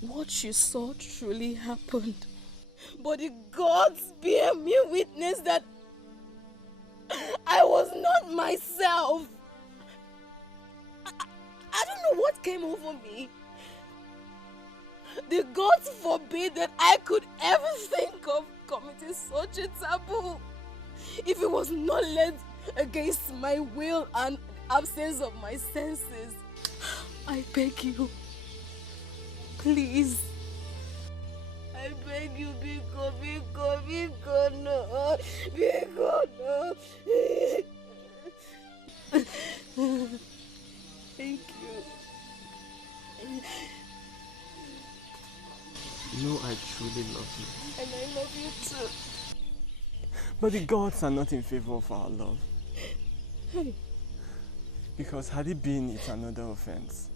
what you saw truly happened. But the gods bear me witness that I was not myself. I don't know what came over me. The gods forbid that I could ever think of committing such a taboo if it was not led against my will and absence of my senses. I beg you, please. I beg you, Biko, no. Biko, no. Thank you. You know I truly love you. And I love you too. But the gods are not in favor of our love. Hey. Because had it been it's another offense,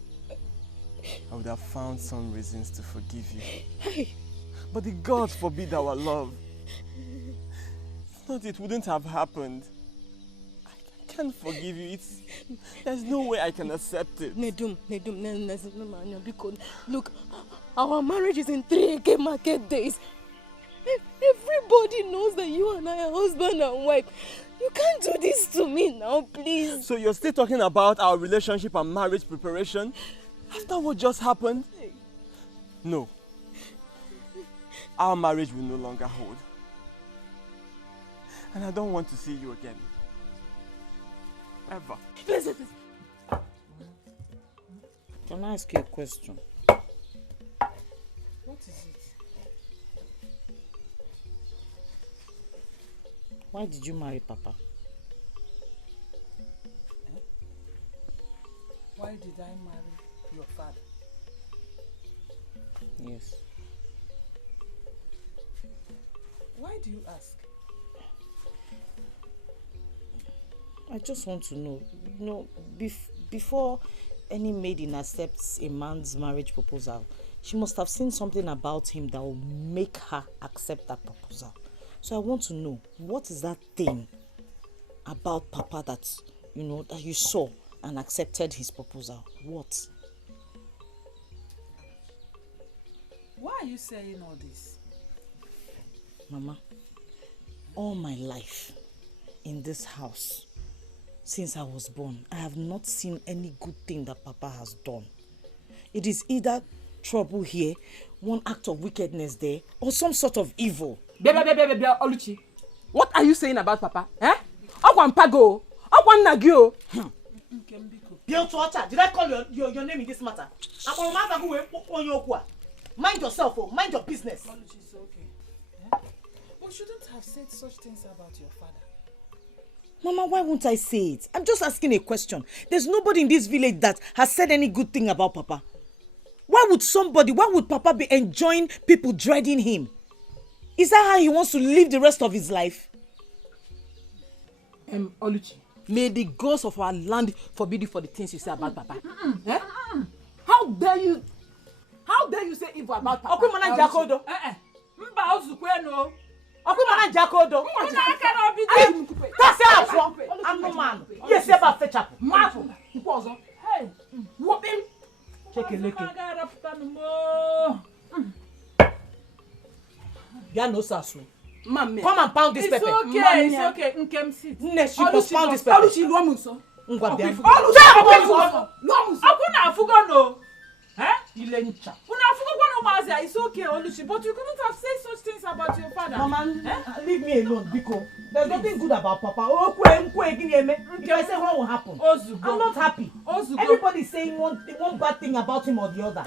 I would have found some reasons to forgive you. Hey. But the gods forbid our love. If not, it wouldn't have happened. I can't forgive you. There's no way I can accept it. Nedum, look, our marriage is in 3 AK market days. Everybody knows that you and I are husband and wife. You can't do this to me now, please. So you're still talking about our relationship and marriage preparation? After what just happened? No. Our marriage will no longer hold. And I don't want to see you again. Ever. Listen. Can I ask you a question? What is it? Why did you marry Papa? Why did I marry your father? Yes. Why do you ask? I just want to know, before any maiden accepts a man's marriage proposal, she must have seen something about him that will make her accept that proposal. So I want to know, what is that thing about Papa that, that you saw and accepted his proposal? What? Why are you saying all this? Mama, all my life in this house, since I was born, I have not seen any good thing that Papa has done. It is either trouble here, one act of wickedness there, or some sort of evil. Oluchi, what are you saying about Papa? Eh? Pago, Nagio. Did I call your name in this matter? Mind yourself, mind your business. Oluchi, it's okay. But shouldn't have said such things about your father. Mama, why won't I say it? I'm just asking a question. There's nobody in this village that has said any good thing about Papa. Why would Papa be enjoying people dreading him? Is that how he wants to live the rest of his life? Oluchi, may the ghosts of our land forbid you for the things you say about Papa. How dare you say evil about Papa? Come and pound this pepper. It's okay. Nkem sit. She must pound this pepper. It's okay, Oluchi, but you couldn't have said such things about your father. Mama, leave me alone, Biko. There's nothing good about Papa. If I say what will happen, I'm not happy. Everybody's saying one bad thing about him or the other.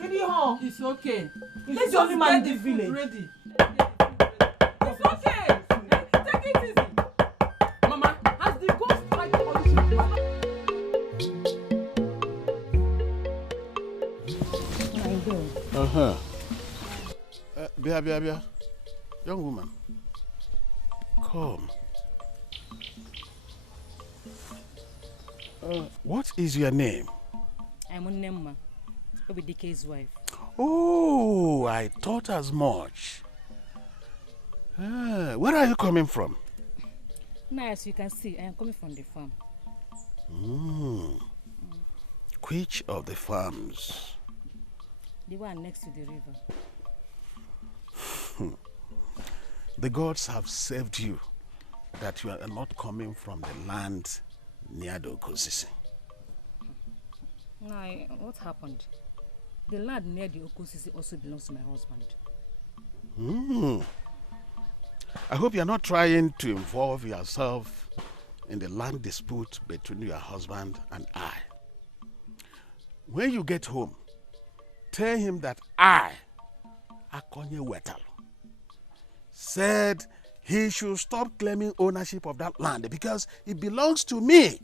It's okay. He's the only man in this village. Ready. It's okay. Take it easy. Mama, has the ghost tried to Oluchi? What are you doing? Bia. Young woman. Come. What is your name? I'm Onemma, Obidike's wife. Oh, I thought as much. Where are you coming from? Now, as you can see, I am coming from the farm. Which of the farms? The one next to the river. The gods have saved you that you are not coming from the land near the Okosisi. No, what happened? The land near the Okosisi also belongs to my husband. I hope you're not trying to involve yourself in the land dispute between your husband and I. When you get home, tell him that I, Akonye Wetalu, said he should stop claiming ownership of that land because it belongs to me.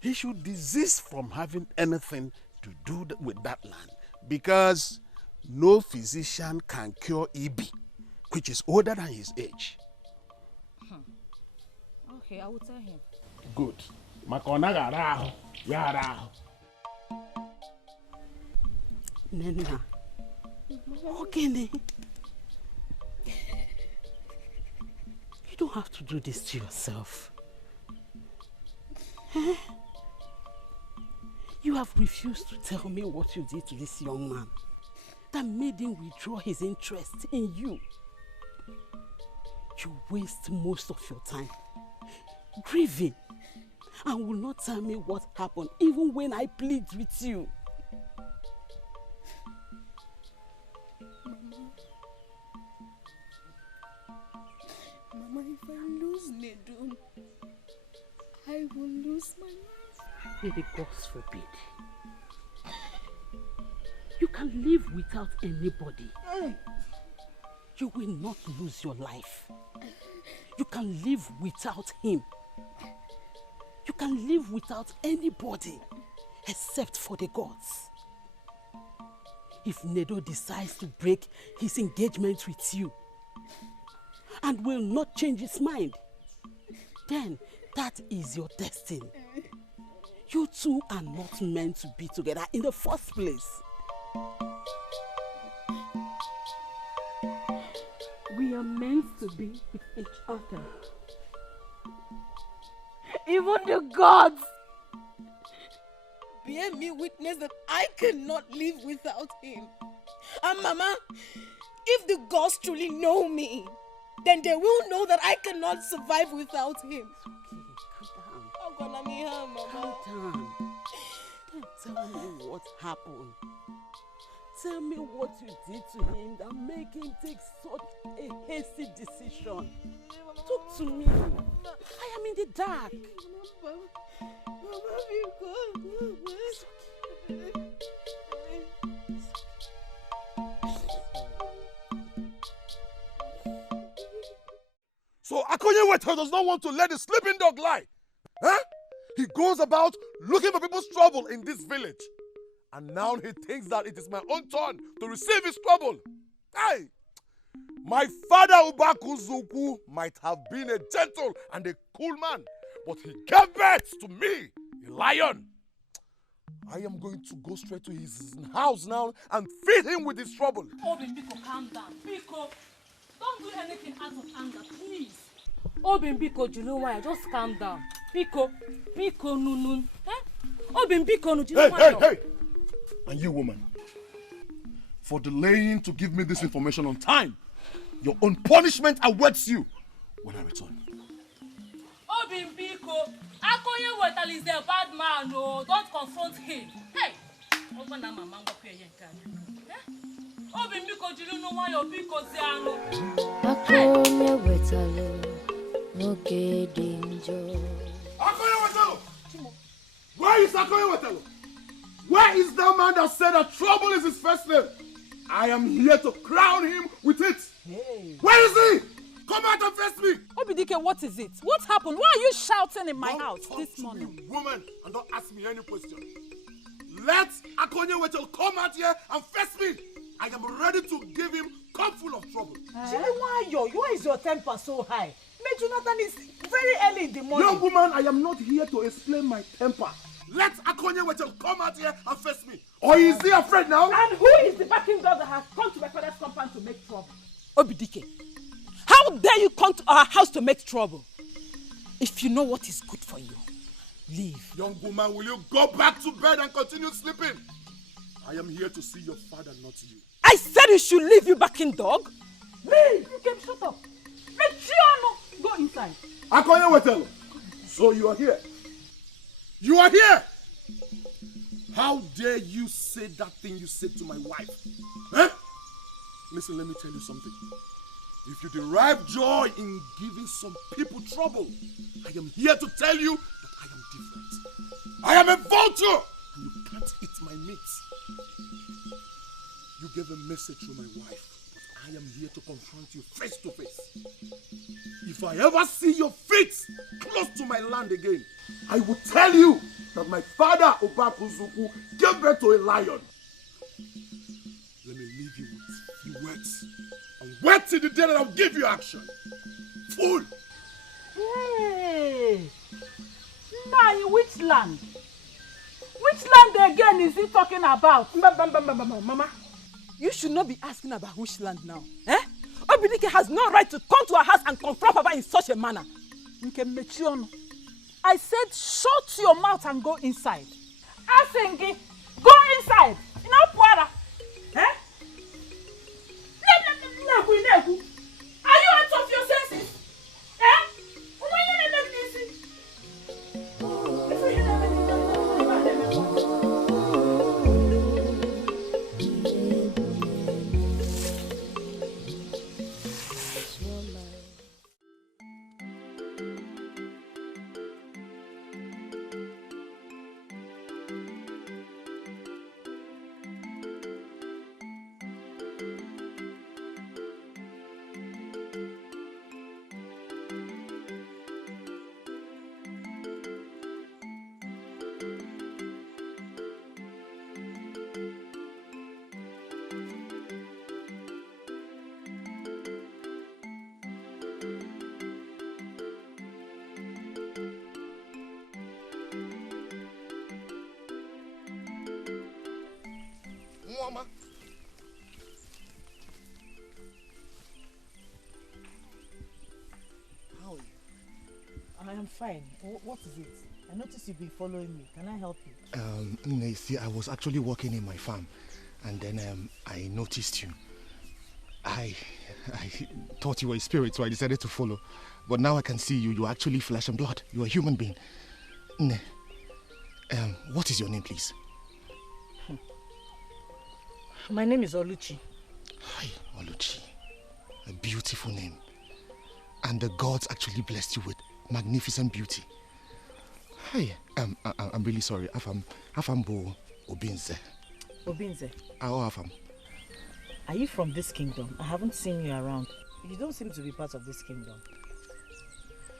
He should desist from having anything to do with that land because no physician can cure EB, which is older than his age. Okay, I will tell him. Good. Nena, okay, you don't have to do this to yourself. Eh? You have refused to tell me what you did to this young man that made him withdraw his interest in you. You waste most of your time grieving and will not tell me what happened even when I plead with you. Mama, if I lose Nedun, I will lose my life. May the gods forbid. You can live without anybody. You will not lose your life. You can live without him. You can live without anybody except for the gods. If Nedo decides to break his engagement with you and will not change his mind, then that is your destiny. You two are not meant to be together in the first place. We are meant to be with each other. Even the gods bear me witness that I cannot live without him. And Mama, if the gods truly know me, then they will know that I cannot survive without him. It's okay, calm down. I'm gonna need her, Mama. Calm down. Don't tell me what happened. Tell me what you did to him that made him take such a hasty decision. Talk to me. I am in the dark. Mama, So Akonye Wetalu does not want to let the sleeping dog lie. Huh? He goes about looking for people's trouble in this village. And now he thinks that it is my own turn to receive his trouble. Hey! My father Ubaku Zuku might have been a gentle and a cool man, but he gave birth to me, a lion. I am going to go straight to his house now and feed him with his trouble. Obi, Biko, calm down. Biko, don't do anything out of anger, please. Obi, Biko, Juluwaya, just calm down. Biko, Nunun. Obi, Biko, Juluwaya. Hey! And you, woman, for delaying to give me this information on time, your own punishment awaits you when I return. Obi, Biko, Akonye Wetalu is a bad man, no. Don't confront him. Hey! Obi, Biko, Juluwaya, Biko, Ziano. Akonye Wetalu, okay, danger. Akonye Wetalu! Where is Akonye Wetalu? Where is that man that said that trouble is his first name? I am here to crown him with it. Hey. Where is he? Come out and face me. Obidike, what is it? What happened? Why are you shouting in my house this morning? You, woman, and don't ask me any question. Let Akonye Wetalu come out here and face me. I am ready to give him cup full of trouble. Why is your temper so high? Jonathan, is very early in the morning. Young woman, I am not here to explain my temper. Let Akonye Wetalu come out here and face me. Or is he afraid now? And who is the backing dog that has come to my father's compound to make trouble? Obidike, how dare you come to our house to make trouble? If you know what is good for you, leave. Young woman, will you go back to bed and continue sleeping? I am here to see your father, not you. I said you should leave, you backing dog. Leave! You can shut up. Mechiano, go inside. Akoya Wetelo. So you are here. You are here! How dare you say that thing you said to my wife? Huh? Listen, let me tell you something. If you derive joy in giving some people trouble, I am here to tell you that I am different. I am a vulture, and you can't eat my meat. You gave a message to my wife, but I am here to confront you face to face. If I ever see your feet close to my land again, I will tell you that my father, Obakuzuku, gave birth to a lion. Let me leave you with a few words. And wait till the day that I'll give you action. Fool! Hey! Now, in which land? Which land again is he talking about? Mama, you should not be asking about which land now. Eh? Obidike has no right to come to our house and confront Papa in such a manner. I said shut your mouth and go inside. Asengi, go inside. You know, Puara. Eh? Are you out of your senses? Eh? When you never this? Mama. How are you? I am fine. What is it? I noticed you've been following me. Can I help you? You see, I was actually working in my farm, and then I noticed you. I thought you were a spirit, so I decided to follow. But now I can see you. You're actually flesh and blood. You're a human being. What is your name, please? My name is Oluchi. Hi, Oluchi. A beautiful name. And the gods actually blessed you with magnificent beauty. Hi, I'm really sorry. Afambo Obinze. Obinze? Afam. Are you from this kingdom? I haven't seen you around. You don't seem to be part of this kingdom.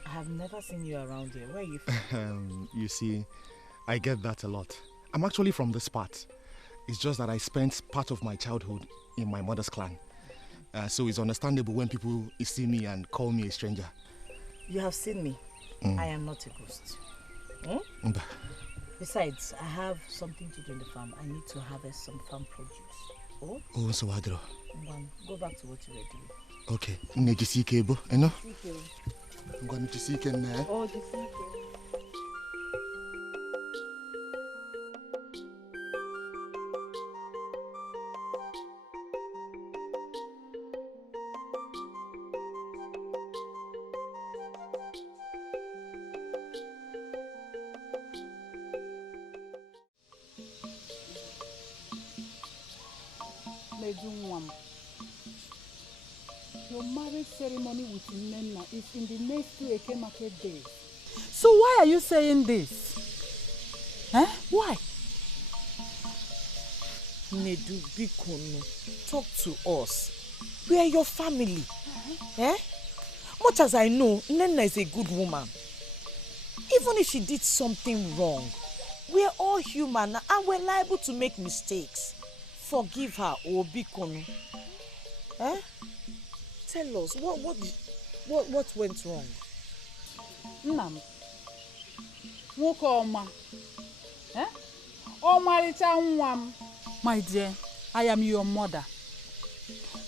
I have never seen you around here. Where are you from? You see, I get that a lot. I'm actually from this part. It's just that I spent part of my childhood in my mother's clan. So it's understandable when people see me and call me a stranger. You have seen me. I am not a ghost. Besides, I have something to do in the farm. I need to harvest some farm produce. Oh, so Adro. Go back to what you were doing. Okay. Nejisike bo, eno? I'm going to see you now. Oh, Jisike. Your marriage ceremony with Nena is in the next 2 Eke market days. So why are you saying this? Eh? Why? Nedu Bikono, talk to us. We are your family. Much as I know, Nena is a good woman. Even if she did something wrong, we are all human and we're liable to make mistakes. Forgive her, Bikono. Tell us, what went wrong? Nam. Nwoke ọma. Ọmarịcha nwa m. My dear, I am your mother.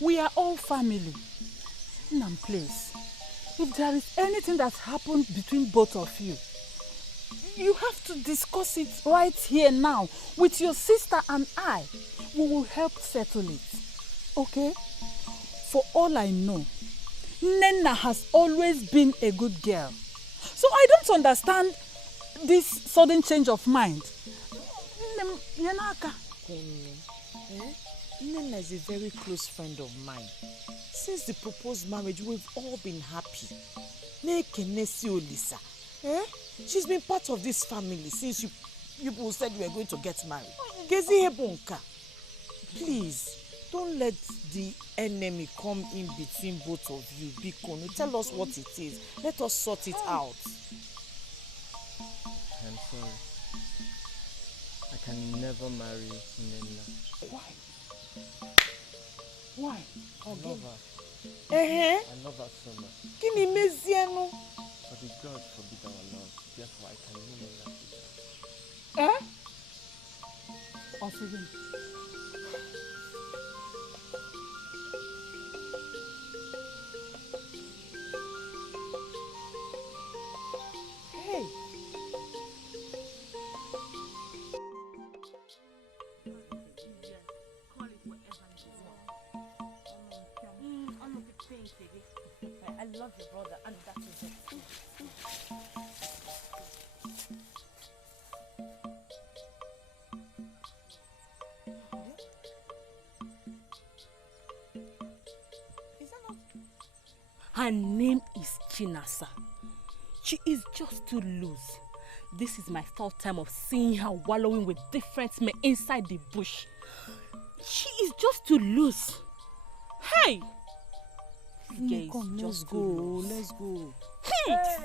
We are all family. Nam, please. If there is anything that's happened between both of you, You have to discuss it right here now with your sister and I. We will help settle it. Okay? For all I know, Nena has always been a good girl. So I don't understand this sudden change of mind. Nena is a very close friend of mine. Since the proposed marriage, we've all been happy. She's been part of this family since you people said you were going to get married. Please, don't let the enemy come in between both of you. Bikono, tell us what it is. Let us sort it out. I'm sorry. I can never marry Nena. Why? Why? I love her. I love her so much. But the God forbid our love. Therefore, I can no longer do that. Hey. I love your brother, and that is it. Her name is Chinasa. She is just too loose. This is my third time of seeing her wallowing with different men inside the bush. She is just too loose. Hey! Come, let's go. Let's go. Let's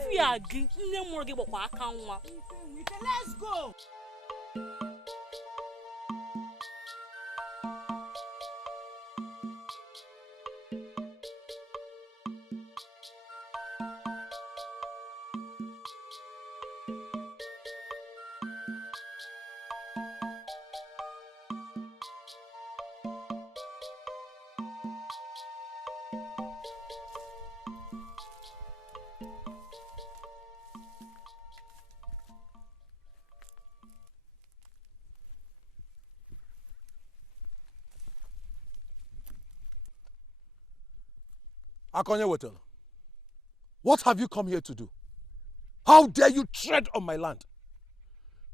go. Akonye Wetel, what have you come here to do? How dare you tread on my land?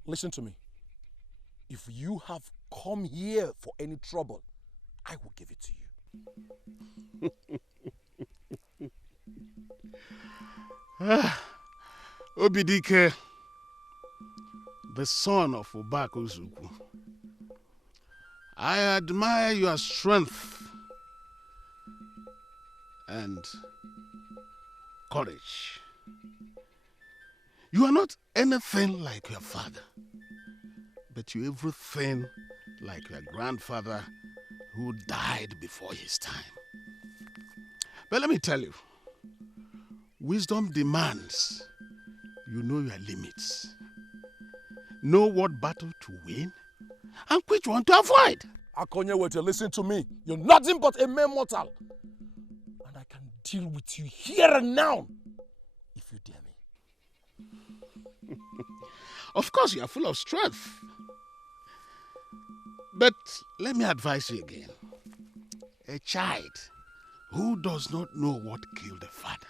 Listen to me. If you have come here for any trouble, I will give it to you. Obidike, the son of Obakozuku, I admire your strength and courage. You are not anything like your father, but you everything like your grandfather who died before his time. But let me tell you, wisdom demands you know your limits, know what battle to win, and which one to avoid. Akonye Wetel, listen to me. You're nothing but a mere mortal. And I can deal with you here and now if you dare me. Of course, you are full of strength. But let me advise you again. A child who does not know what killed the father,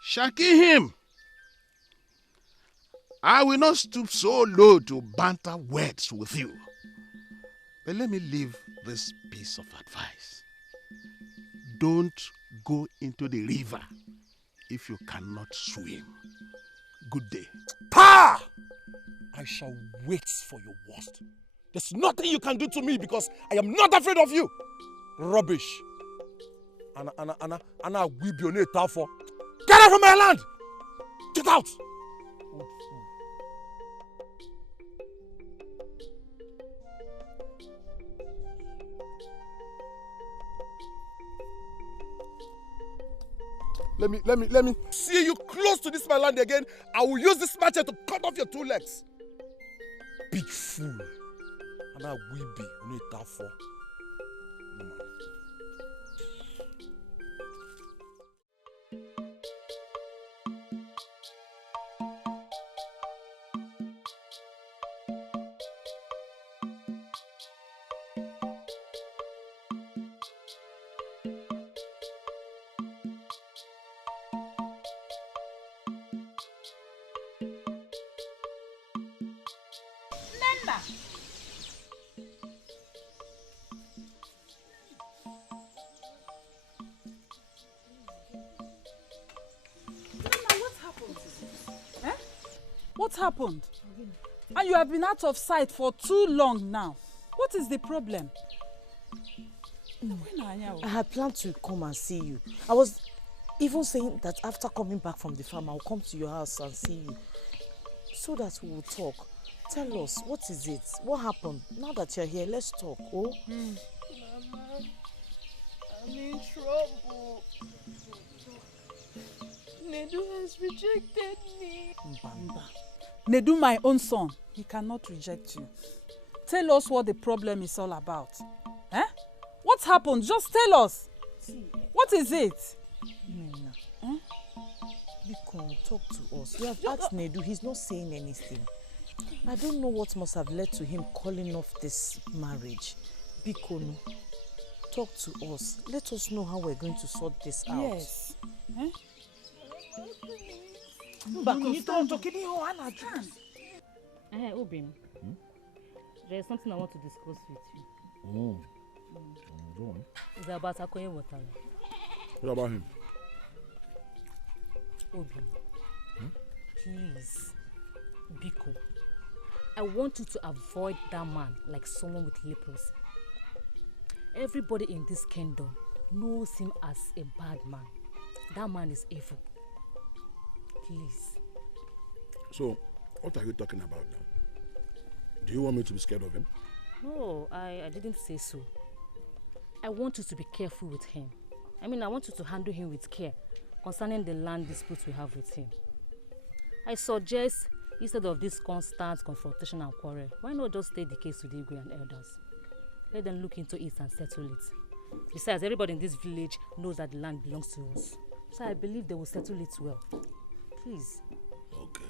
shall kill him. I will not stoop so low to banter words with you. But let me leave this piece of advice. Don't go into the river if you cannot swim. Good day. Pa! I shall wait for your worst. There's nothing you can do to me because I am not afraid of you. Rubbish. Anna, we be on it for. Get out from my land! Get out! Let me see you close to this my land again. I will use this machete to cut off your two legs. Big fool. And I will be on it for. Nena! What happened? And you have been out of sight for too long now. What is the problem? I had planned to come and see you. I was even saying that after coming back from the farm, I'll come to your house and see you. So that we will talk. Tell us, what is it? What happened? Now that you're here, let's talk, oh? Mama, I'm in trouble. Nedu has rejected me. Mbamba. Nedu, my own son, he cannot reject you. Tell us what the problem is all about. Eh? What happened? Just tell us. What is it? Nena, Biko, talk to us. We have asked Nedu, he's not saying anything. I don't know what must have led to him calling off this marriage. Biko, no. Talk to us. Let us know how we're going to sort this out. Yes. Eh? Obin, there is something I want to discuss with you. Go on. It's about Akoye Watara. What about him? Obin, please, Biko, I want you to avoid that man like someone with leprosy. Everybody in this kingdom knows him as a bad man. That man is evil. Please. So, what are you talking about now? Do you want me to be scared of him? No, I didn't say so. I want you to be careful with him. I want you to handle him with care concerning the land disputes we have with him. I suggest, instead of this constant confrontation and quarrel, why not just take the case to the Igwe and elders? Let them look into it and settle it. Besides, everybody in this village knows that the land belongs to us. So I believe they will settle it well. Please. Okay,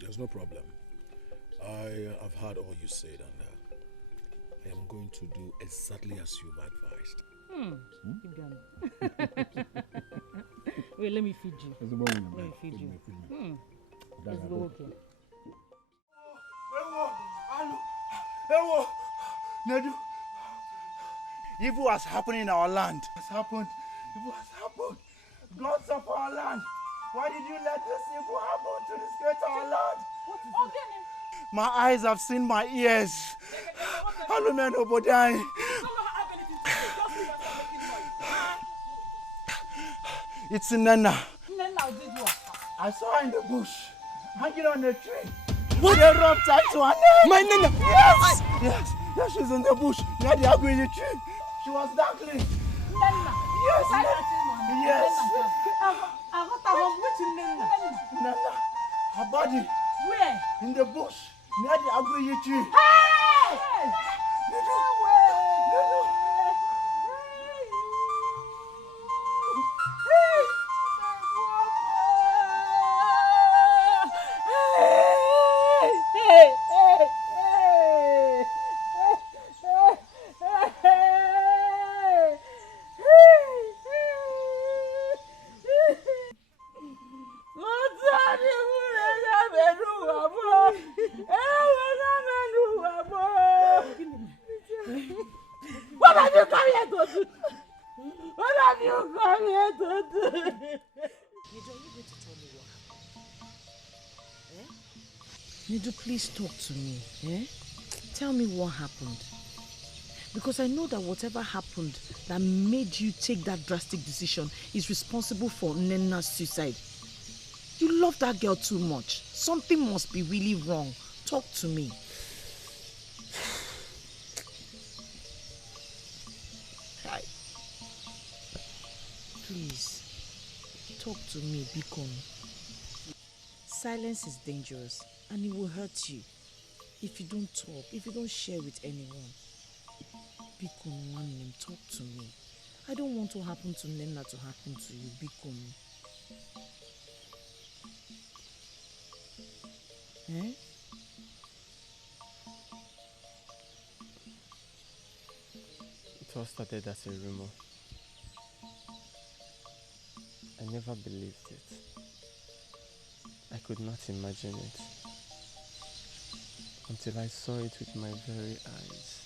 there's no problem. I have heard all you said and I am going to do exactly as you've advised. Wait, let me feed you. Let me feed you. Let's go, okay. Nedu, evil has happened in our land. Evil has happened. Gods of our land, why did you let this evil happen to disgrace our land? What is it? My eyes have seen my ears. Hallumen Obodai. It's Nena. Nena did what? I saw her in the bush, hanging on a tree. What? They rope tied to her neck. My Nena! Yes, she's in the bush near the agri tree. She was darkling. Nena? Yes, yes. Which Nena? Nena, her body. Where? In the bush near the agri tree. Hey! What have you come here to do? What have you come here to do? Are you going to tell me what happened? Nidu, please talk to me. Tell me what happened. Because I know that whatever happened that made you take that drastic decision is responsible for Nena's suicide. You love that girl too much. Something must be really wrong. Talk to me. Please, talk to me, Bikon. Silence is dangerous and it will hurt you if you don't talk, if you don't share with anyone. Bikon, one name, talk to me. I don't want what happened to Nena to happen to you, Bikon. It all started as a rumor. I never believed it. I could not imagine it. until I saw it with my very eyes.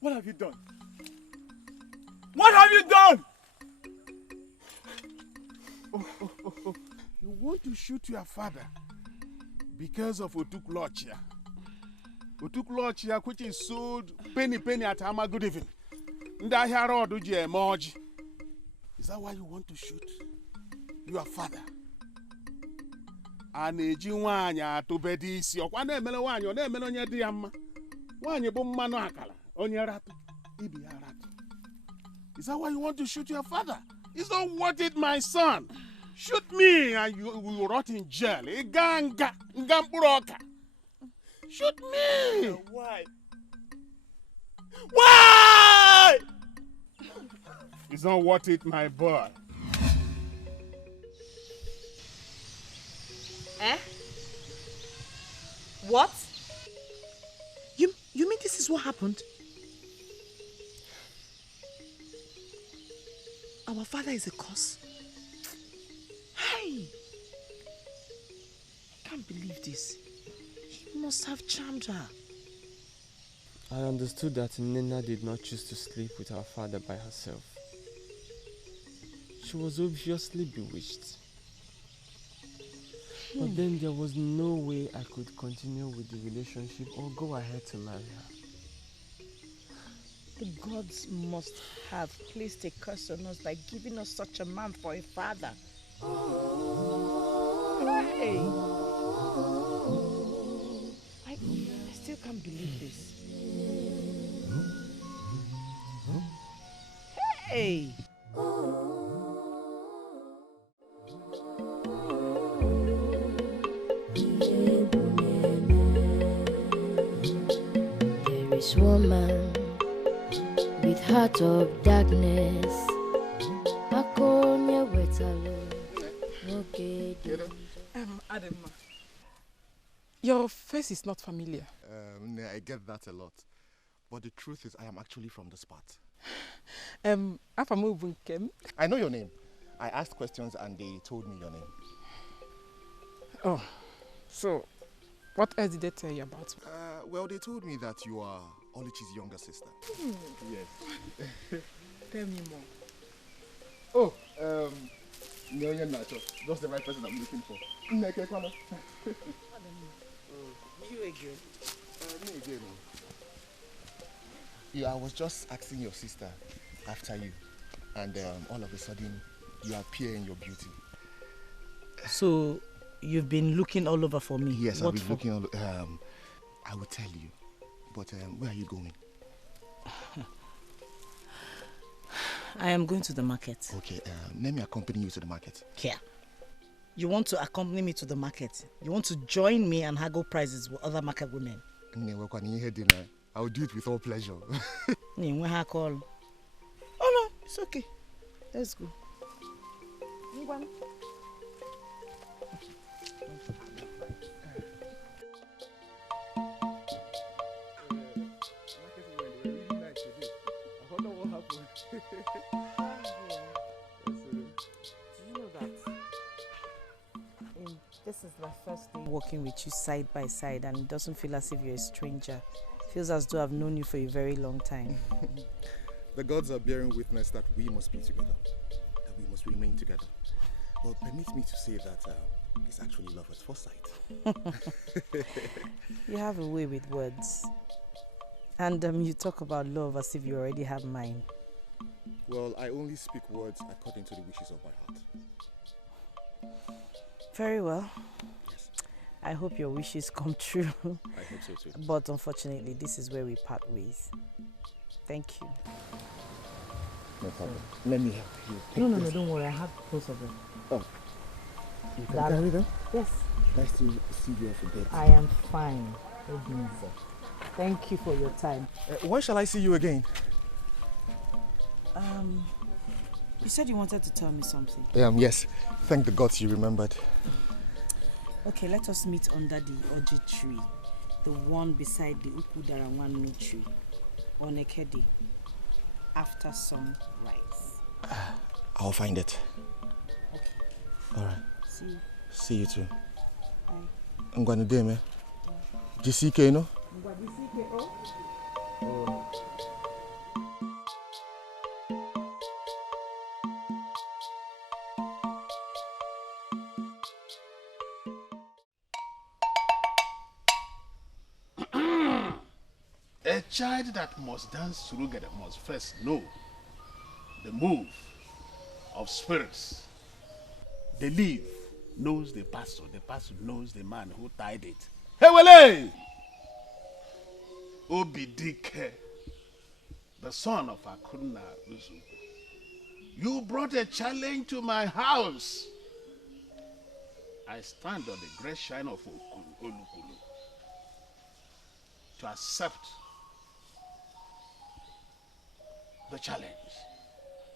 What have you done? What have you done? Oh. You want to shoot your father because of Otuklochia. Otuklochia, which is sold penny at Hama Good Evening. Is that why you want to shoot your father? Aneji wanya to bedisi okwa na-emele wanya na-emele onye di ya mma. Wanya bụ mmanụ akala onye ratu ibi ya ratu. Is that why you want to shoot your father? It's not worth it, my son. Shoot me and you will rot in jail. Iganga ngampuroka. Shoot me. Why? Why? It's not worth it, my boy. Eh? What? You mean this is what happened? Our father is a curse. Hey! I can't believe this. He must have charmed her. I understood that Nena did not choose to sleep with her father by herself. She was obviously bewitched. But then there was no way I could continue with the relationship or go ahead to marry her. The gods must have placed a curse on us by giving us such a man for a father. Hey! I still can't believe this. Hey! This woman with heart of darkness. Adam, your face is not familiar. I get that a lot. But the truth is, I am actually from the spot. I know your name. I asked questions and they told me your name. Oh, so what else did they tell you about me? Well, they told me that you are Oluchi's younger sister. Yes. Tell me more. Oh, that's the right person I'm looking for. You again? Me again. Yeah, I was just asking your sister after you, and all of a sudden you appear in your beauty. So you've been looking all over for me? Yes, I've been looking all over. I will tell you, but where are you going? I am going to the market. Okay, let me accompany you to the market. Here. You want to accompany me to the market? You want to join me and haggle prices with other market women? I will do it with all pleasure. Oh no, it's okay. Let's go. This is my first day walking with you side by side, and it doesn't feel as if you're a stranger. It feels as though I've known you for a very long time. The gods are bearing witness that we must be together, that we must remain together. But permit me to say that it's actually love at first sight. You have a way with words. And you talk about love as if you already have mine. Well, I only speak words according to the wishes of my heart. Very well. Yes. I hope your wishes come true. I hope so too. But unfortunately, this is where we part ways. Thank you. No problem. Let me help you. No, don't worry. I have both of them. Oh. You can carry them? Yes. Nice to see you off a bed. I am fine. Thank you for your time. When shall I see you again? You said you wanted to tell me something. Yes. Thank the gods you remembered. Okay, let us meet under the Oji tree. The one beside the Ukudarawanu tree. On Ekedi. After sunrise. I'll find it. Okay. Alright. See you. See you too. Bye. Ngwanideme. Jisike, no? A child that must dance through Gede must first know the move of spirits. The leaf knows the pastor knows the man who tied it. Hey, Wale! Obidike, the son of Akunna Uzu, you brought a challenge to my house. I stand on the great shine of Olukulu to accept the challenge.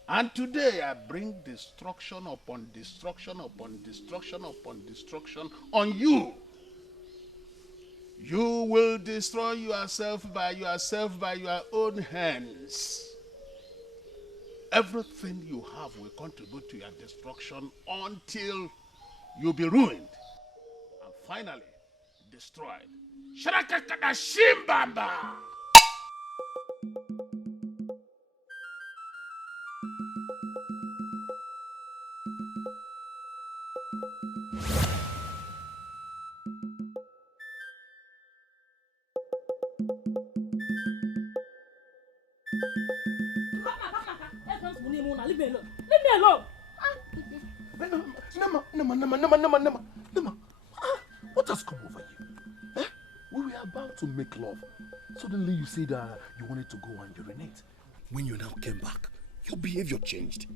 And today I bring destruction upon destruction upon destruction upon destruction on you. You will destroy yourself by your own hands. Everything you have will contribute to your destruction until you be ruined and finally destroyed. Sharakakada Shimbamba! Leave me alone. Leave me alone. Nema. What has come over you? We were about to make love. Suddenly you said you wanted to go and urinate. When you now came back, your behavior changed.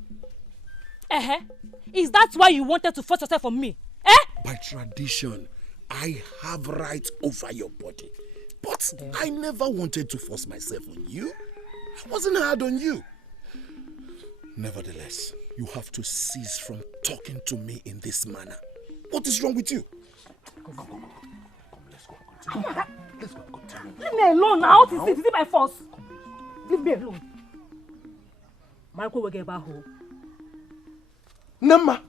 Is that why you wanted to force yourself on me? By tradition, I have rights over your body. But I never wanted to force myself on you. I wasn't hard on you. Nevertheless, you have to cease from talking to me in this manner. What is wrong with you? Come, let's go and continue. Let's go and continue. Leave me alone now. Is it by force? Leave me alone. Michael will get back home. Nama!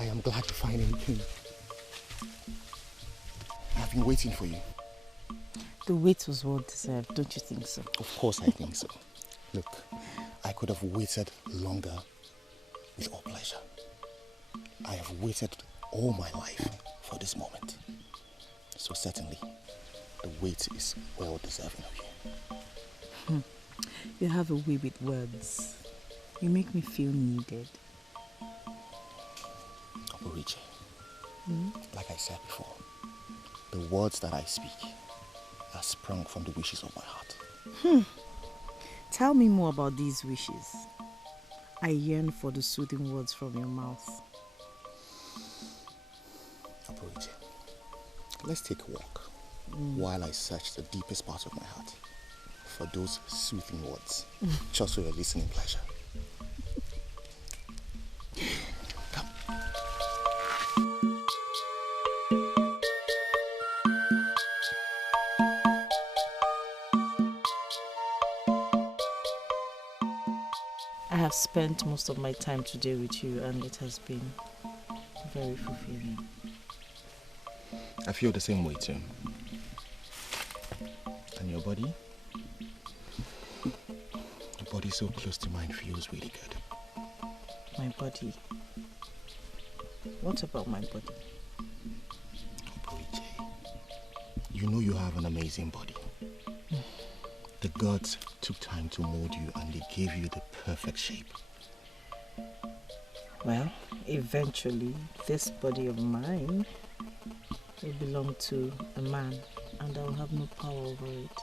I am glad you finally came. I've been waiting for you. The wait was well deserved, don't you think so? Of course I think so. Look, I could have waited longer with all pleasure. I have waited all my life for this moment. So certainly, the wait is well deserving of you. You have a way with words. You make me feel needed. Richie, like I said before, the words that I speak are sprung from the wishes of my heart. Tell me more about these wishes. I yearn for the soothing words from your mouth. Richie, let's take a walk while I search the deepest part of my heart for those soothing words, just for your listening pleasure. I have spent most of my time today with you and it has been very fulfilling. I feel the same way too. And your body? Your body so close to mine feels really good. My body? What about my body? You know you have an amazing body. The gods took time to mold you and they gave you the perfect shape. Well, eventually, this body of mine will belong to a man and I'll have no power over it.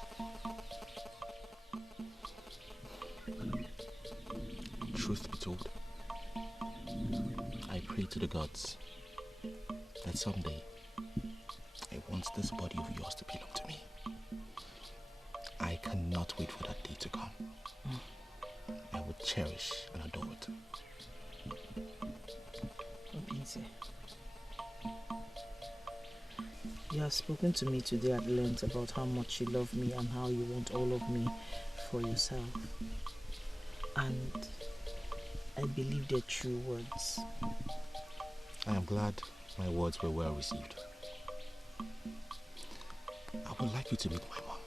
Truth be told, I pray to the gods that someday I want this body of yours to belong to me. I cannot wait for that day to come. I would cherish and adore it. Obinze, you have spoken to me today at length about how much you love me and how you want all of me for yourself. And I believe they're true words. I am glad my words were well received. I would like you to meet my mom.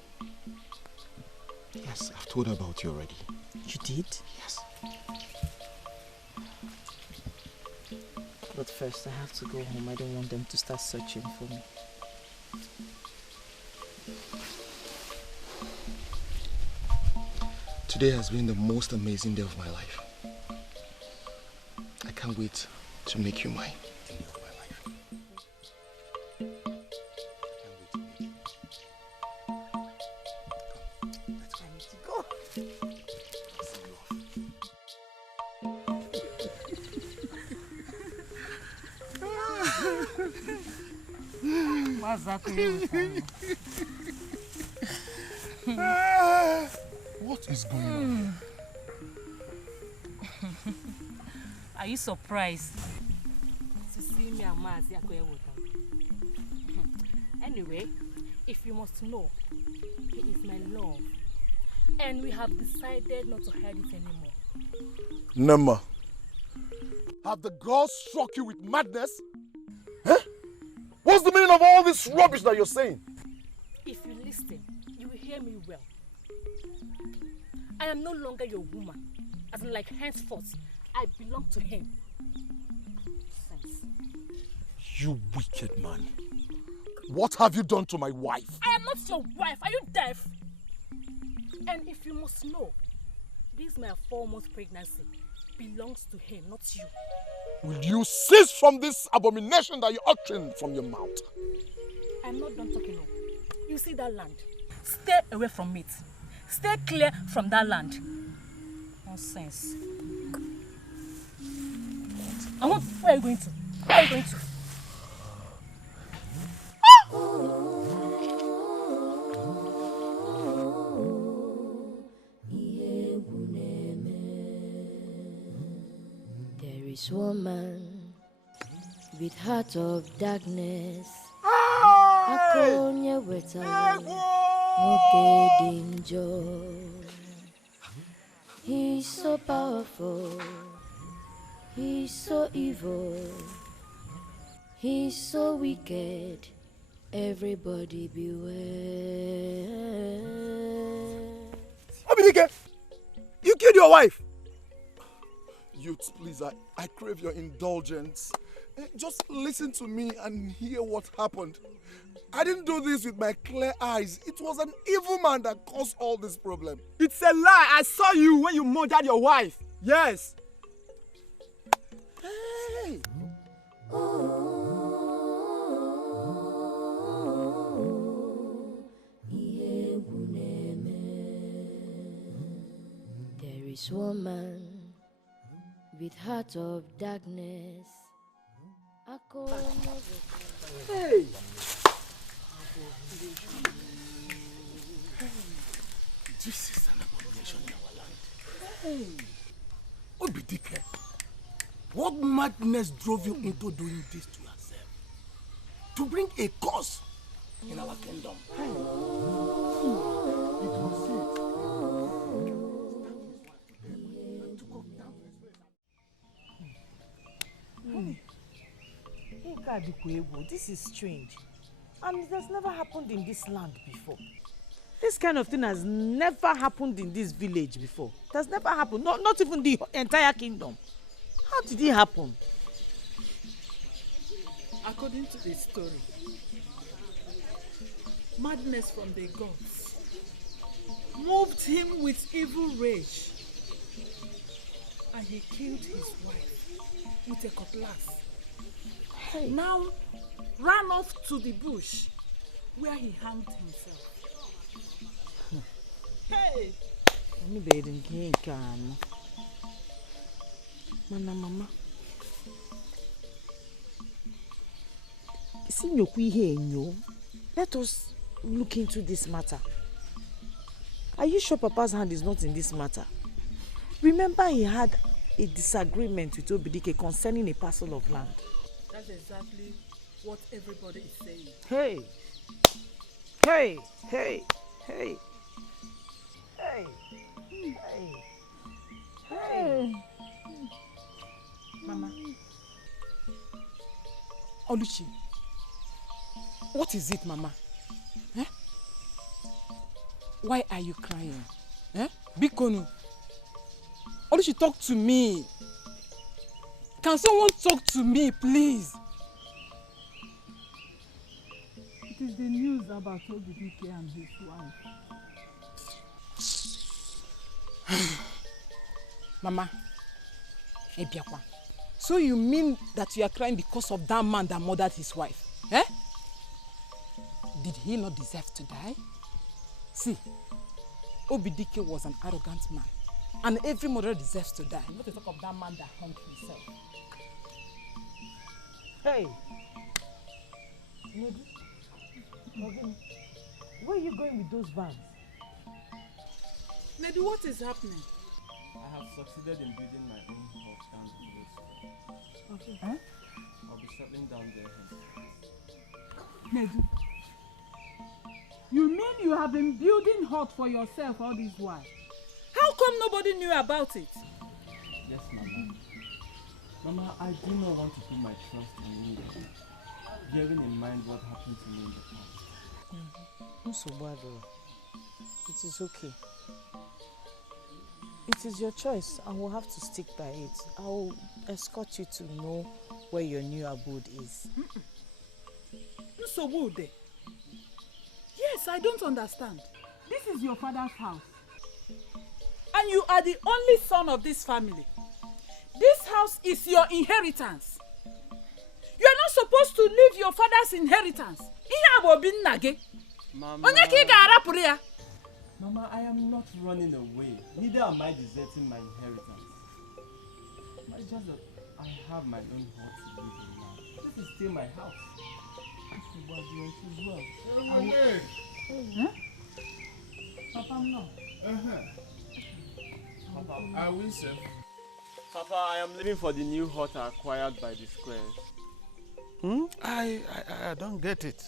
Yes, I've told her about you already. You did? Yes. But first, I have to go home. I don't want them to start searching for me. Today has been the most amazing day of my life. I can't wait to make you mine. What is going on? Are you surprised to see me and Mazi Akoyewotan? Anyway, if you must know, he is my love. And we have decided not to hide it anymore. Nema, have the gods struck you with madness? Huh? What's the meaning of all this rubbish that you're saying? If you listen, you will hear me well. I am no longer your woman. As in, like, henceforth, I belong to him. Sense. You wicked man. What have you done to my wife? I am not your wife. Are you deaf? And if you must know, this my 4-month pregnancy belongs to him, not you. Will you cease from this abomination that you're uttering from your mouth? I'm not done talking. You see that land? Stay away from it. Stay clear from that land. Nonsense. Where are you going to? Where are you going to? There is woman with heart of darkness. Akonye weta woke danger. He's so powerful. He's so evil. He's so wicked. Everybody beware. Obinike, you killed your wife. Youths, please, I crave your indulgence. Just listen to me and hear what happened. I didn't do this with my clear eyes. It was an evil man that caused all this problem. It's a lie. I saw you when you murdered your wife. Yes. Hey. There is woman with heart of darkness. Hey. This is an abomination in our land. Hey. Obidike, what madness drove you into doing this to yourself? To bring a curse in our kingdom. This is strange. And it has never happened in this land before. This kind of thing has never happened in this village before. It has never happened. Not even the entire kingdom. How did it happen? According to the story, madness from the gods moved him with evil rage, and he killed his wife with a cutlass. Hey. Now ran off to the bush where he hanged himself. Hey! Mama. Let us look into this matter. Are you sure Papa's hand is not in this matter? Remember he had a disagreement with Obidike concerning a parcel of land. That's exactly what everybody is saying. Hey! Mama. Oluchi, what is it, Mama? Eh? Why are you crying? Eh? Bikonu. Oluchi, talk to me. Can someone talk to me, please? It is the news about Obidike and his wife. Mama, Ebiakwa, so you mean that you are crying because of that man that murdered his wife? Eh? Did he not deserve to die? See, Obidike was an arrogant man, and every murderer deserves to die. Not to talk of that man that hung himself. Hey! Where are you going with those bags? Nedu, what is happening? I have succeeded in building my own hut down the village square. Okay. Huh? I'll be settling down there. Nedu, you mean you have been building hut for yourself all this while? How come nobody knew about it? Yes, Mama. Mama, I do not want to put my trust in you, bearing in mind what happened to me in the past. Not so bad, though. It is okay. It is your choice, and we'll have to stick by it. I'll escort you to know where your new abode is. So would they? Yes, I don't understand. This is your father's house, and you are the only son of this family. This house is your inheritance. You are not supposed to leave your father's inheritance. Mama, Mama, I am not running away. Neither am I deserting my inheritance. It's just that I have my own hut to live in now. This is still my house. Papa, no. Papa, are we safe? Papa, I am leaving for the new hut acquired by the squares. I don't get it.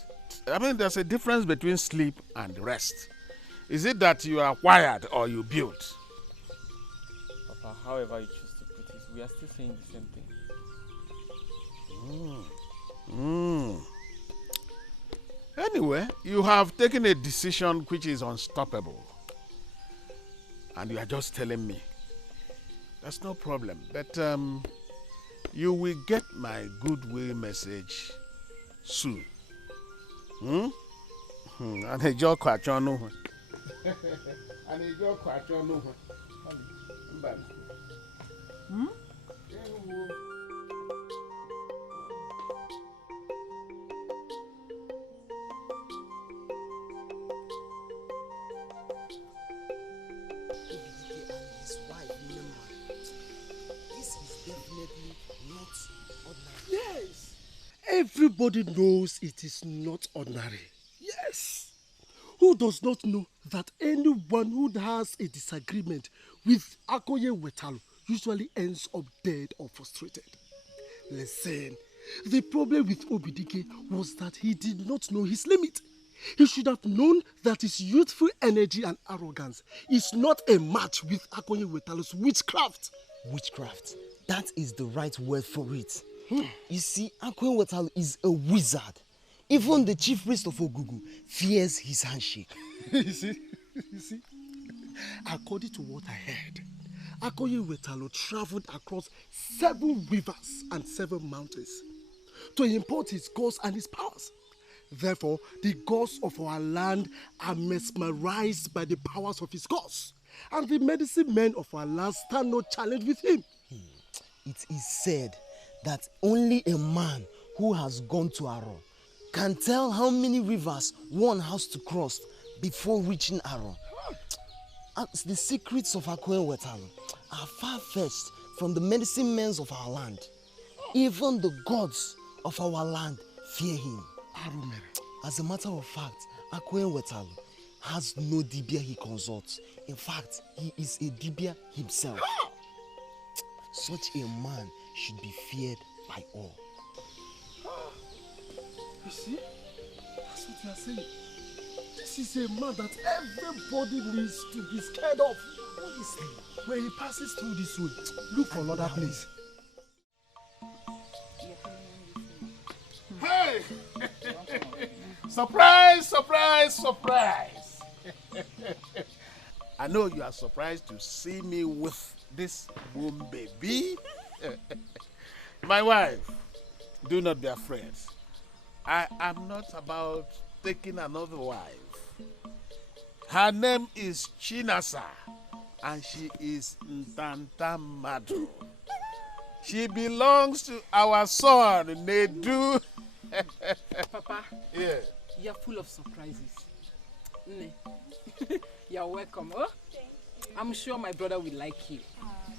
I mean, there's a difference between sleep and rest. Is it that you are wired or you built? Papa, however you choose to put it, we are still saying the same thing. Anyway, you have taken a decision which is unstoppable. And you are just telling me. That's no problem. But you will get my goodwill message soon. And a joke at your no one. And a joke at your no one. Yes. Everybody knows it is not ordinary. Yes. Who does not know that anyone who has a disagreement with Akoye Wetalu usually ends up dead or frustrated? Listen, the problem with Obidike was that he did not know his limit. He should have known that his youthful energy and arrogance is not a match with Akoye Wetalu's witchcraft. Witchcraft? That is the right word for it. You see, Akwenwetalu is a wizard. Even the chief priest of Ogugu fears his handshake. You see? According to what I heard, Akwenwetalu traveled across 7 rivers and 7 mountains to import his gods and his powers. Therefore, the gods of our land are mesmerized by the powers of his gods, and the medicine men of our land stand no challenge with him. It is said that only a man who has gone to Aro can tell how many rivers one has to cross before reaching Aro. As the secrets of Akwenwetalu are far-fetched from the medicine men of our land. Even the gods of our land fear him. As a matter of fact, Akwenwetalu has no dibia he consults. In fact, he is a dibia himself. Such a man should be feared by all. You see? That's what you are saying. This is a man that everybody needs to be scared of. Honestly, when he passes through this way, look for another place. Hey! Surprise, surprise, surprise! I know you are surprised to see me with this womb baby. My wife, do not be afraid. I am not about taking another wife. Her name is Chinasa, and she is Ntantamadu. She belongs to our son, Nedu. Papa, Yeah. you're full of surprises. You're welcome. Oh? Thank you. I'm sure my brother will like you.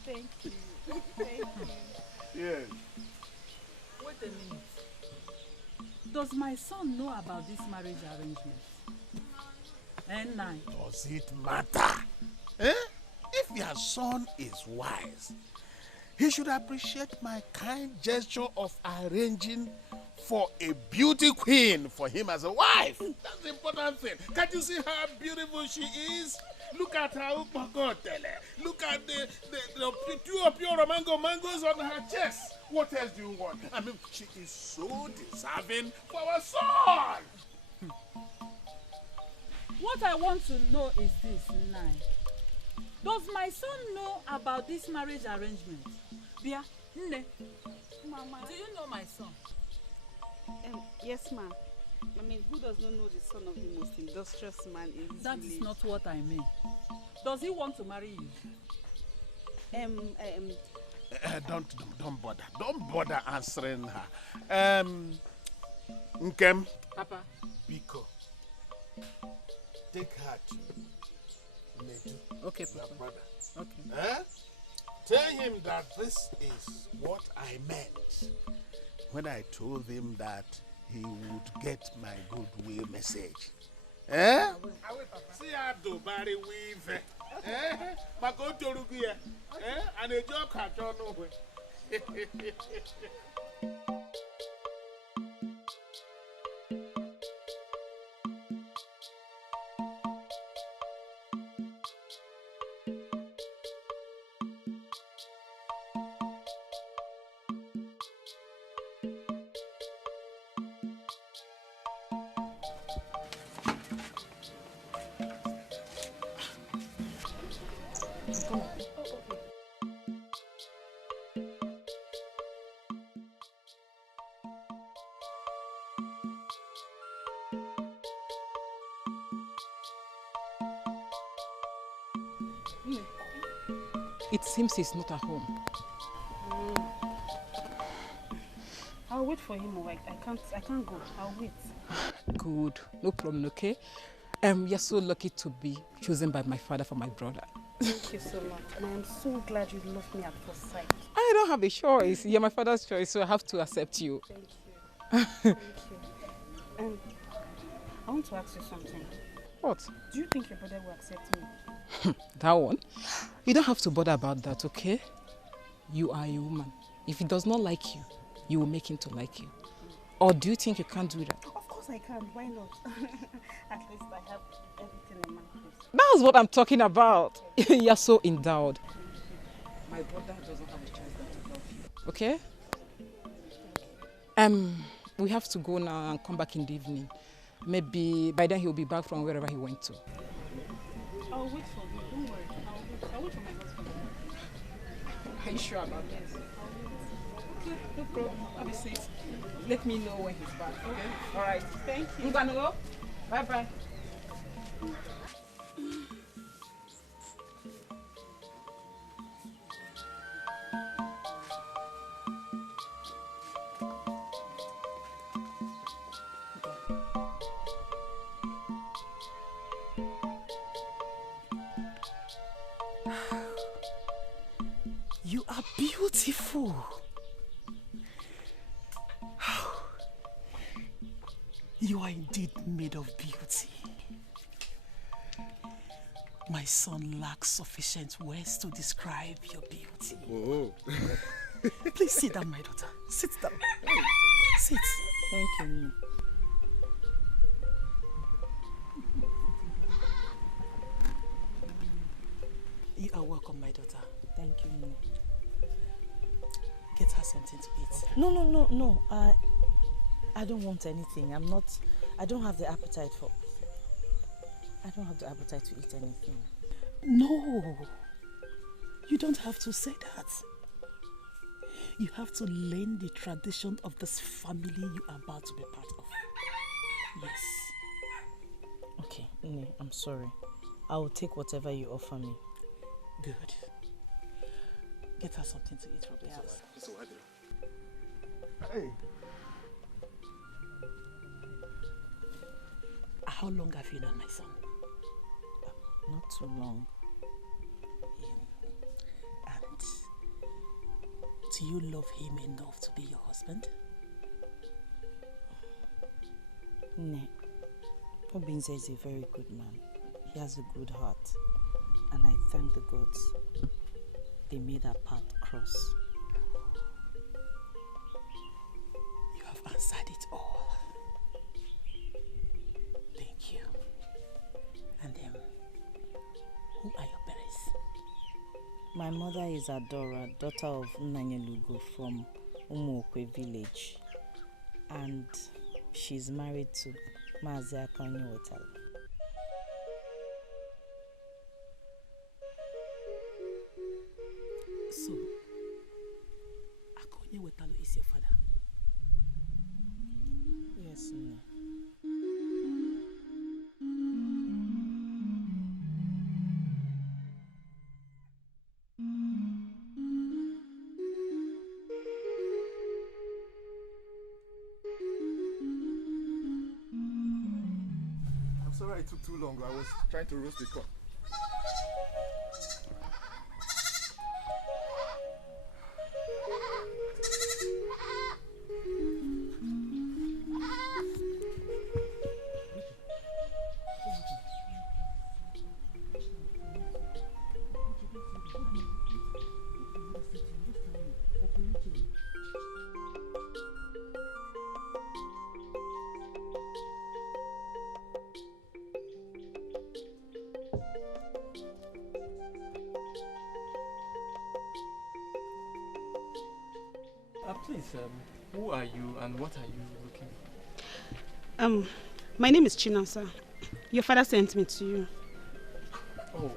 Thank you. Thank you. Yes. Wait a minute. Does my son know about this marriage arrangement? N9. Does it matter? Eh? If your son is wise, he should appreciate my kind gesture of arranging for a beauty queen for him as a wife. That's the important thing. Can't you see how beautiful she is? Look at her upakotele. Look at the pure mangoes on her chest. What else do you want? I mean, she is so deserving for our son. What I want to know is this, Nine. Does my son know about this marriage arrangement? Bia, Nne. Mama. Do you know my son? Yes, ma'am. I mean, who does not know the son of the most industrious man in this That village? is not what I mean. Does he want to marry you? Don't bother. Don't bother answering her. Nkem. Papa. Biko. Take her to Nedu. Okay, your Papa. brother. Okay. Tell him that this is what I meant when I told him that he would get my goodwill message. See how do Barry weave. Mako Torugia. And a joke at your nowhere. It seems he's not at home. I'll wait for him. I can't go. I'll wait. Good. No problem, okay? You're so lucky to be chosen by my father for my brother. Thank you so much. And I'm so glad you loved me at first sight. I don't have a choice. You're my father's choice, so I have to accept you. Thank you. Thank you. I want to ask you something. What? Do you think your brother will accept me? That one? You don't have to bother about that, okay? You are a woman. If he does not like you, you will make him to like you. Or do you think you can't do that? Of course I can. Why not? At least I have everything in my house. That's what I'm talking about. You're so endowed. My brother doesn't have a chance than to love you. Okay? We have to go now and come back in the evening. Maybe by then he'll be back from wherever he went to. I'll wait for you. Don't worry. I'll wait for my husband. Are you sure about that? Okay, no problem. Have a seat. Let me know when he's back. Okay. All right. Thank you. I'm gonna go. Bye-bye. You are beautiful. You are indeed made of beauty. My son lacks sufficient words to describe your beauty. Oh. Please sit down, my daughter. Sit down. Sit. Thank you. You are welcome, my daughter. Thank you. Get her something to eat. No. I don't want anything. I don't have the appetite to eat anything. No. You don't have to say that. You have to learn the tradition of this family you are about to be part of. Yes. Okay, Nne, I'm sorry. I will take whatever you offer me. Good. Get her something to eat, Roberto. Hey. How long have you known my son? Not too long. And do you love him enough to be your husband? Nne, Obinze is a very good man. He has a good heart. And I thank the gods they made our path cross. You have answered it all. Thank you. And who are your parents? My mother is Adora, daughter of Nanyelugo from Umuokwe village. And she's married to Mazi Akanyi Wetalo. So, Akonye Wetalo is your father? Yes, Nne. I'm sorry it took too long. I was trying to roast the corn. Please, who are you and what are you looking for? My name is Chinasa. Your father sent me to you. Oh.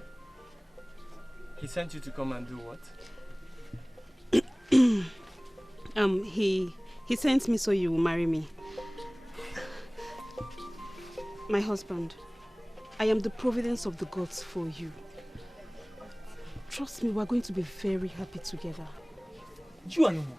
He sent you to come and do what? He sent me so you will marry me. My husband, I am the providence of the gods for you. Trust me, we're going to be very happy together. You and who?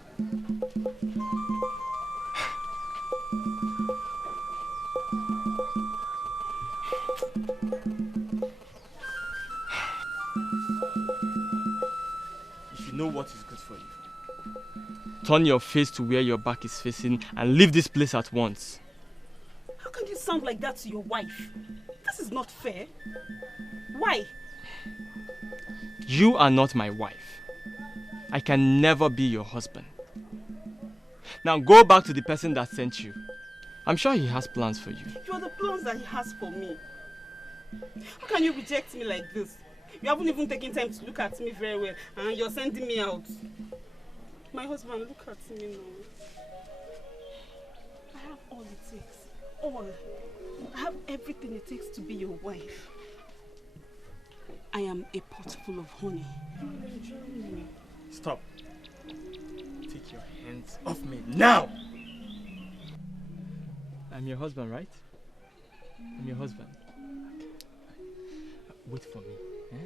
If you know what is good for you, turn your face to where your back is facing and leave this place at once. How can you sound like that to your wife? This is not fair. Why? You are not my wife. I can never be your husband. Now go back to the person that sent you. I'm sure he has plans for you. You are the plans that he has for me. How can you reject me like this? You haven't even taken time to look at me very well and you're sending me out. My husband, look at me now. all. I have everything it takes to be your wife. I am a pot full of honey. Stop. Take your hands off me now! I'm your husband, right? I'm your husband. Wait for me. Eh?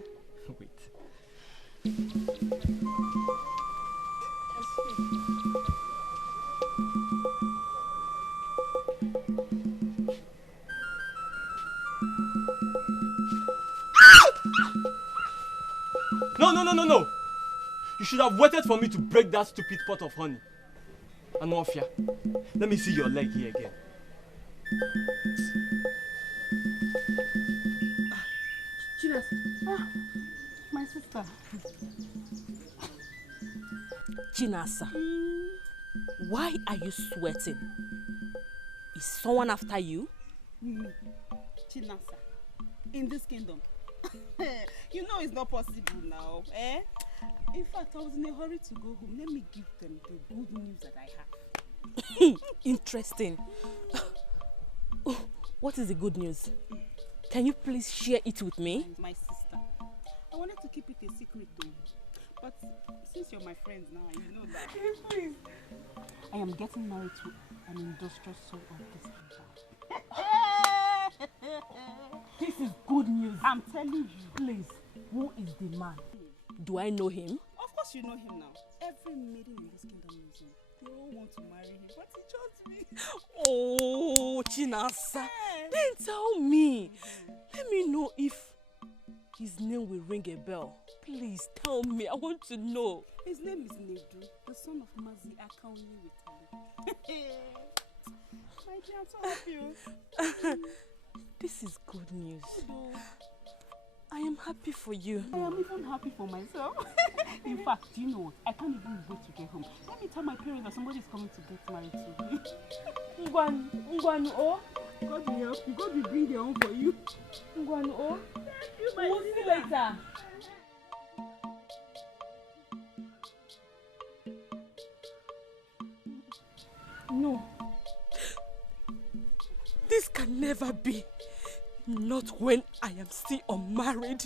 Wait. No! You should have waited for me to break that stupid pot of honey. Anofia, let me see your leg here again. Chinasa. My sister. Chinasa, why are you sweating? Is someone after you? Chinasa. In this kingdom. You know it's not possible now, eh? In fact, I was in a hurry to go home. Let me give them the good news that I have. Interesting. What is the good news? Can you please share it with me? My sister. I wanted to keep it a secret though. But since you're my friend now, you know that. Please. I am getting married to an industrial soul of this kingdom. This is good news. I'm telling you. Please, who is the man? Do I know him? Of course you know him now. Every maiden in this kingdom knows him. They all want to marry him, but he chose me. Oh, Chinasa. Then tell me. Let me know if his name will ring a bell. Please tell me. I want to know. His name is Nedu, the son of Mazi Akauni Witali. My dear, I'm so happy. This is good news. I am happy for you. I am even happy for myself. In fact, do you know what? I can't even wait to get home. Let me tell my parents that somebody is coming to get married to me. Ngwanu, oh. God will help you. God will bring their own for you. Ngwanu, oh. Thank you, my We'll see you later. No. This can never be. Not when I am still unmarried.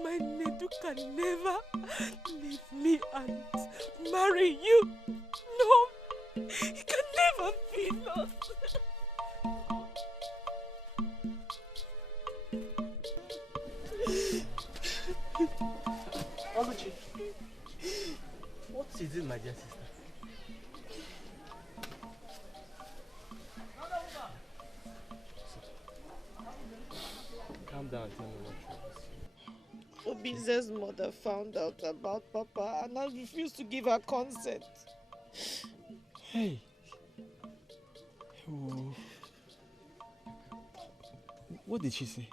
My Nedu can never leave me and marry you. No, he can never be lost. Oluchi, what is it, my dear sister? Calm down, tell me what you Obize's mother found out about Papa and I refused to give her consent. Hey. Oh. What did she say?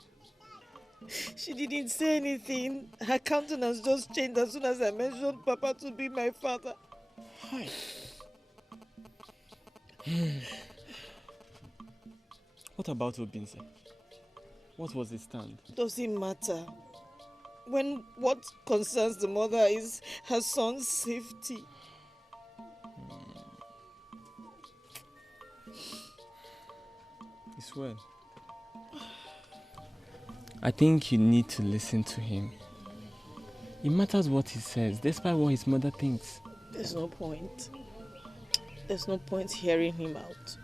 She didn't say anything. Her countenance just changed as soon as I mentioned Papa to be my father. Hi. What about Obinze? What was his stand? Doesn't matter. When what concerns the mother is her son's safety. It's well. I think you need to listen to him. It matters what he says, despite what his mother thinks. There's no point. There's no point hearing him out.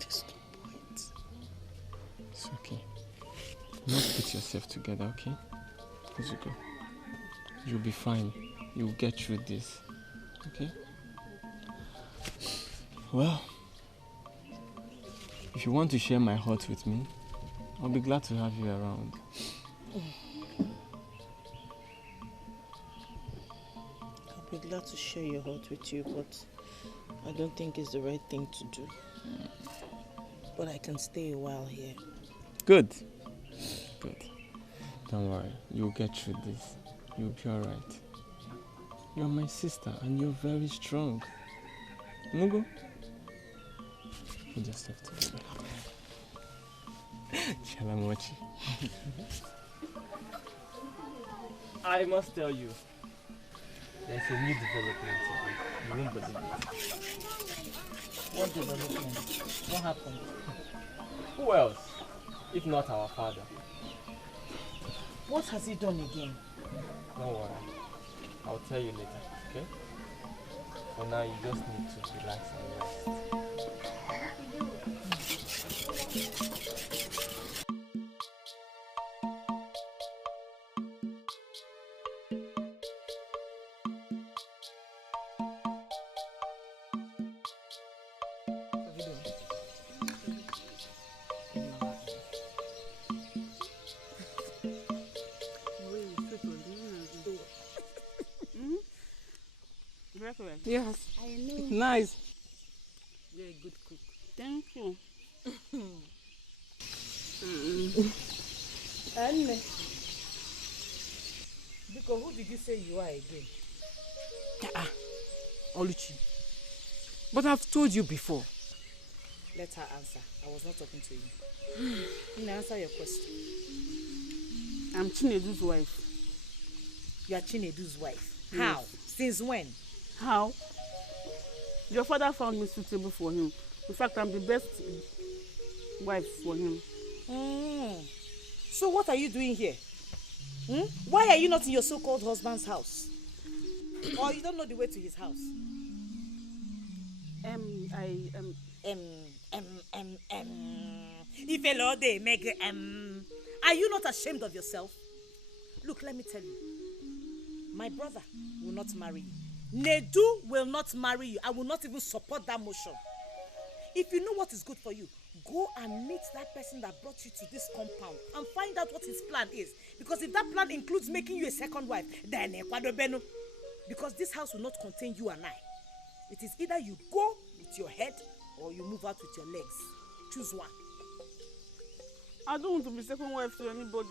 There's no point. It's okay. You must put yourself together, okay? Izuko, you'll be fine. You'll get through this, okay? Well, if you want to share my heart with me, I'll be glad to have you around. I'll be glad to share your heart with you, but I don't think it's the right thing to do. But I can stay a while here. Good. Good. Don't worry, you'll get through this. You'll be alright. You're my sister and you're very strong. Mugo? You just have to. Chalamochi. I must tell you, there's a new development today. You won't believe it. What development? What happened? Who else, if not our father? What has he done again? Don't worry. I'll tell you later, okay? For now, you just need to relax and rest. Yes. I know. Nice. You're a good cook. Thank you. Anne. Because who did you say you are again? Oluchi. But I've told you before. Let her answer. I was not talking to you. Can I answer your question? I'm Chinedu's wife. You are Chinedu's wife? Yes. How? Since when? How? Your father found me suitable for him. In fact, I'm the best wife for him. So what are you doing here? Why are you not in your so-called husband's house? Or you don't know the way to his house? Are you not ashamed of yourself? Look, let me tell you. My brother will not marry you. Nedu will not marry you. I will not even support that motion. If you know what is good for you, go and meet that person that brought you to this compound and find out what his plan is. Because if that plan includes making you a second wife, then because this house will not contain you and I. It is either you go with your head or you move out with your legs. Choose one. I don't want to be second wife to anybody.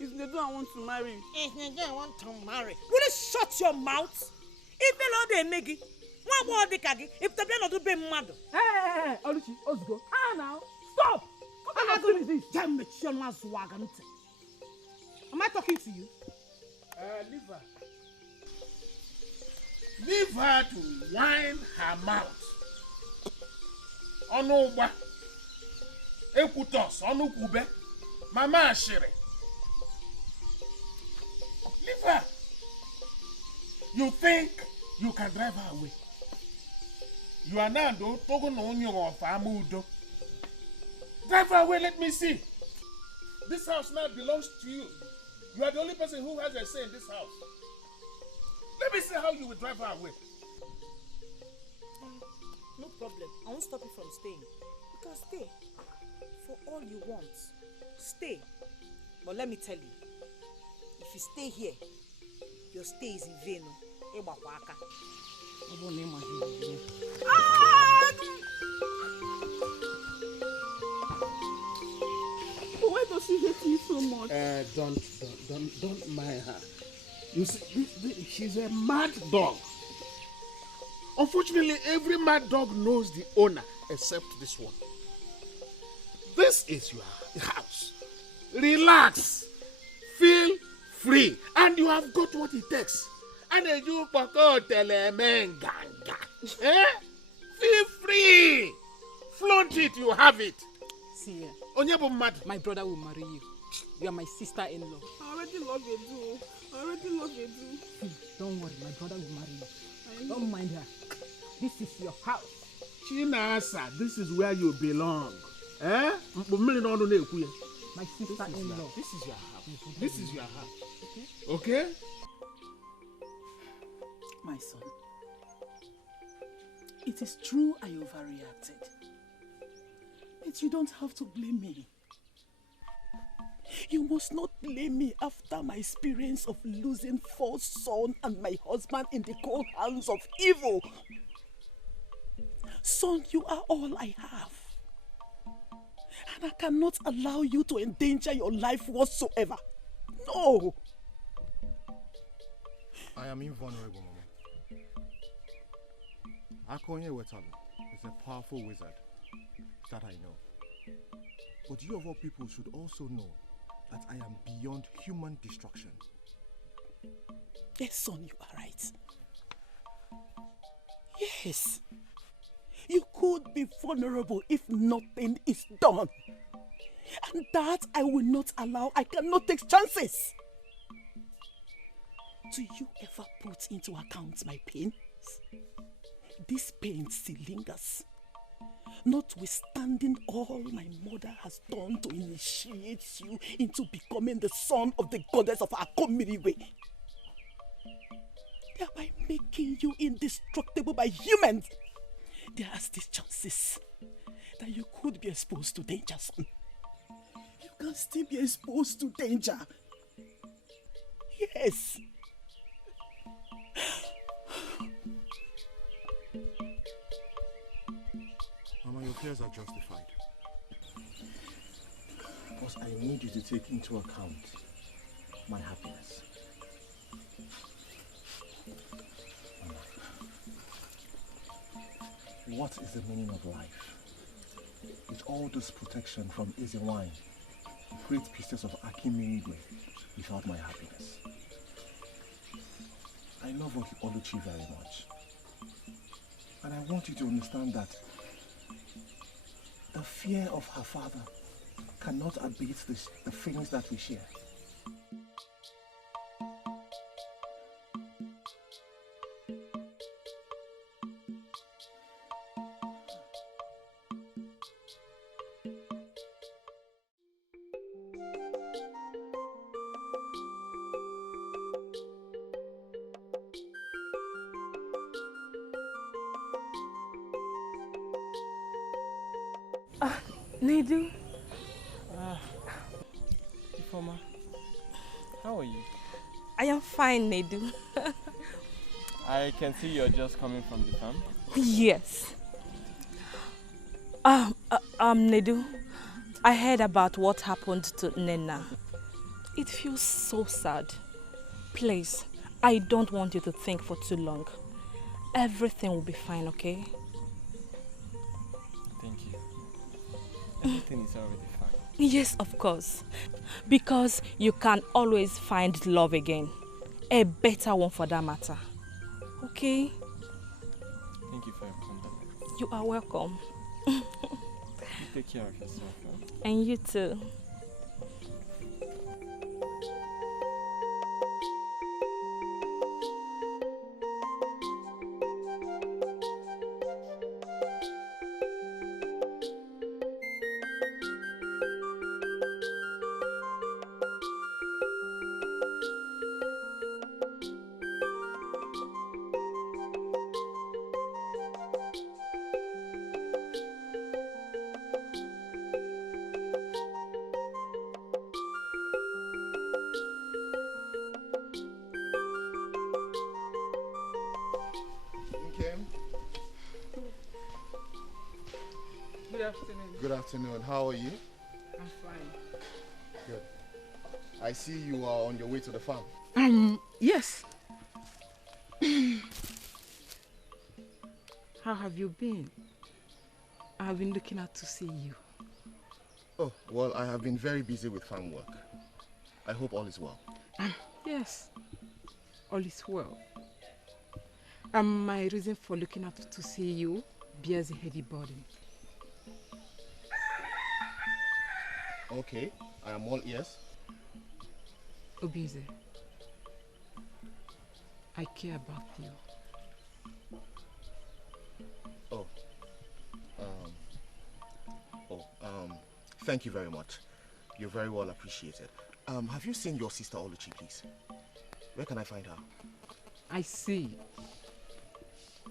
It's Nedu I want to marry. It's Nedu I want to marry. Will you shut your mouth? If you know they make it, one more they kagi. If the plan not be mad. Hey, Oluchi, Ozgo. Now, stop. What are you doing this? Am I talking to you? Leave her. Leave her to whine her mouth. Onuba. Ekutos, Onukube. Mama Ashire. Leave her. You think you can drive her away? You are now talking on your famudo. Drive her away, let me see. This house now belongs to you. You are the only person who has a say in this house. Let me see how you will drive her away. No problem. I won't stop you from staying. You can stay. For all you want. Stay. But let me tell you. If you stay here, your stay is in vain. Why does she hate me so much? Don't mind her. You see, she's a mad dog. Unfortunately, every mad dog knows the owner except this one. This is your house. Relax. Feel free. And you have got what it takes. And you feel free. Flaunt it, you have it. See, mad. My brother will marry you. You are my sister-in-law. I already love you too. Don't worry, my brother will marry you. Don't mind her. This is your house. Chinasa, this is where you belong. My sister-in-law. This is your house. This is your house. Okay? My son, it is true I overreacted. But you don't have to blame me. You must not blame me after my experience of losing 4 sons and my husband in the cold hands of evil. Son, you are all I have. And I cannot allow you to endanger your life whatsoever. No! I am invulnerable, Mama. Akonye Wetalo is a powerful wizard. That I know. But you of all people should also know that I am beyond human destruction. Yes, son, you are right. Yes. You could be vulnerable if nothing is done. And that I will not allow. I cannot take chances. Do you ever put into account my pains? This pain still lingers. Notwithstanding all my mother has done to initiate you into becoming the son of the goddess of Akomiriwe. Thereby making you indestructible by humans. There are still chances that you could be exposed to danger soon. You can still be exposed to danger. Yes. Mama, your fears are justified. Because I need you to take into account my happiness. Mama, what is the meaning of life? With all this protection from easy wine, great pieces of Akimirigwe without my happiness. I love Oluchi very much. And I want you to understand that the fear of her father cannot abate the feelings that we share. Nedu. Ifoma, how are you? I am fine, Nedu. I can see you're just coming from the farm. Yes. Nedu, I heard about what happened to Nena. It feels so sad. Please, I don't want you to think for too long. Everything will be fine, okay? Thank you. Everything is already fine. Yes, of course. Because you can always find love again. A better one for that matter. Okay? Thank you for your compliment. You are welcome. You take care of yourself. Huh? And you too. Good afternoon. How are you? I'm fine. Good. I see you are on your way to the farm. Yes. How have you been? I have been looking out to see you. Oh, well, I have been very busy with farm work. I hope all is well. Yes. All is well. My reason for looking out to see you bears a heavy burden. Okay, I am all ears. Obize, I care about you. Thank you very much. You're very well appreciated. Have you seen your sister Oluchi, please? Where can I find her? I see.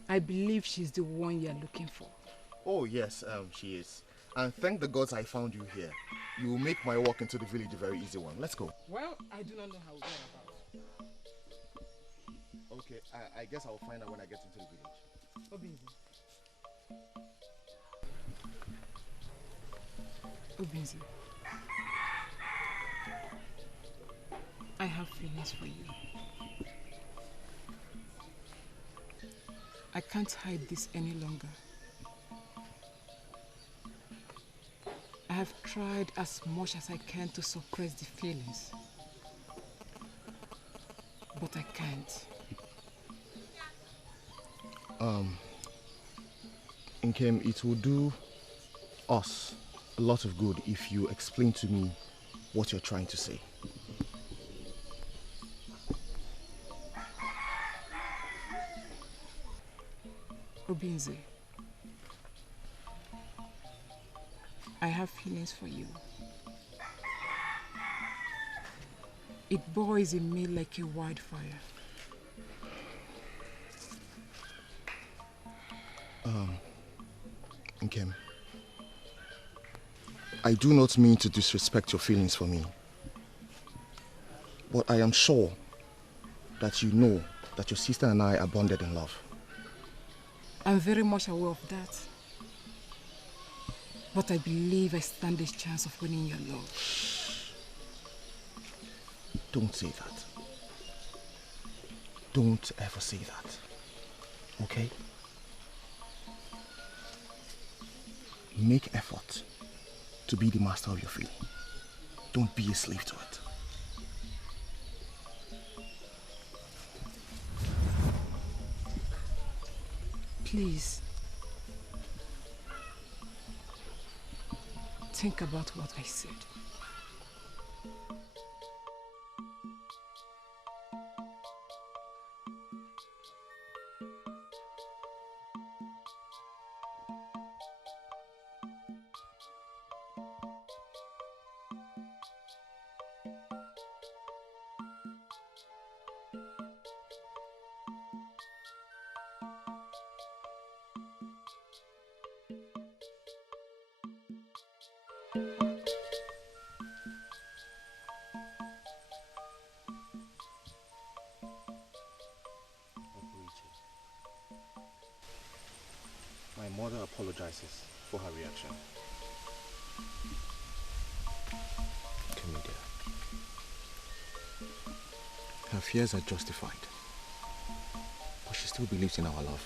I believe she's the one you're looking for. Oh yes, she is. And thank the gods I found you here. You will make my walk into the village a very easy one. Let's go. Well, I do not know how we'll go about. Okay, I guess I'll find out when I get into the village. Obize, I have feelings for you. I can't hide this any longer. I have tried as much as I can to suppress the feelings, but I can't. Nkem, it will do us a lot of good if you explain to me what you're trying to say. Obinze, I have feelings for you. It boils in me like a wildfire. Nkem, I do not mean to disrespect your feelings for me, but I am sure that you know that your sister and I are bonded in love. I'm very much aware of that. But I believe I stand a chance of winning your love. Don't say that. Don't ever say that. Okay? Make effort to be the master of your feeling. Don't be a slave to it. Please. Think about what I said. My mother apologizes for her reaction. Come here, dear. Her fears are justified, but she still believes in our love.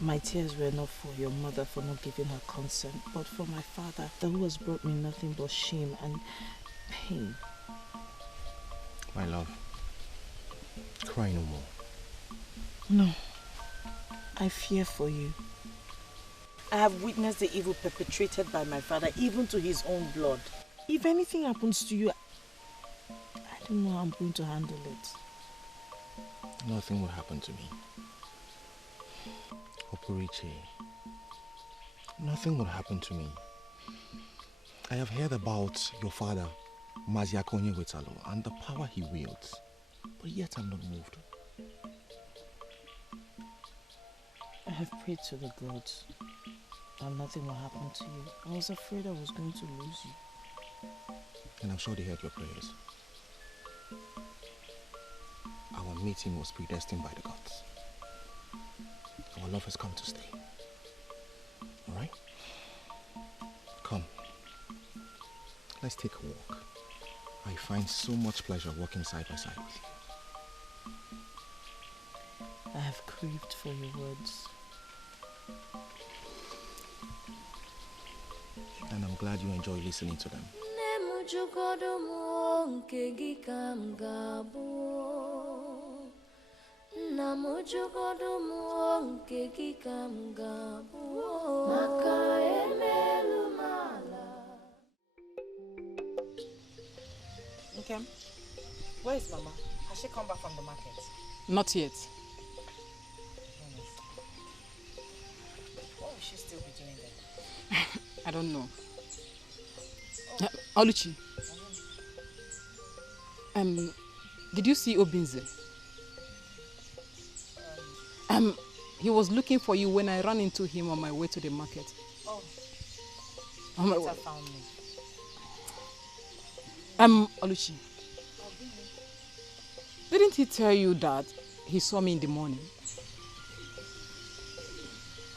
My tears were not for your mother for not giving her consent, but for my father, who has brought me nothing but shame and pain. My love, cry no more. No, I fear for you. I have witnessed the evil perpetrated by my father, even to his own blood. If anything happens to you, I don't know how I'm going to handle it. Nothing will happen to me. Oporiche, nothing will happen to me. I have heard about your father, Maziakonye Wetalo, and the power he wields, but yet I'm not moved. I have prayed to the gods that nothing will happen to you. I was afraid I was going to lose you. And I'm sure they heard your prayers. Our meeting was predestined by the gods. Our love has come to stay. Alright? Come. Let's take a walk. I find so much pleasure walking side by side with you. I have craved for your words. And I'm glad you enjoy listening to them. Okay. Where is Mama? Has she come back from the market? Not yet. What will she still be doing there? I don't know. Oluchi. Did you see Obinze? He was looking for you when I ran into him on my way to the market. Oh. On my He way. found me. Oluchi. Didn't he tell you that he saw me in the morning?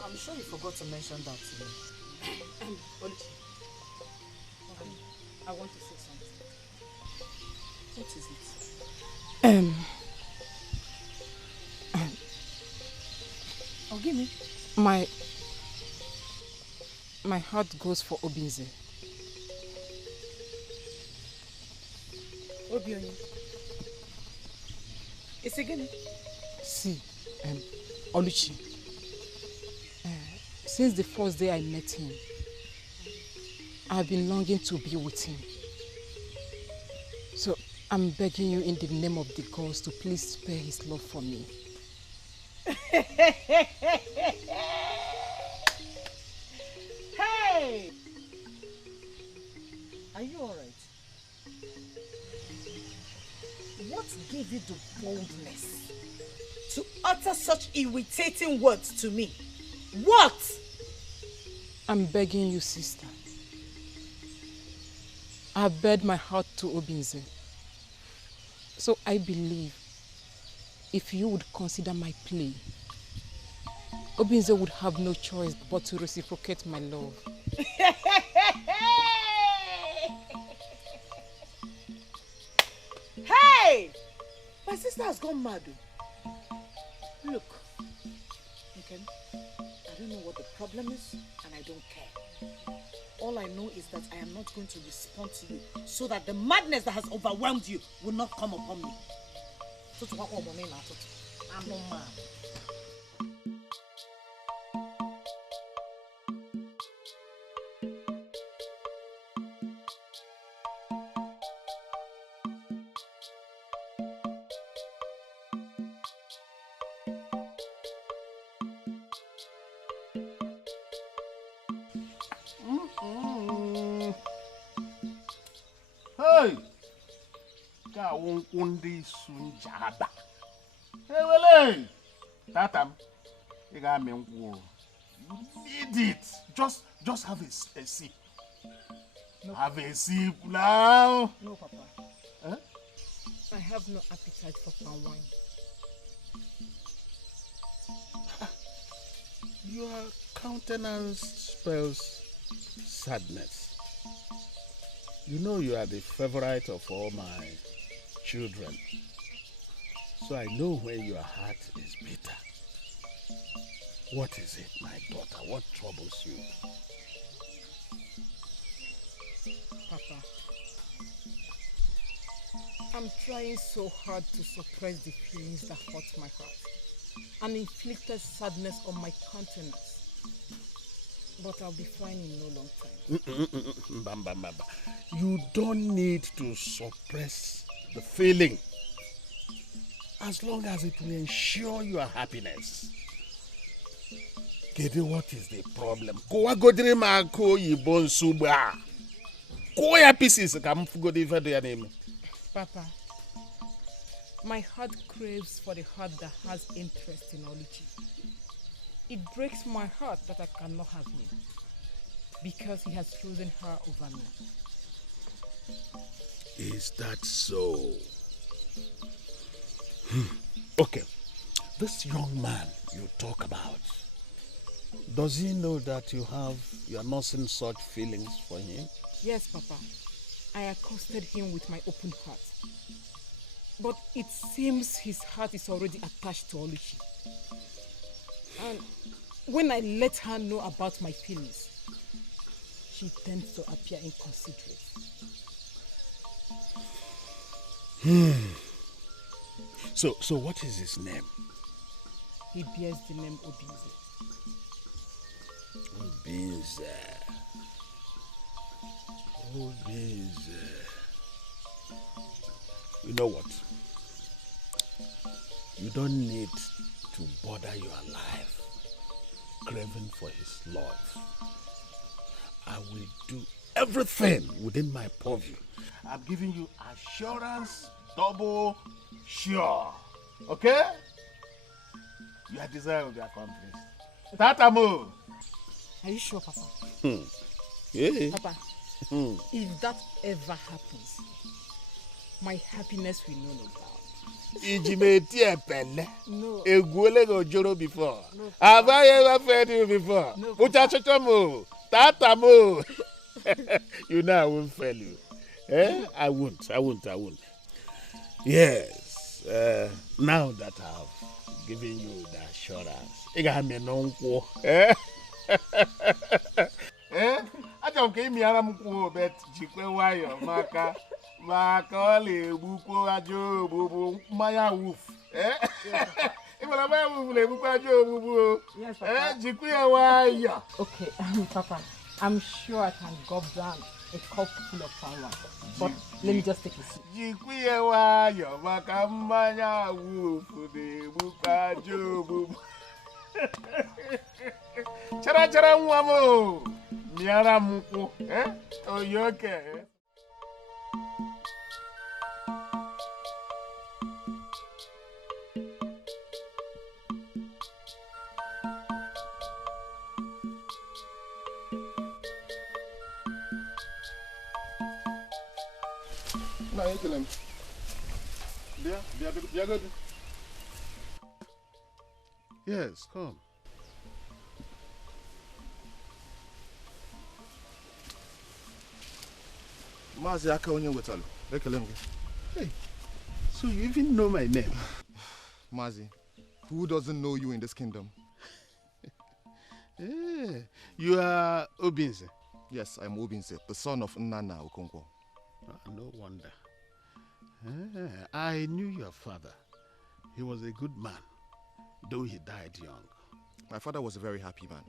I'm sure you forgot to mention that to me. Oluchi. I want to say something. What is it? Oh, give me. My heart goes for Obinze. Obionyi. It's again. See, Oluchi, Since the first day I met him, I've been longing to be with him. So I'm begging you in the name of the gods to please spare his love for me. Hey! Are you alright? What gave you the boldness to utter such irritating words to me? What? I'm begging you, sister. I bared my heart to Obinze. So I believe if you would consider my plea, Obinze would have no choice but to reciprocate my love. Hey! My sister has gone mad. Look, okay, I don't know what the problem is and I don't care. All I know is that I am not going to respond to you so that the madness that has overwhelmed you will not come upon me. I'm not mad. Hey! Ka wonkundi sunjaba. Hey, wele! Tatam, you got me You need it. Just have a sip. No. Have a sip now. No, Papa. Huh? I have no appetite for palm wine. Your countenance spells sadness. You know you are the favorite of all my children. So I know when your heart is bitter. What is it, my daughter? What troubles you? Papa, I'm trying so hard to suppress the feelings that hurt my heart and inflicted sadness on my countenance. But I'll be fine in no long time. You don't need to suppress the feeling as long as it will ensure your happiness. Kede, what is the problem? Kowa godiri ma ko yibon suba. Koya pieces kam fugodi vedo ya name. Papa, my heart craves for the heart that has interest in Oluchi. It breaks my heart that I cannot have him because he has chosen her over me. Is that so? Okay, this young man you talk about, does he know that you are nursing such feelings for him? Yes, Papa. I accosted him with my open heart. But it seems his heart is already attached to Oluchi. And when I let her know about my feelings, she tends to appear inconsiderate. So what is his name? He bears the name Obinze. Obinze. Obinze. You know what? You don't need to bother your life craving for his love. I will do everything within my purview. I'm giving you assurance, double sure. Okay? Your desire will be accomplished. Tatamo! Are you sure, Papa? Yeah. Papa, if that ever happens, my happiness will know no bounds. Ijimeti epele. No. Egwole go joro before. No. Have I ever fed you before? No. Uchachochomo. Tatamo. You know I won't fail you. Eh? I won't. Yes. Now that I've given you the assurance, I got me no. Eh? Eh? I don't give me a bet jikwe wayo maka ole buko ajo bubu maya woof. Eh? If I buy woof le buko ajo bubu. Eh? Jikwe wa Wire. Okay, Papa, I'm sure I can gob down a cup full of palm wine. But let me just take a sip. Jikwiye wire maka mmanya wufu de buka jobu. Chara chara nwa mo. Miara mukwu, Oyoke. No, you kill him. They're good. Yes, come. Mazi aka onye wetalu. Ekele m gị. Hey, so you even know my name? Mazi, who doesn't know you in this kingdom? Yeah, you are Obinze. Yes, I'm Obinze, the son of Nnanna Okonkwo. No wonder. I knew your father. He was a good man, though he died young. My father was a very happy man.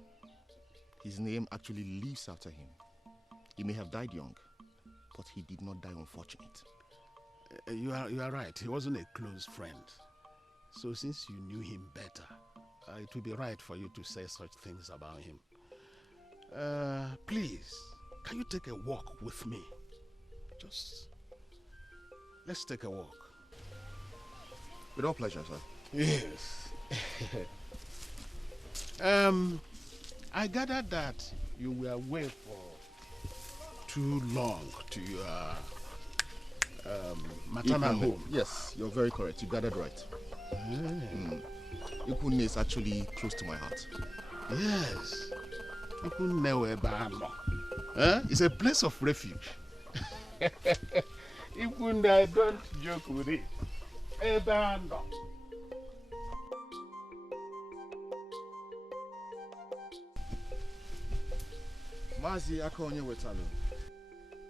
His name actually lives after him. He may have died young, but he did not die unfortunate. You are right. He wasn't a close friend. So since you knew him better, it would be right for you to say such things about him. Please, can you take a walk with me? Let's take a walk. With all pleasure, sir. Yes. I gathered that you were away for too long to your maternal home. Yes, you're very correct. You gathered right. Ikunne is actually close to my heart. Yes. Ikunne it's a place of refuge. Ikunne, I don't joke with it. Ebano. Mazi aka onye wetalu.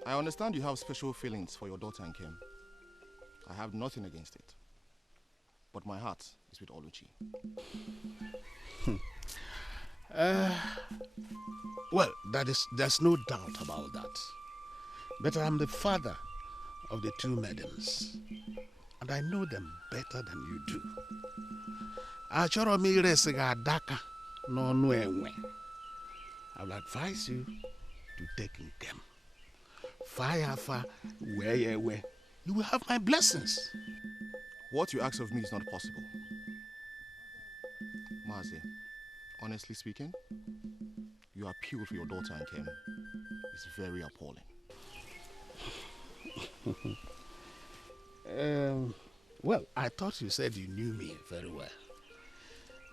I understand you have special feelings for your daughter Nkem. I have nothing against it. But my heart is with Oluchi. Well, there's no doubt about that. But I'm the father of the two maidens, and I know them better than you do. Achoro mi resega adaka no enwe. I will advise you to take Nkem. Fire where you will have my blessings. What you ask of me is not possible. Mazi, honestly speaking, your appeal for your daughter Nkem is very appalling. Well, I thought you said you knew me very well.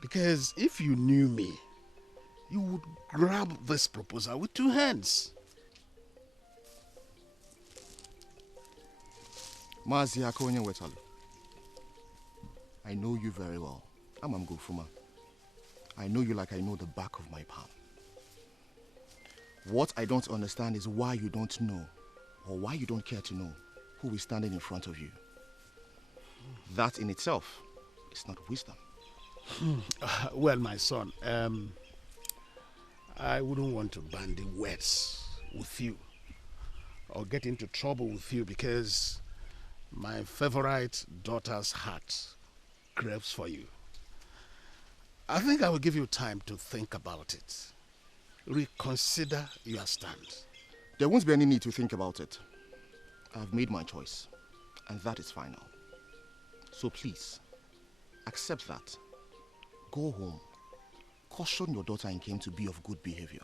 Because if you knew me, you would grab this proposal with two hands. Mazi Akonye Wetalu, I know you very well. I'm Gufuma. I know you like I know the back of my palm. What I don't understand is why you don't know, or why you don't care to know, who is standing in front of you. That in itself is not wisdom. Well, my son, I wouldn't want to bandy words with you or get into trouble with you because my favorite daughter's heart craves for you. I think I will give you time to think about it. Reconsider your stand. There won't be any need to think about it. I've made my choice, and that is final. So please, accept that. Go home. Caution your daughter and Nkem to be of good behavior.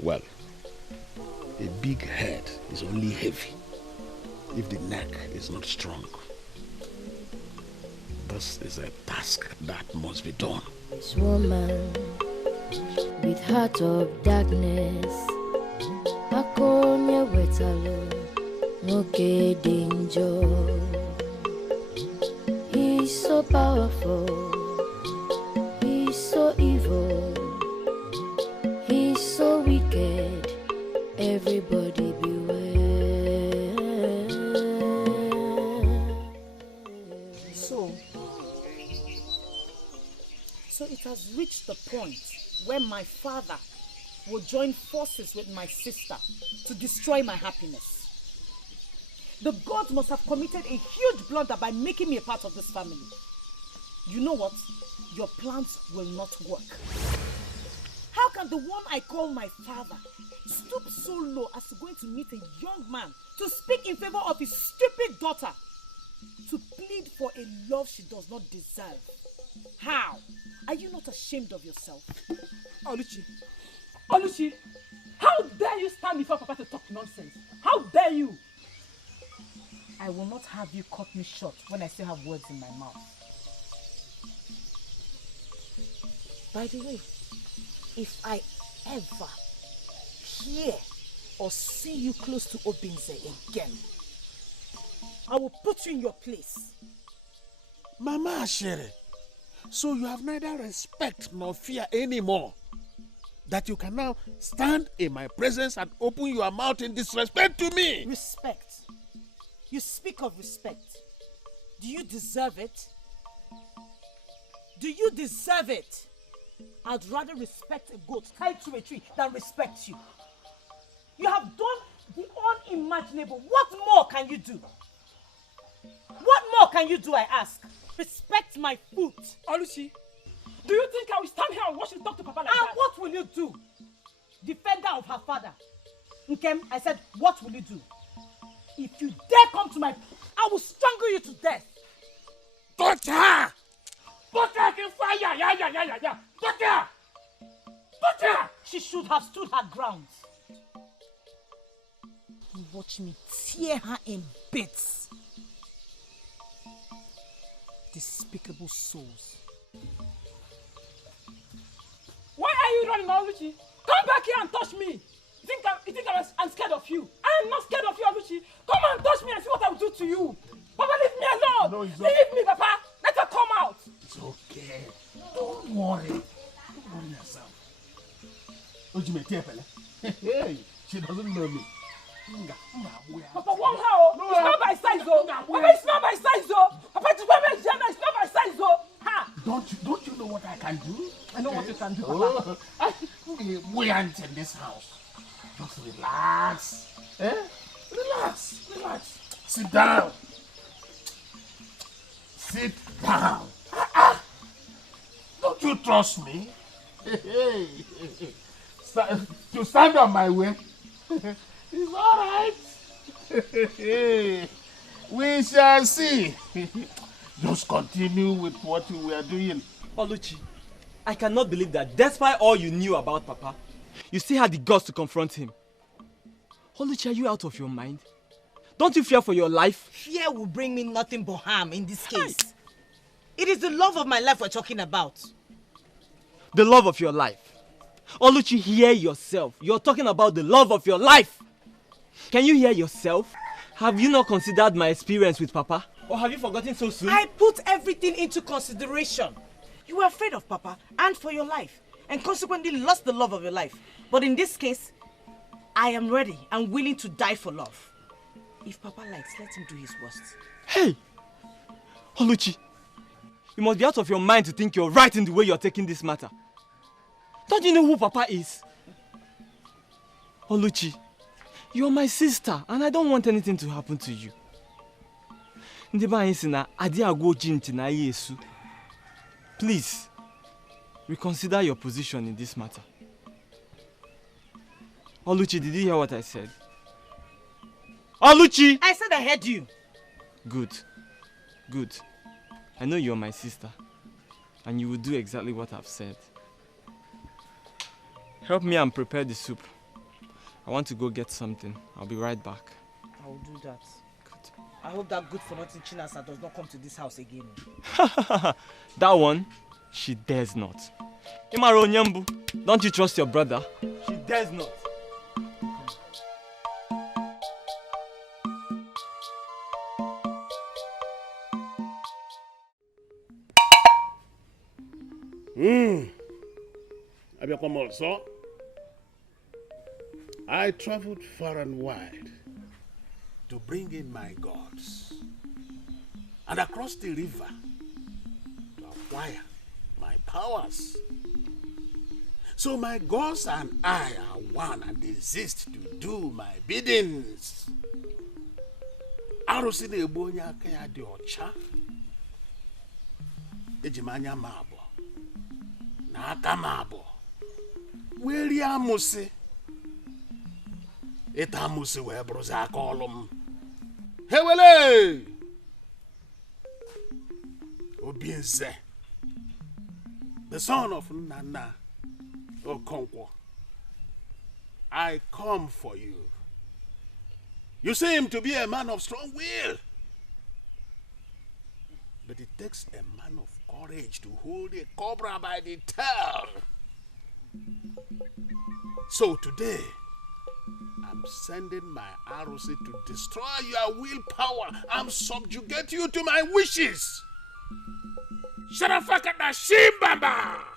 Well, a big head is only heavy if the neck is not strong. This is a task that must be done. This woman with heart of darkness, Akonye Wetalu, no danger. He's so powerful, he's so evil, he's so wicked my father will join forces with my sister to destroy my happiness. The gods must have committed a huge blunder by making me a part of this family. You know what? Your plans will not work. How can the one I call my father stoop so low as to going to meet a young man to speak in favor of his stupid daughter, to plead for a love she does not deserve? How? Are you not ashamed of yourself? Oluchi, how dare you stand before Papa to talk nonsense? How dare you? I will not have you cut me short when I still have words in my mouth. By the way, if I ever hear or see you close to Obinze again, I will put you in your place. Mama Ashere, so you have neither respect nor fear anymore, that you can now stand in my presence and open your mouth in disrespect to me. Respect? You speak of respect. Do you deserve it? Do you deserve it? I'd rather respect a goat tied to a tree than respect you. You have done the unimaginable. What more can you do? What more can you do, I ask? Respect my foot. Oluchi, do you think I will stand here and watch you talk to Papa like that? And what will you do? Defender of her father. Nkem, I said, what will you do? If you dare come to my... I will strangle you to death. Touch her! Touch her in fire! Yeah. Touch her! Touch her! She should have stood her ground. You watch me tear her in bits. Despicable souls. Why are you running, Oluchi? Come back here and touch me. You think I'm scared of you? I am not scared of you, Oluchi. Come and touch me and see what I will do to you. Papa, leave me alone. No, it's leave me, Papa. Let her come out. It's okay. Don't worry. Don't worry yourself. Hey, she doesn't know me. Papa, warn her. No, it's not by size, though. Papa, it's not by size, though. Papa, it's not by size, though. Ha! Don't you know what I can do? I know what you can do, Papa. We aren't in this house. Just relax. Relax. Sit down. Sit down. Don't you trust me? To stand on my way. It's all right. We shall see. Just continue with what you were doing. Oluchi, I cannot believe that despite all you knew about Papa, you still had the guts to confront him. Oluchi, are you out of your mind? Don't you fear for your life? Fear will bring me nothing but harm in this case. It is the love of my life we're talking about. The love of your life? Oluchi, hear yourself. You're talking about the love of your life. Can you hear yourself? Have you not considered my experience with Papa? Or have you forgotten so soon? I put everything into consideration. You were afraid of Papa and for your life, and consequently lost the love of your life. But in this case, I am ready and willing to die for love. If Papa likes, let him do his worst. Hey! Oluchi, you must be out of your mind to think you're right in the way you're taking this matter. Don't you know who Papa is? Oluchi, you're my sister and I don't want anything to happen to you. Please, reconsider your position in this matter. Oluchi, did you hear what I said? Oluchi! I said I heard you. Good. I know you're my sister. And you will do exactly what I've said. Help me and prepare the soup. I want to go get something. I'll be right back. I will do that. Good. I hope that good-for-nothing Chinasa does not come to this house again. That one, she dares not. Imaro Nyambu, don't you trust your brother? She dares not. I traveled far and wide to bring in my gods, and across the river to acquire my powers. So my gods and I are one and exist to do my biddings. Arụsị na-egbu onye aka ya dị ọcha. Eji m anya m abụọ na aka m abụọ wee rie amụsị. Ịta amụsị wee bụrụzi aka ọlụ m. Hewele! Obinze, the son of Nana Okonkwo, I come for you. You seem to be a man of strong will. But it takes a man of courage to hold a cobra by the tail. So today, I'm sending my arrows to destroy your willpower and subjugate you to my wishes. Sharafaka na Shimbamba!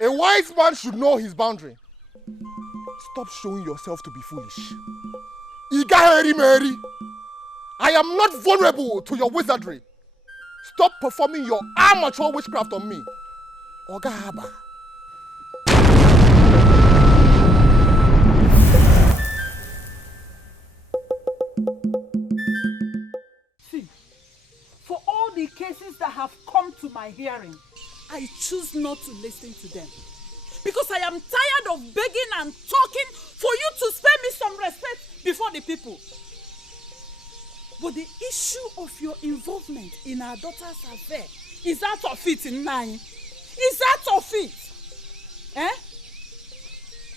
A wise man should know his boundary. Stop showing yourself to be foolish. Igaheri Mary, I am not vulnerable to your wizardry. Stop performing your amateur witchcraft on me. Oga Haba. See, for all the cases that have come to my hearing, I choose not to listen to them. Because I am tired of begging and talking for you to spare me some respect before the people. But the issue of your involvement in our daughter's affair is out of it in mine. Is out of it. Eh?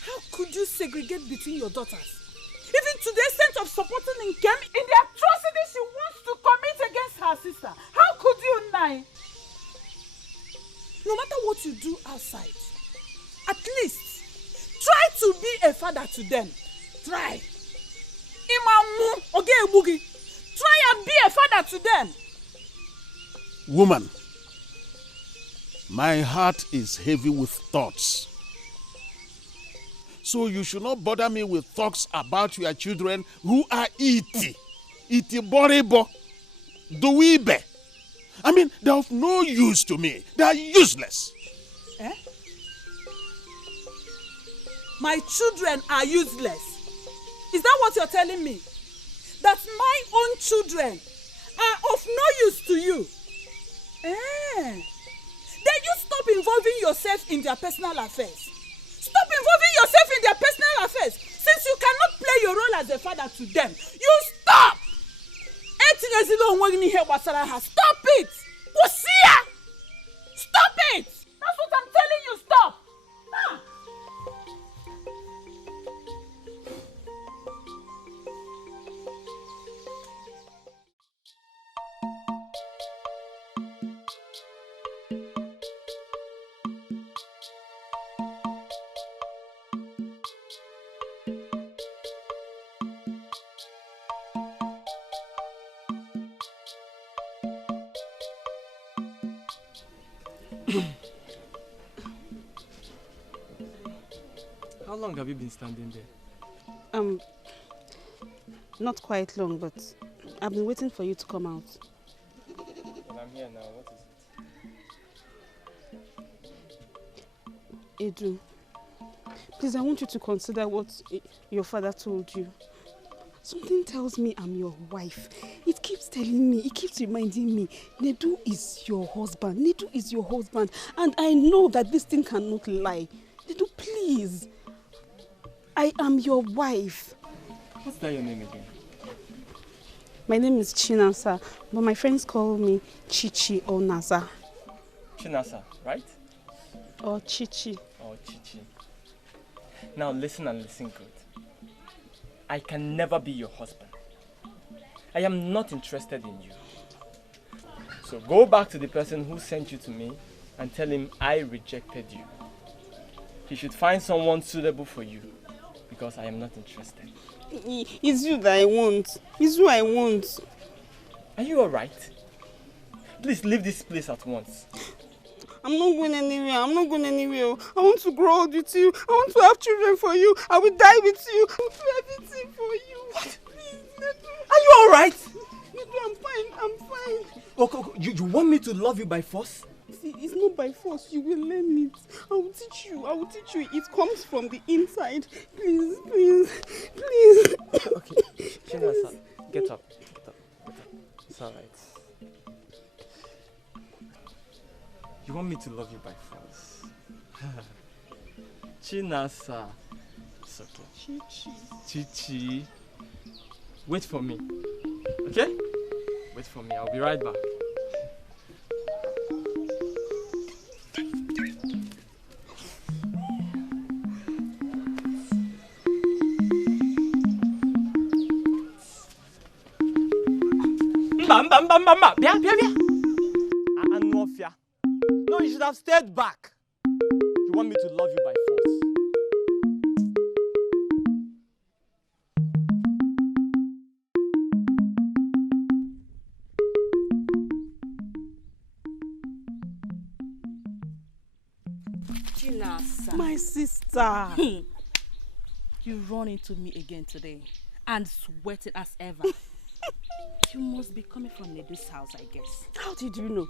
How could you segregate between your daughters? Even to the extent of supporting Nkem in the atrocities she wants to commit against her sister. How could you, Nai? No matter what you do outside, at least try to be a father to them. Try. Imamu oge ebugi. Try and be a father to them. Woman, my heart is heavy with thoughts. So you should not bother me with thoughts about your children who are iti boribo, duibe. I mean, they're of no use to me. They are useless. Eh? My children are useless. Is that what you're telling me? That my own children are of no use to you? Eh? Then you stop involving yourself in their personal affairs. Stop involving yourself in their personal affairs. Since you cannot play your role as a father to them, you stop! Stop it! Stop it! That's what I'm telling you, stop! Ah. How long have you been standing there? Not quite long, but I've been waiting for you to come out. Well, I'm here now. What is it? Edu, please, I want you to consider what your father told you. Something tells me I'm your wife. It keeps telling me, it keeps reminding me, Nedu is your husband. Nedu is your husband. And I know that this thing cannot lie. Nedu, please. I am your wife. What's that your name again? My name is Chinasa, but my friends call me Chichi or Nasa. Chinasa, right? Or Chichi. Or Chichi. Now listen and listen good. I can never be your husband. I am not interested in you. So go back to the person who sent you to me and tell him I rejected you. He should find someone suitable for you because I am not interested. It's you that I want. It's who I want. Are you alright? Please leave this place at once. I'm not going anywhere. I'm not going anywhere. I want to grow old with you. I want to have children for you. I will die with you. I will do everything for you. What? Please, Nedu. Are you alright? Nedu, I'm fine. I'm fine. Okay, you want me to love you by force? See, it's not by force. You will learn it. I will teach you. I will teach you. It comes from the inside. Please, please, please. Okay, Chinasa, get up. Get up. It's alright. You want me to love you by force? Chinasa. It's okay. Chichi. Chichi. Wait for me. Okay? Wait for me. I'll be right back. No, you should have stayed back. You want me to love you by force. Chinasa. My sister. You run into me again today and sweating as ever. You must be coming from Nedu's house, I guess. How did you know?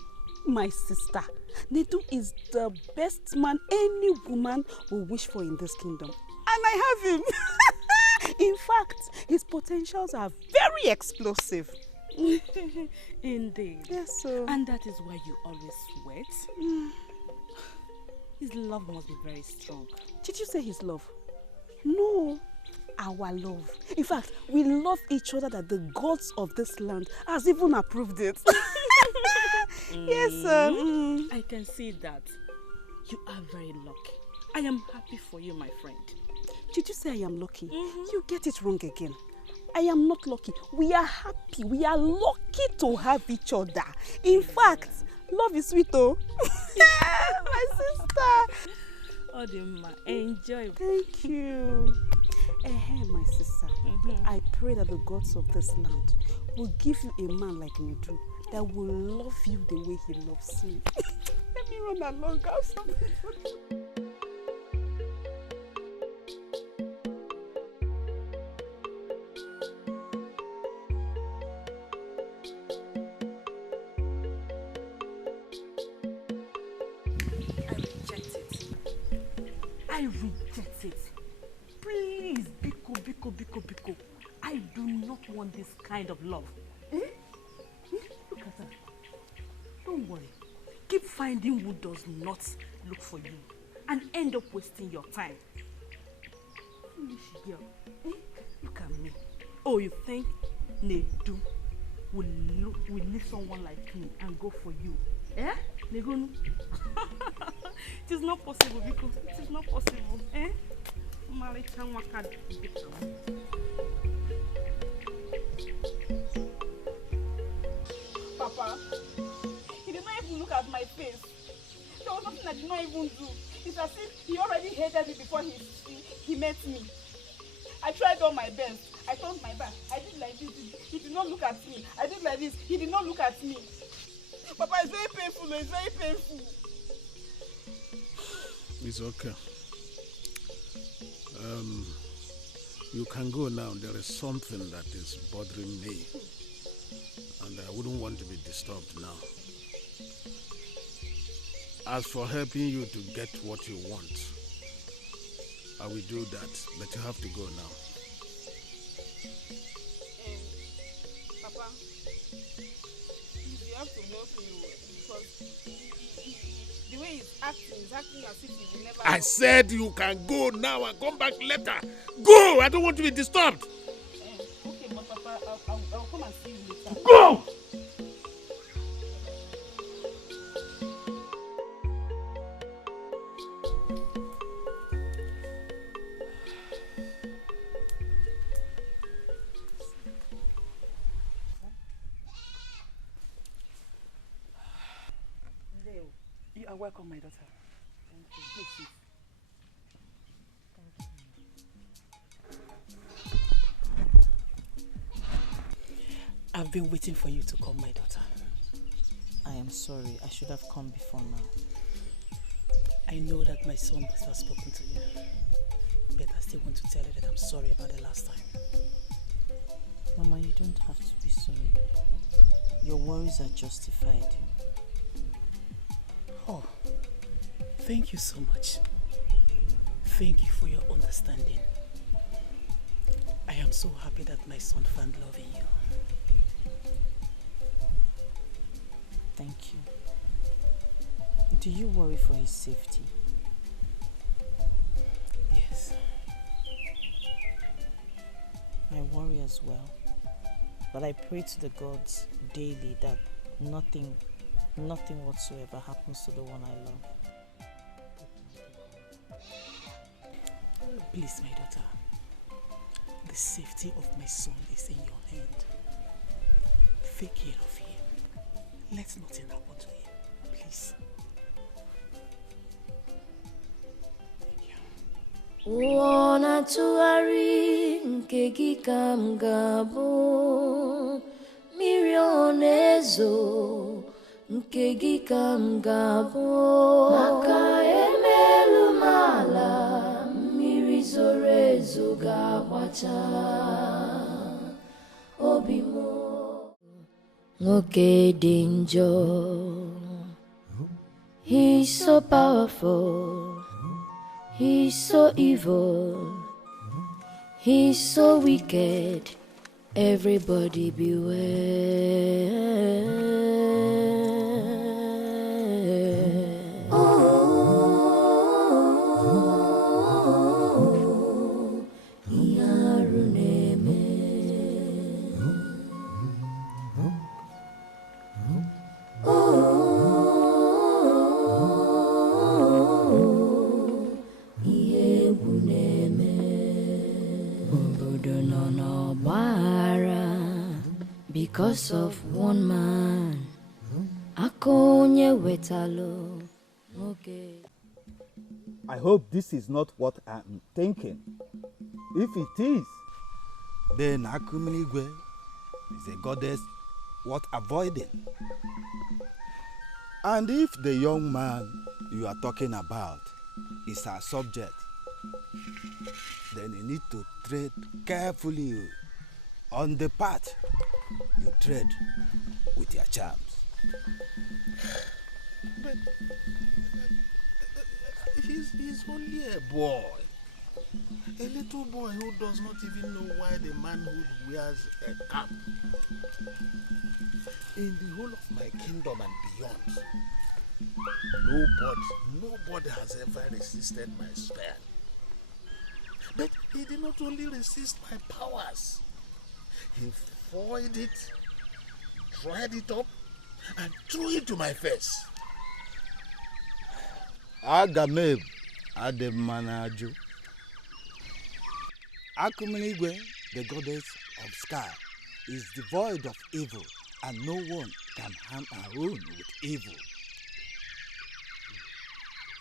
My sister. Nedu is the best man any woman will wish for in this kingdom. And I have him. In fact, his potentials are very explosive. Indeed. Yes, sir. And that is why you always sweat. His love must be very strong. Did you say his love? No. Our love. In fact, we love each other that the gods of this land has even approved it. Yes, sir. I can see that. You are very lucky. I am happy for you, my friend. Did you say I am lucky? You get it wrong again. I am not lucky. We are happy. We are lucky to have each other. In fact, love is sweet, oh. My sister. Odima, enjoy. Thank you. My sister, I pray that the gods of this land will give you a man like Nedu that will love you the way he loves me. Let me run along. I have something to do. I reject it. Please, Biko. I do not want this kind of love. Look at her. Don't worry. Keep finding who does not look for you and end up wasting your time. Foolish girl. Look at me. Oh, you think Nedu will leave someone like me and go for you? Negonu? It is not possible, because it is not possible. Papa, he did not even look at my face. There was nothing I did not even do. It's as if he already hated me before he met me. I tried all my best. I turned my back. I did like this. He did not look at me. I did like this. He did not look at me. Papa, it's very painful. It's very painful. It's okay. You can go now. There is something that is bothering me. And I wouldn't want to be disturbed now. As for helping you to get what you want, I will do that, but you have to go now. Papa, please, you have to help me because the way he's acting as if he will never. I said you can go now and come back later. Go! I don't want to be disturbed. Okay, but Papa, I'll come and see you later. Go! You are welcome, my daughter. Thank you. Please sit. I've been waiting for you to come, my daughter. I am sorry. I should have come before now. I know that my son must have spoken to you, but I still want to tell you that I'm sorry about the last time. Mama, you don't have to be sorry. Your worries are justified. Oh, thank you so much. Thank you for your understanding. I am so happy that my son found love in you. Thank you. Do you worry for his safety? Yes. I worry as well. But I pray to the gods daily that nothing whatsoever happens to the one I love. Please, my daughter, the safety of my son is in your hand. Take care of him. Let nothing happen to him, please. Wana tuari nke gị ka m ga-abụ, mmiri onezo nke gị ka m ga-abụ, maka emelu m ala, mmiri zoro ezo ga-agbacha obi m. Nwoke dị njọ, he's so powerful. He's so evil, he's so wicked, everybody beware. Oh, Yaruneme. Because of one man, akonye wetalo. Okay. I hope this is not what I'm thinking. If it is, then Akumiligwe is a goddess worth avoiding. And if the young man you are talking about is our subject, then you need to tread carefully on the path you tread with your charms. But he's only a boy. A little boy who does not even know why the manhood wears a cap. In the whole of my kingdom and beyond, nobody has ever resisted my spell. But he did not only resist my powers, he foiled it, dried it up, and threw it to my face. Agameb Ademanaju. Akumiligwe, the goddess of sky, is devoid of evil, and no one can harm her own with evil.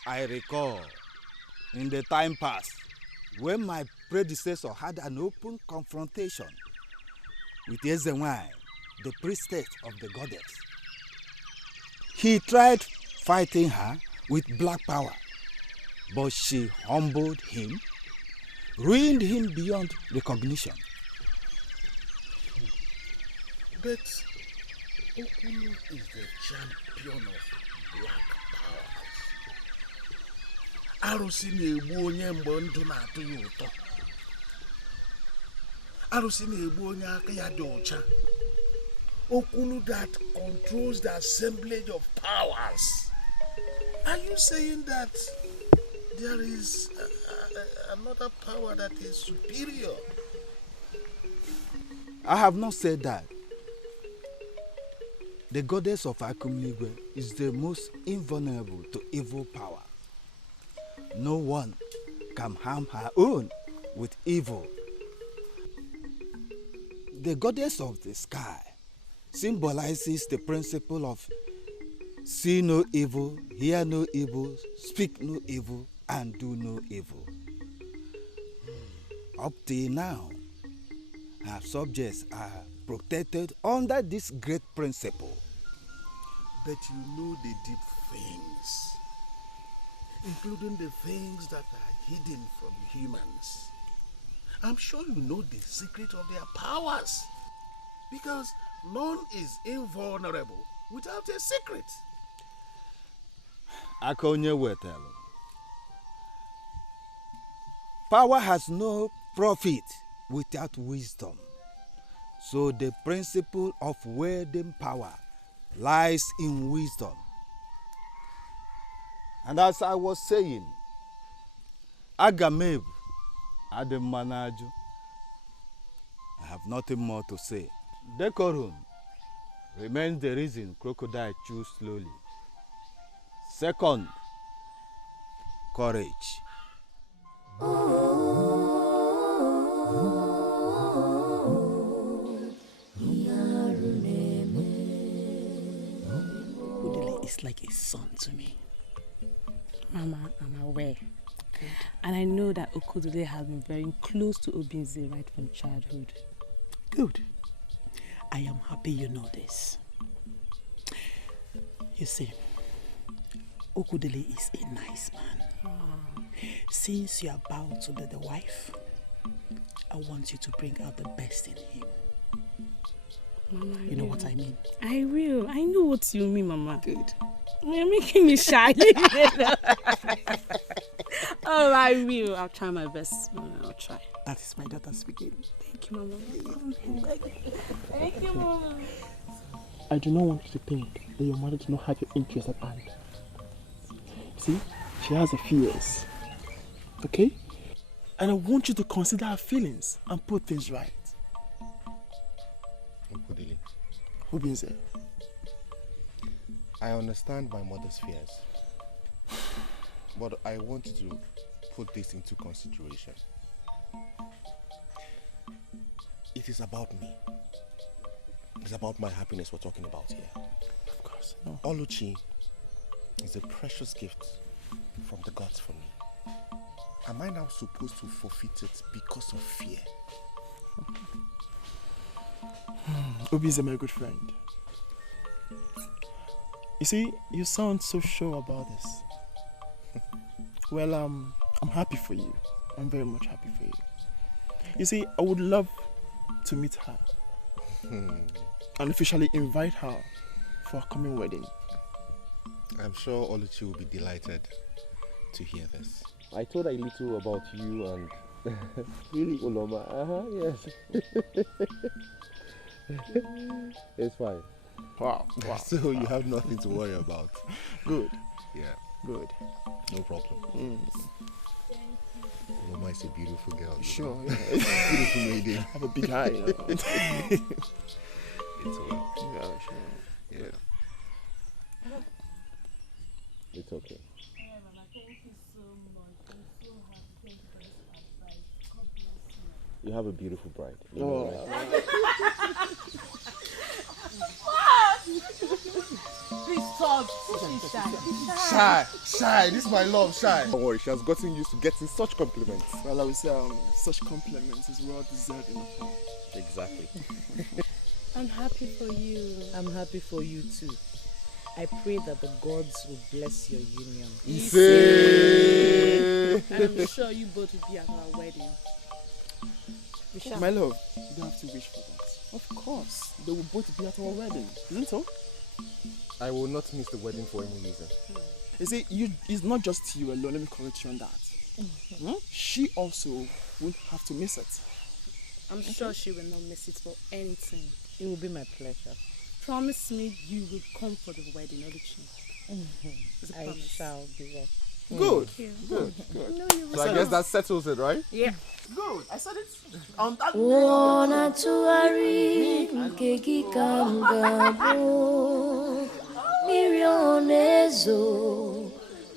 I recall in the time past when my predecessor had an open confrontation with Ezenwai, the priestess of the goddess. He tried fighting her with black power, but she humbled him, ruined him beyond recognition. But Okulu is the champion of black powers. Arụsị na-egbu onye mgbe ndụ na-atọ ya ụtọ. Arụsị na-egbu onye aka ya dị ọcha. Okunu that controls the assemblage of powers. Are you saying that there is another power that is superior? I have not said that. The goddess of Akumigwe is the most invulnerable to evil power. No one can harm her own with evil. The goddess of the sky symbolizes the principle of see no evil, hear no evil, speak no evil, and do no evil. Up till now, her subjects are protected under this great principle. But you know the deep things, including the things that are hidden from humans. I'm sure you know the secret of their powers, because none is invulnerable without a secret. Akonye wetelu. Power has no profit without wisdom. So the principle of wielding power lies in wisdom. And as I was saying, Agameb Ademanaju. I have nothing more to say. Decorum remains the reason crocodile chews slowly. Second, courage. Udele is like a son to me. Mama, I'm aware. Good. And I know that Okudule has been very close to Obinze right from childhood. Good. I am happy you know this. You see, Okudele is a nice man. Since you are about to be the wife, I want you to bring out the best in him. Mama, you know what I mean? I will. I know what you mean, Mama. Good. You're making me shy. Oh, I will. I'll try my best. I'll try. That is my daughter speaking. Thank you, Mama. Thank you, Mama. I do not want you to think that your mother does not have your interest at hand. See, she has her fears. Okay? And I want you to consider her feelings and put things right. Okudili, Who being there? I understand my mother's fears, but I want you to put this into consideration. It is about me. It's about my happiness we're talking about here. Of course. No. Oluchi is a precious gift from the gods for me. Am I now supposed to forfeit it because of fear? Obi is my good friend. You see, you sound so sure about this. Well, I'm happy for you. I'm very much happy for you. You see, I would love to meet her and officially invite her for a coming wedding. I'm sure Oluchi will be delighted to hear this. I told her a little about you and really Uloma. Yes. It's fine. Wow. So you have nothing to worry about. Good. Yeah. Good. No problem. Uloma is a beautiful girl. Sure. Yeah. Beautiful lady. Have a big eye. It's well. Yeah, sure. Yeah. It's okay. You have a beautiful bride. You know, right? Please stop. Shy. This is my love, Shy. Don't worry, she has gotten used to getting such compliments. Well, I would say such compliments is well deserved in a form. Exactly. I'm happy for you. I'm happy for you too. I pray that the gods will bless your union. And I'm sure you both will be at our wedding. My love, you don't have to wish for that. Of course, they will both be at our wedding, isn't it? I will not miss the wedding for any reason. You see, it's not just you alone. Let me correct you on that. She also won't have to miss it. I'm sure she will not miss it for anything. It will be my pleasure. Promise me you will come for the wedding, Oluchi. I shall be there. Good. Good. No, so I guess that settles it, right? Yeah. Good. I said it. On that Wanna tuari nkegi kamgabo Mirionezo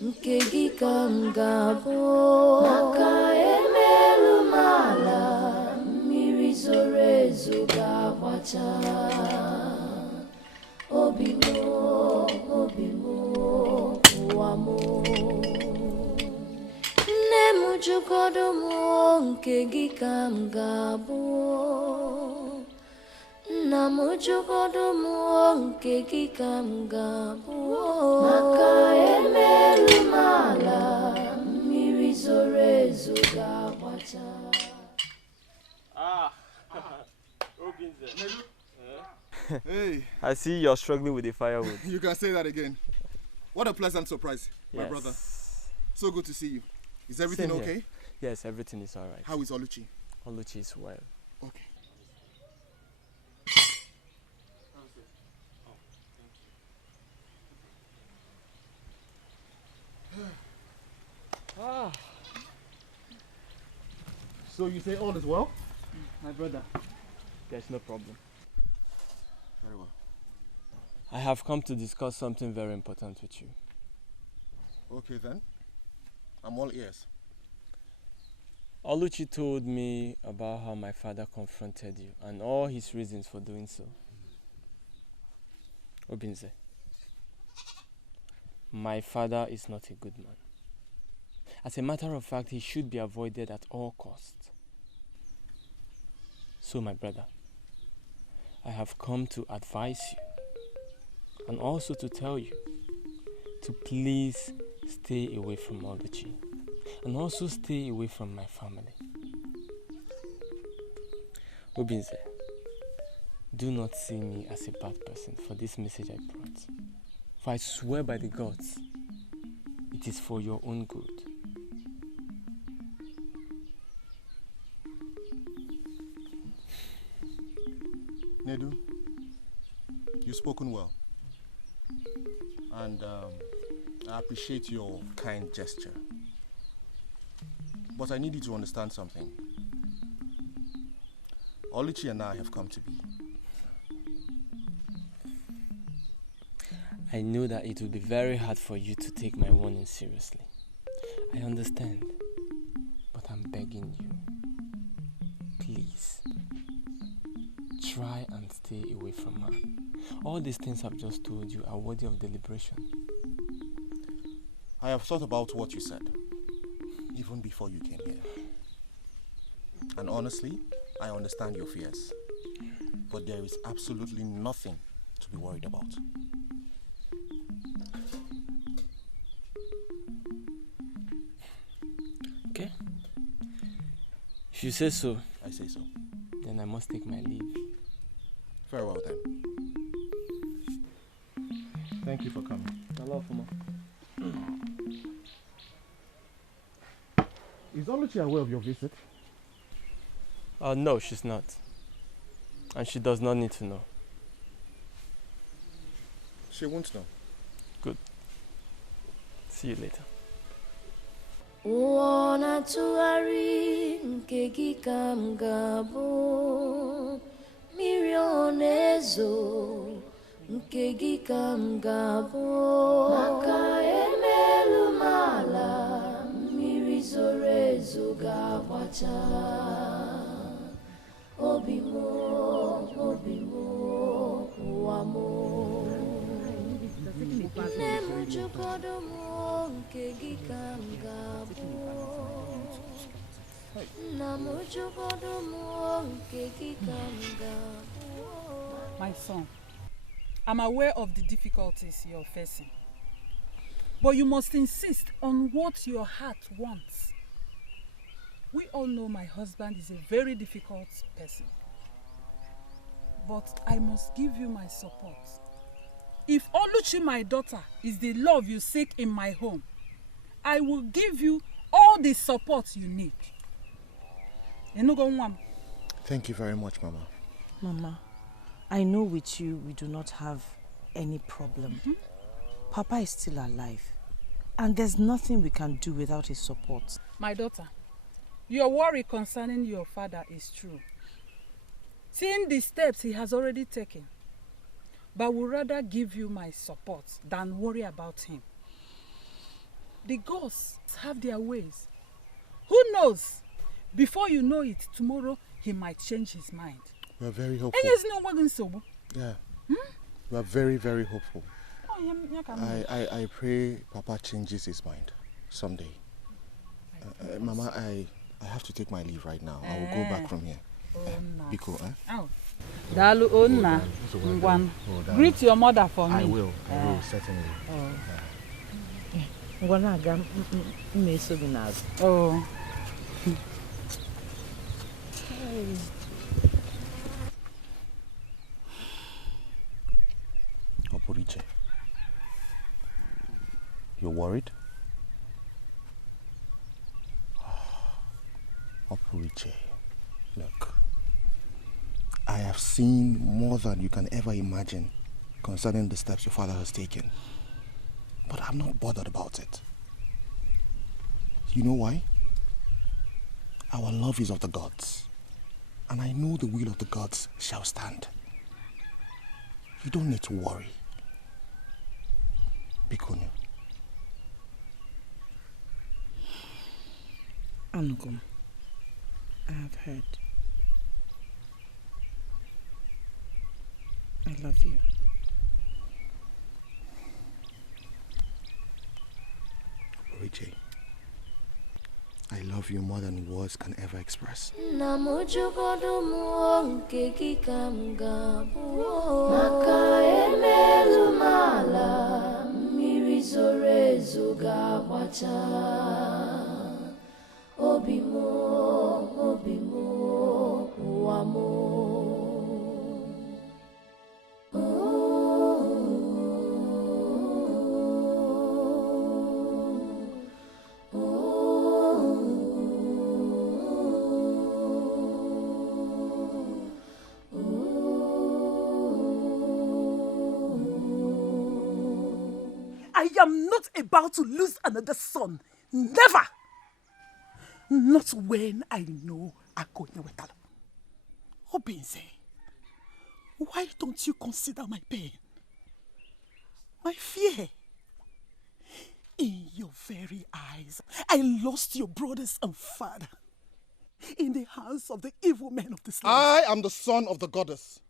nkegi kamgabo Maka emelu mala mirizorezo gawacha Obimo, obimo, wamo Nemu jukodomo nkegi kamgabo Namu jukodomo nkegi kamgabo Maka emelu mala mirizorezo gawacha Hey. I see you're struggling with the firewood. You can say that again. What a pleasant surprise, my Yes. brother. So good to see you. Is everything Same here. okay? Yes, everything is alright. How is Oluchi? Oluchi is well. Okay. So you say all is well? My brother, there's no problem. Very well. I have come to discuss something very important with you. Okay then. I'm all ears. Oluchi told me about how my father confronted you and all his reasons for doing so. Obinze, my father is not a good man. As a matter of fact, he should be avoided at all costs. So, my brother, I have come to advise you and also to tell you to please stay away from Oluchi and also stay away from my family. Obinze, do not see me as a bad person for this message I brought. For I swear by the gods, it is for your own good. Nedu, you've spoken well. And I appreciate your kind gesture. But I need you to understand something. Oluchi and I have come to be. I know that it will be very hard for you to take my warning seriously. I understand, but I'm begging you, please, try and stay away from her. All these things I've just told you are worthy of deliberation. I have thought about what you said, even before you came here. And honestly, I understand your fears. But there is absolutely nothing to be worried about. Okay? If you say so, I say so. Then I must take my leave. Very well then. Thank you for coming. Hello, Fuma. Is Oluchi aware of your visit? No, she's not. And she does not need to know. She won't know. Good. See you later. Wanna tuari nkegi kamgabo Mirionezo nkegi kamgabo Maka emelu mala mirizorezo gawacha Obimo, obimo, wamo Nemu jukodomo nkegi kamgabo Namu jukodomo nkegi kamgabo My son, I'm aware of the difficulties you're facing. But you must insist on what your heart wants. We all know my husband is a very difficult person. But I must give you my support. If Oluchi, my daughter, is the love you seek in my home, I will give you all the support you need. Thank you very much, Mama. Mama, I know with you we do not have any problem. Papa is still alive. And there's nothing we can do without his support. My daughter, your worry concerning your father is true. Seeing the steps he has already taken, but would rather give you my support than worry about him. The gods have their ways. Who knows? Before you know it, tomorrow he might change his mind. We're very hopeful. Yeah. We are very, very hopeful. I pray Papa changes his mind someday. Mama, I have to take my leave right now. I will go back from here. Biko, Dalu Onna, greet your mother for me. I will certainly. Oh. Oporiche, you're worried? Oporiche, look, I have seen more than you can ever imagine concerning the steps your father has taken. But I'm not bothered about it. You know why? Our love is of the gods, and I know the will of the gods shall stand. You don't need to worry. Bikonu. Anugum, I have heard. I love you. Richie, I love you more than words can ever express. I am not about to lose another son. Never! Not when I know Akonya Wetalo. Obinze, why don't you consider my pain? My fear? In your very eyes, I lost your brothers and father in the hands of the evil men of this land. I am the son of the goddess.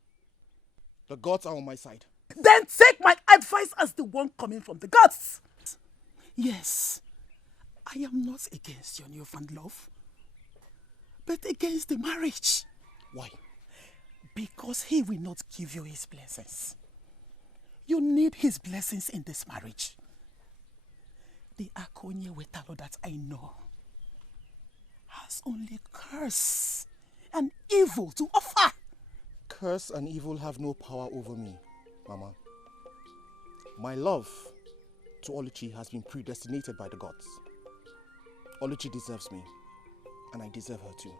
The gods are on my side. Then take my advice as the one coming from the gods. Yes, I am not against your newfound love, but against the marriage. Why? Because he will not give you his blessings. You need his blessings in this marriage. The Akonye Wetalo that I know has only curse and evil to offer. Curse and evil have no power over me, Mama. My love to Oluchi has been predestinated by the gods. Oluchi deserves me, and I deserve her too.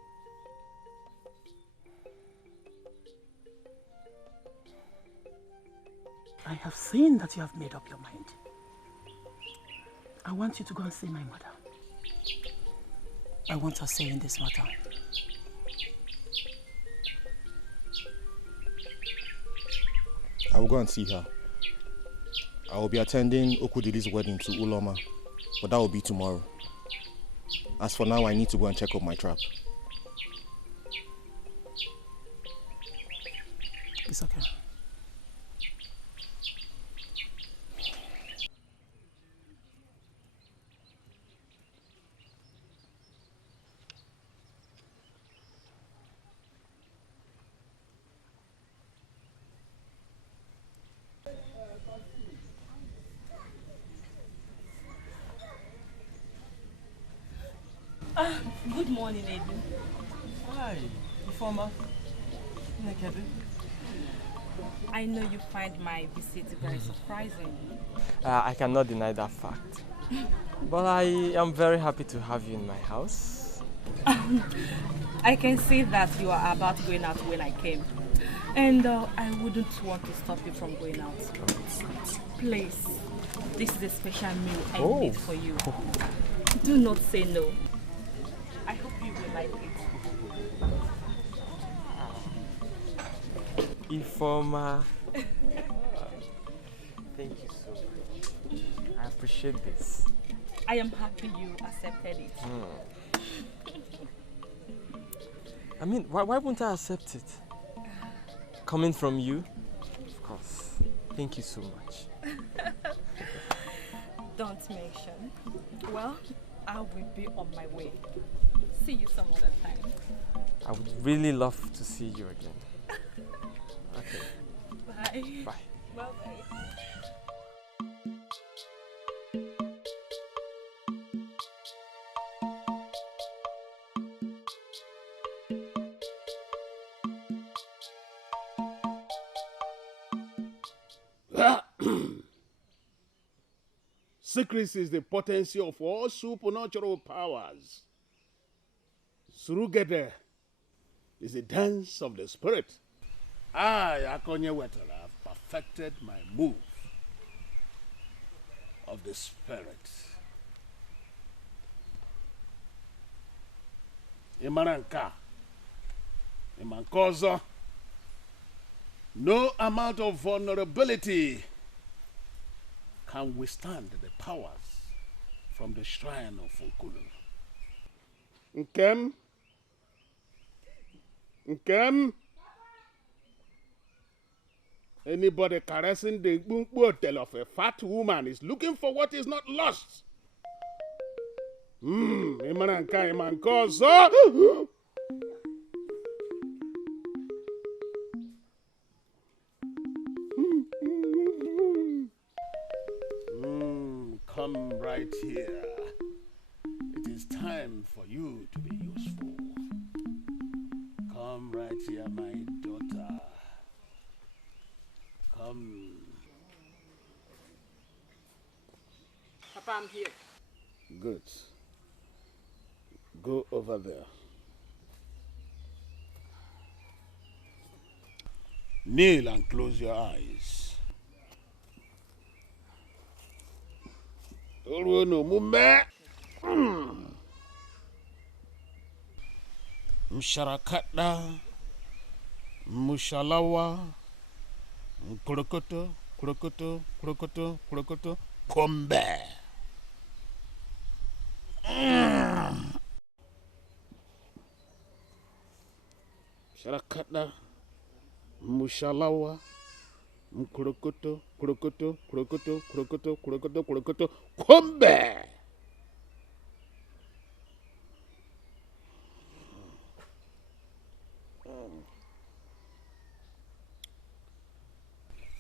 I have seen that you have made up your mind. I want you to go and see my mother. I want her say in this matter. I will go and see her. I will be attending Okudili's wedding to Uloma, but that will be tomorrow. As for now, I need to go and check up my trap. It's okay. Good morning, Edu. Hi, Ifoma. Nekebe. I know you find my visit very surprising. I cannot deny that fact. But I am very happy to have you in my house. I can see that you are about going out when I came. And I wouldn't want to stop you from going out. Please, this is a special meal I made for you. Do not say no. I hope you will like it. Ifoma. Thank you so much. I appreciate this. I am happy you accepted it. I mean, why won't I accept it? Coming from you? Of course. Thank you so much. Don't mention. Well, I will be on my way. See you some other time. I would really love to see you again. Okay. Bye. Bye. Bye-bye. Secrecy is the potency of all supernatural powers. Surugede is the dance of the spirit. I, Akonye Wetala, have perfected my move of the spirit. Imananka, Imankozo, no amount of vulnerability can withstand the powers from the shrine of Okulu. Nkem? Nkem? Anybody caressing the hotel of a fat woman is looking for what is not lost. Imananka, Imankozo. Come right here. It is time for you to be useful. Come right here, my daughter. Come. Papa, I'm here. Good. Go over there. Kneel and close your eyes. Msharakata, Mushalawa, Kurokoto, Kurokoto, Kurokoto, Kurokoto, Kombe. Sharakata, Mushalawa, Kurokoto, Kurokoto, Kurokoto, Kurokoto, Kurokoto, Kurokoto, Kombe.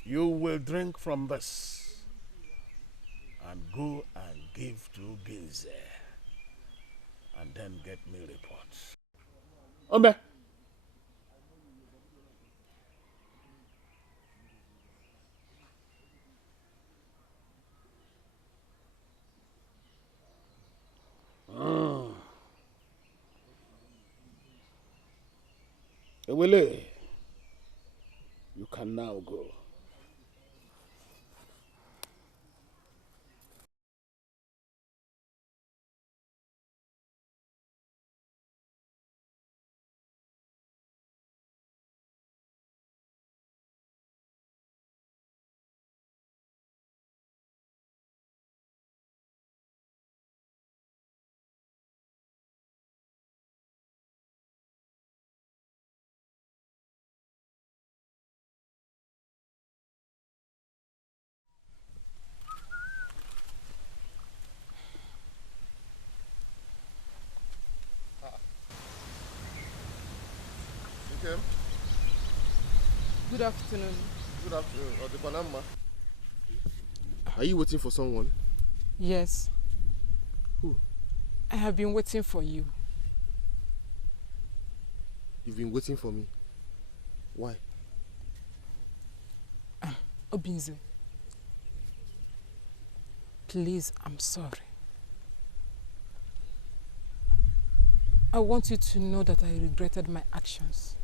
You will drink from this and go and give to Ginze and then get me reports. Ombe. Ewele, you can now go. Okay. Good afternoon. Good afternoon. Are you waiting for someone? Yes. Who? I have been waiting for you. You've been waiting for me. Why? Obinze, please, I'm sorry. I want you to know that I regretted my actions.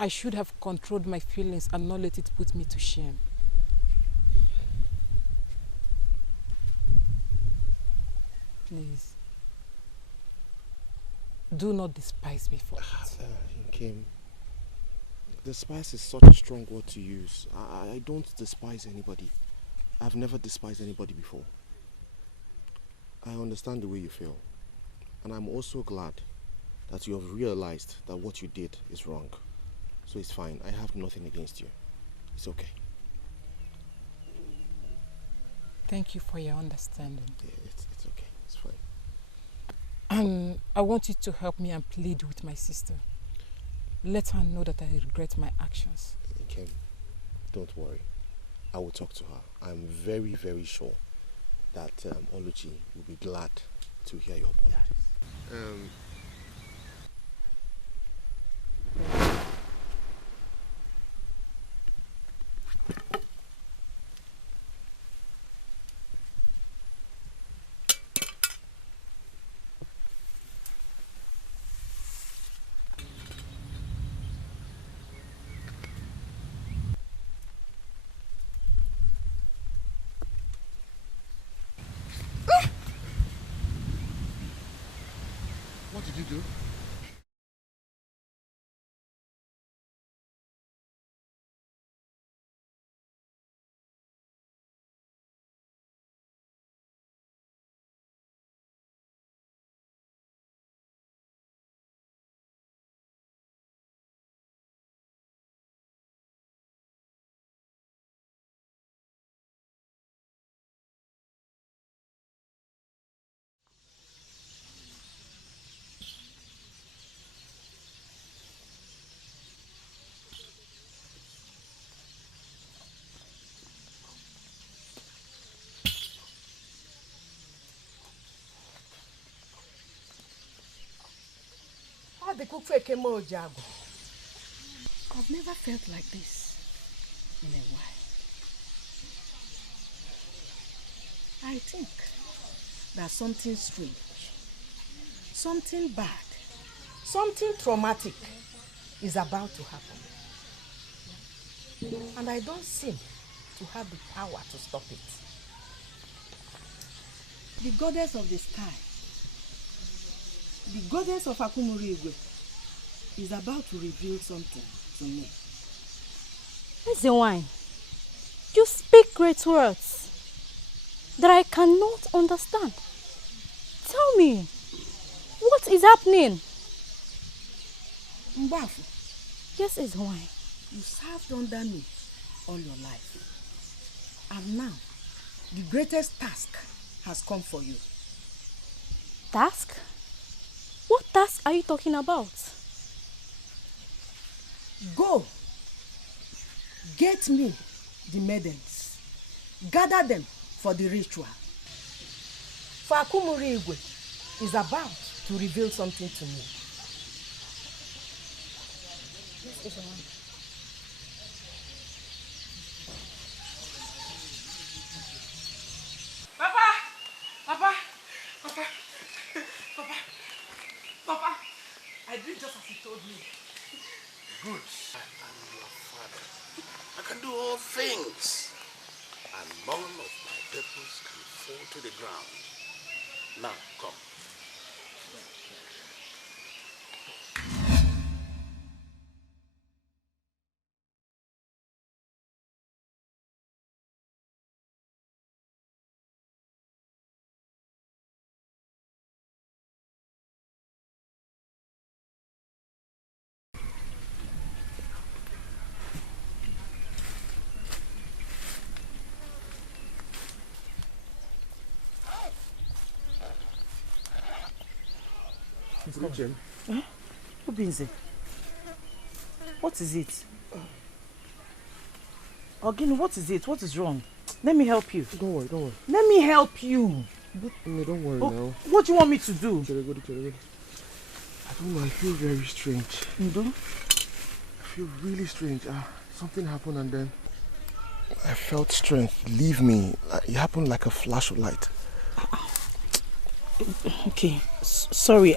I should have controlled my feelings and not let it put me to shame. Please, do not despise me for it. Kim, despise is such a strong word to use. I don't despise anybody. I've never despised anybody before. I understand the way you feel. And I'm also glad that you have realized that what you did is wrong. So it's fine. I have nothing against you. It's okay. Thank you for your understanding. Yeah, it's okay. It's fine. And I want you to help me and plead with my sister. Let her know that I regret my actions. Kim, don't worry. I will talk to her. I'm very, very sure that Oluchi will be glad to hear your apologies. What did you do? I've never felt like this in a while. I think that something strange, something bad, something traumatic is about to happen. And I don't seem to have the power to stop it. The goddess of the sky, the goddess of Akumuriigwe, is about to reveal something to me. Ezewine, you speak great words that I cannot understand. Tell me, what is happening? Mbafu. Yes, Ezewine. You served under me all your life. And now, the greatest task has come for you. Task? What task are you talking about? Go. Get me the maidens. Gather them for the ritual. For Akumuriigwe is about to reveal something to me. Yes, it's one. Papa, I did just as he told me. Good. I am your father. I can do all things. And none of my purpose can fall to the ground. Now, come. Jim. Obinze, what is it? Ogini, what is it? What is wrong? Let me help you. Don't worry, don't worry. Let me help you. No, don't worry now. What do you want me to do? I don't know, I feel very strange. You do? I feel really strange. Something happened and then I felt strength leave me. It happened like a flash of light. Okay, sorry.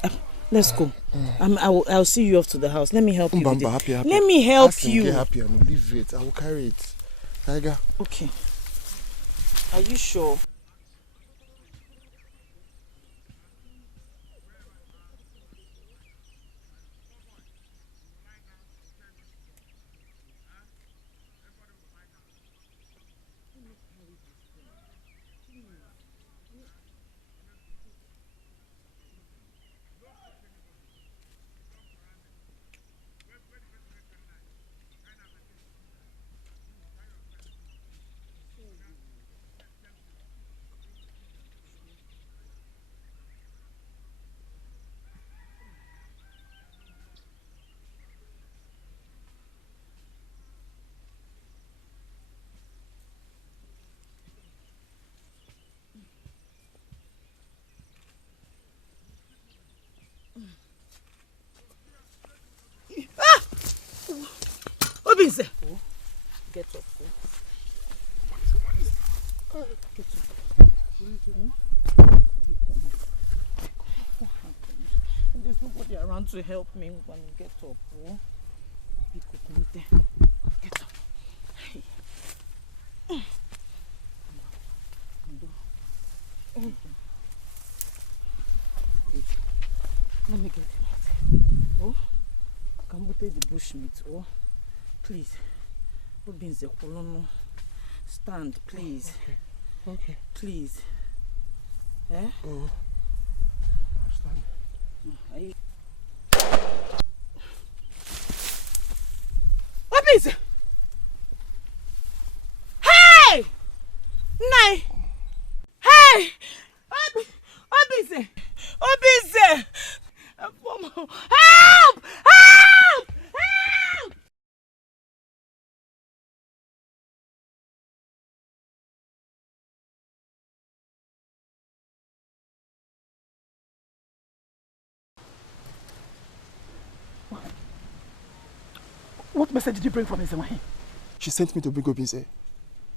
Let's go. I'll see you off to the house. Let me help you with it. Happy. Let me help you. Get happy and leave it. I will carry it. Tiger. Okay. Are you sure? Obinze! Get up. Get up. There's nobody around to help me when I get up. Get up. Let me get it. Oh, can we take the bushmeat? Oh, please. Obinze Kolono. Stand, please. Okay. Please. Eh? Oh. I'm standing. Obinze! Hey! Nay! Hey! Obinze! Obinze! Help! Help! Help! What message did you bring from Nzemahi? She sent me to bring Obinze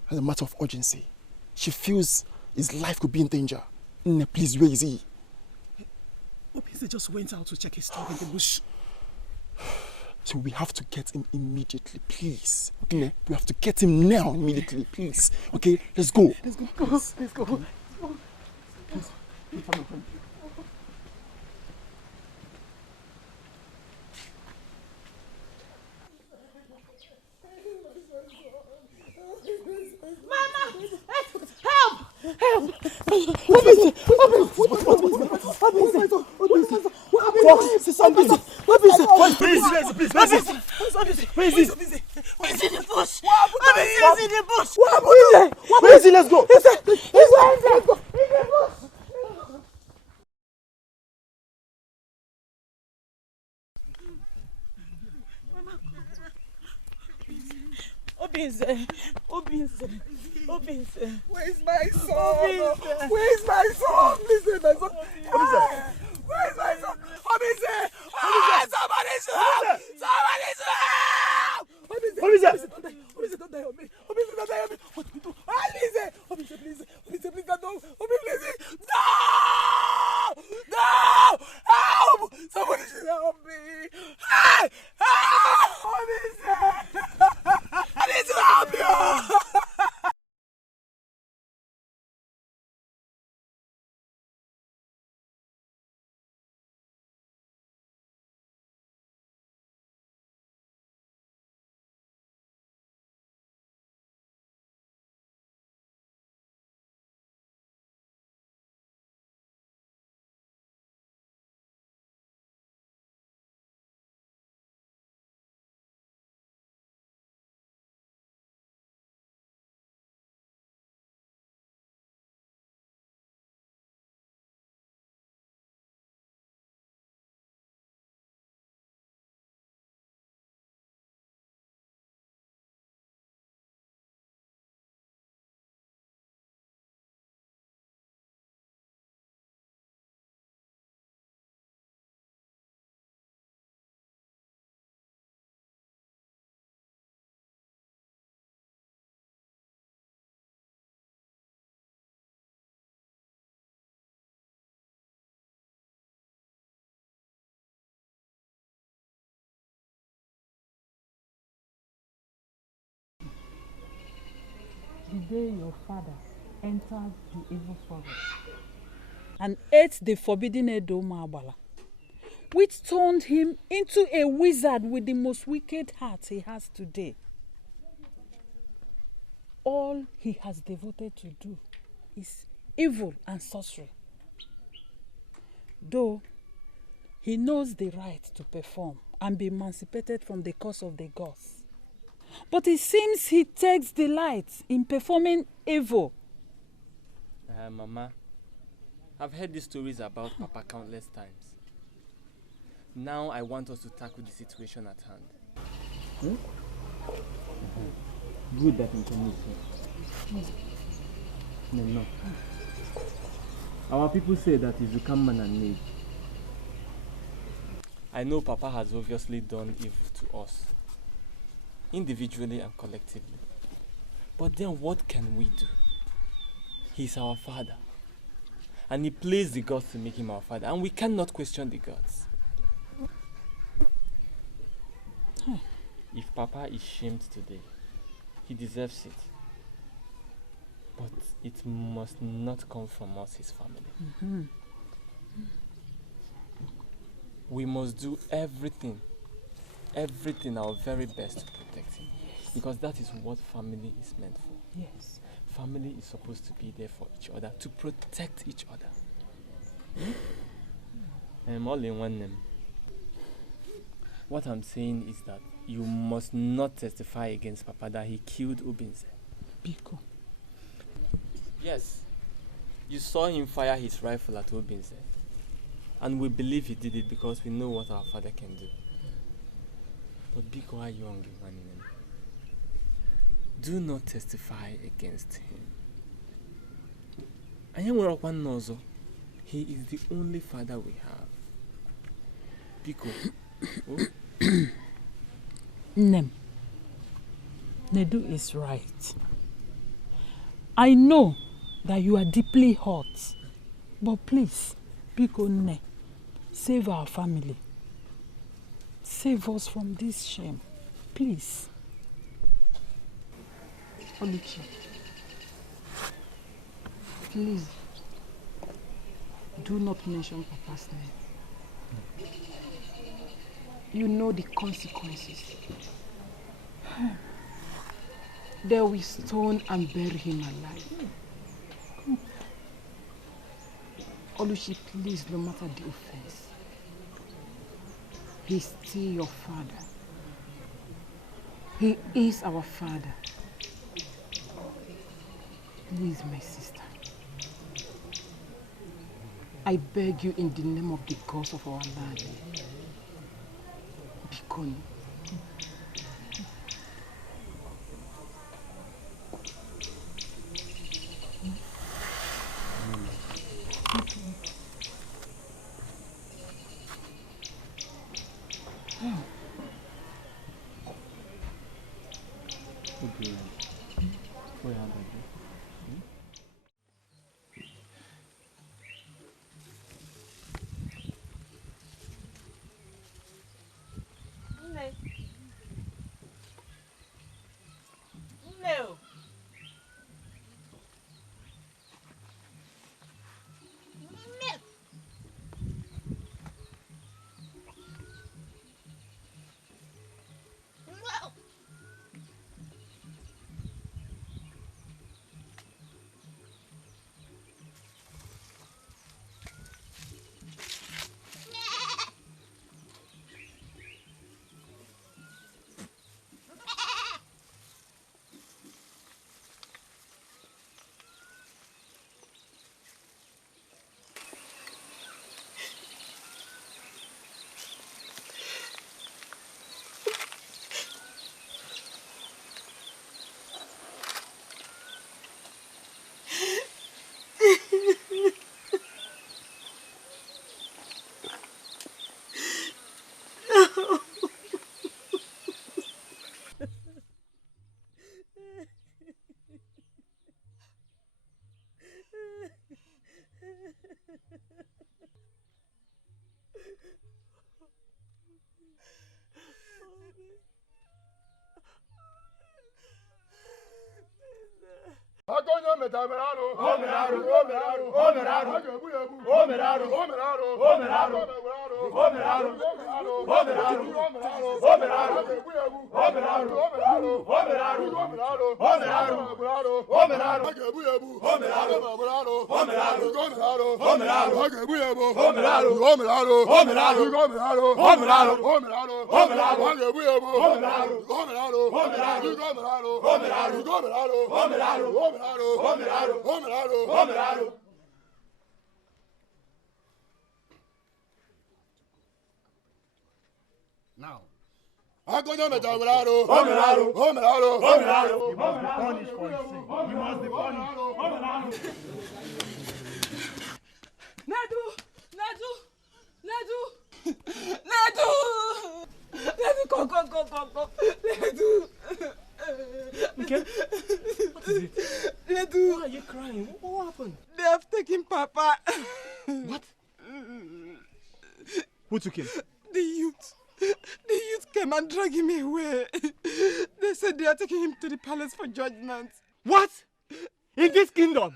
as a matter of urgency. She feels his life could be in danger. Please, where is he? Obinze just went out to check his dog in the bush. So we have to get him immediately, please. Okay. We have to get him now, immediately, please. Okay, let's go. Let's go. Let's go. Please. Mama! Help! Help! Obinze! Let's go. Obinze. Where's my son? Where's my son? Listen, my son. Where's my son? Obinze! Somebody should help! Somebody should help! Obinze, don't die on me. Obinze, don't die on me. What do we do? Obinze, please. Obinze, please, don't. Obinze, please. No! No! Help! Somebody should help me. Hey! Obinze! I need to help you! day your father entered the evil forest and ate the forbidden Edoma Abala, which turned him into a wizard with the most wicked heart he has today. All he has devoted to do is evil and sorcery. Though he knows the right to perform and be emancipated from the curse of the gods, but it seems he takes delight in performing evil. Mama, I've heard these stories about Papa countless times. Now I want us to tackle the situation at hand. Good that information. No. Our people say that he's become man and maid. I know Papa has obviously done evil to us, individually and collectively. But then what can we do? He's our father. And he pleased the gods to make him our father. And we cannot question the gods. If Papa is shamed today, he deserves it. But it must not come from us, his family. We must do everything our very best to protect him. Because that is what family is meant for. Yes. Family is supposed to be there for each other, to protect each other. All in one name. What I'm saying is that you must not testify against Papa that he killed Obinze. Biko. Yes, you saw him fire his rifle at Obinze. And we believe he did it because we know what our father can do. But Biko are young, man. Do not testify against him. He is the only father we have. Biko. Oh? Nem. Nedu is right. I know that you are deeply hurt. But please, Biko Ne, save our family. Save us from this shame. Please. Oluchi, please do not mention Papa's name. You know the consequences. They will stone and bury him alive. Oluchi, please, no matter the offense, he's still your father. He is our father. Please, my sister, I beg you in the name of the gods of our land, Bikoni. Agonyo metameraro. Omeraro. Now, Agonyo metameraro. Omeraro. He must be punished for his sin. He must be punished. Nedu! Come. Nedu! Okay? What is it? Nedu! Why are you crying? What happened? They have taken Papa. What? Who took him? The youth came and dragged him away. They said they are taking him to the palace for judgment. What? In this kingdom,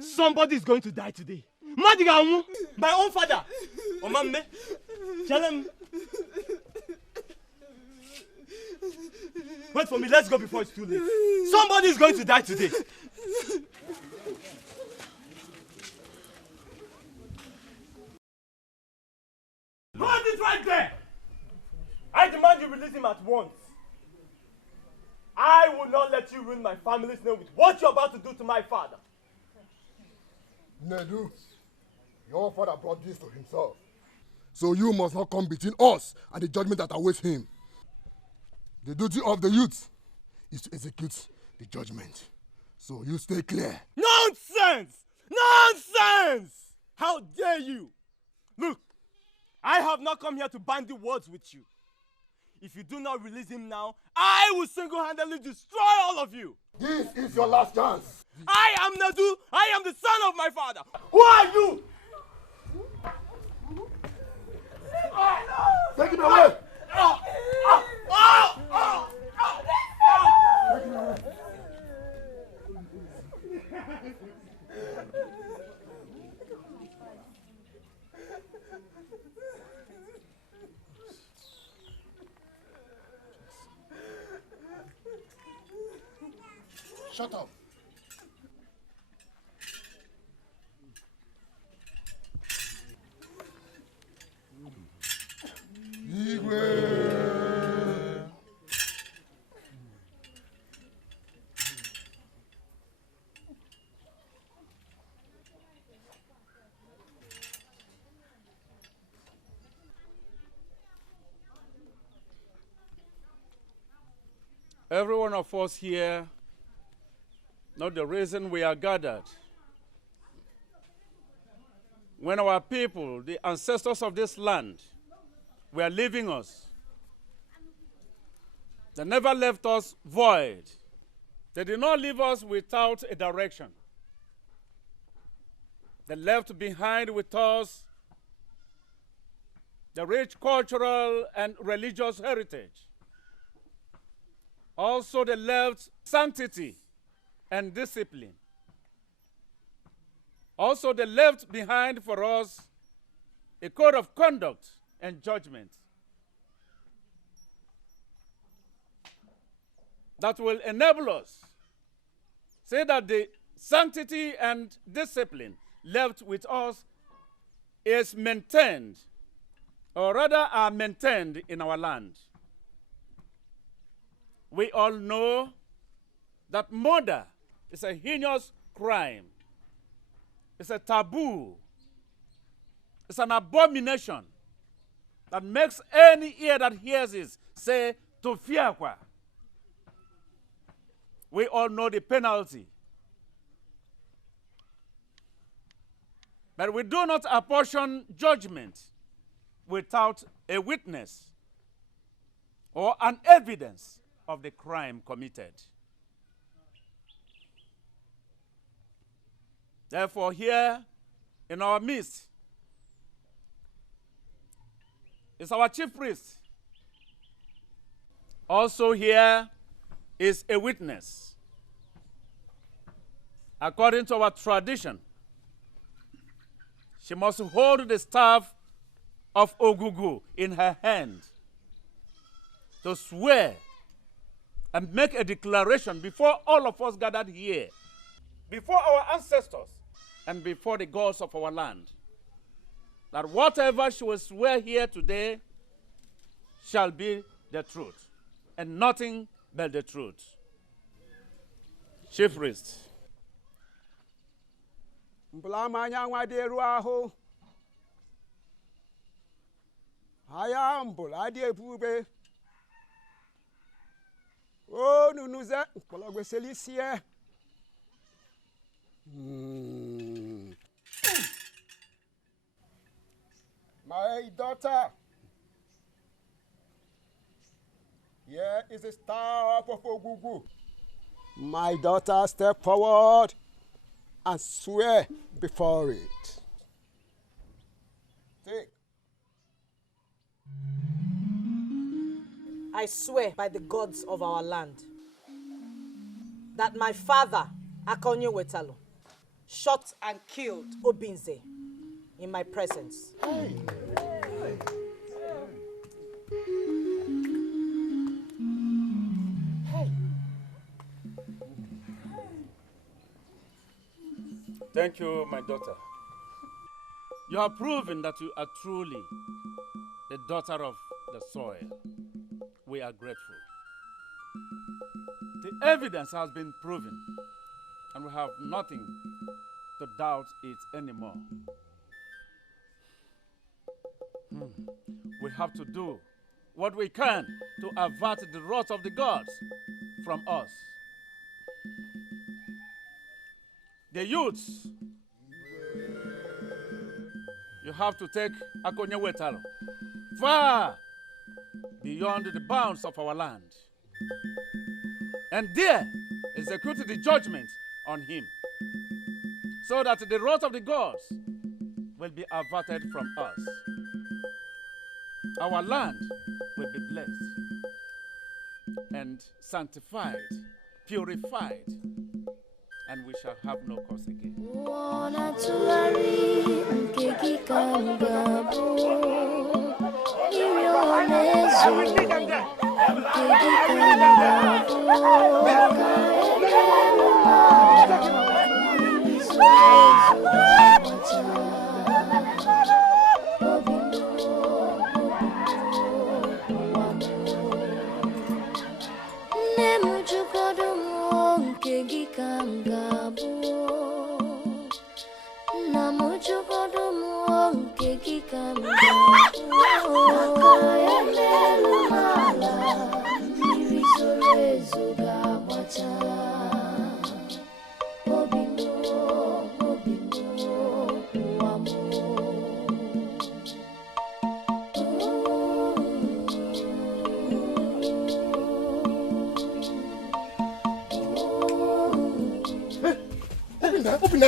somebody is going to die today. Madigamu, my own father. Omame, tell him. Wait for me, let's go before it's too late. Somebody is going to die today. Hold it right there! I demand you release him at once. I will not let you ruin my family's name with what you're about to do to my father. Nedu, your father brought this to himself. So you must not come between us and the judgment that awaits him. The duty of the youth is to execute the judgment. So you stay clear. Nonsense! Nonsense! How dare you? Look, I have not come here to bandy words with you. If you do not release him now, I will single-handedly destroy all of you. This is your last chance. I am Nadu. I am the son of my father. Who are you? Take him away. Take him away. Shut up. Every one of us here know the reason we are gathered. When our people, the ancestors of this land, were leaving us, they never left us void. They did not leave us without a direction. They left behind with us the rich cultural and religious heritage. Also, they left sanctity and discipline. Also, they left behind for us a code of conduct and judgment that will enable us say that the sanctity and discipline left with us is maintained, or rather are maintained in our land. We all know that murder is a heinous crime. It's a taboo. It's an abomination that makes any ear that hears it say, to fear kwa. We all know the penalty. But we do not apportion judgment without a witness or an evidence of the crime committed. Therefore, here in our midst is our chief priest. Also here is a witness. according to our tradition, she must hold the staff of Ogugu in her hand to swear and make a declaration before all of us gathered here, before our ancestors and before the gods of our land, that whatever she will swear here today shall be the truth, and nothing but the truth. Chief Priest. Mblamanya nwaderu ahụ. Aya mbul adi ebube. O nunuze mkpọlọgwe selisie. My daughter. Here is the staff of Ogugu. My daughter, step forward and swear before it. Take. I swear by the gods of our land that my father, Akonyo Wetalu, shot and killed Obinze in my presence. Hey. Thank you, my daughter. You have proven that you are truly the daughter of the soil. We are grateful. The evidence has been proven, and we have nothing to doubt it anymore. We have to do what we can to avert the wrath of the gods from us. The youths, you have to take Akonye Wetalu far beyond the bounds of our land, and there execute the judgment on him, so that the wrath of the gods will be averted from us. Our land will be blessed and sanctified, purified, and we shall have no cause again.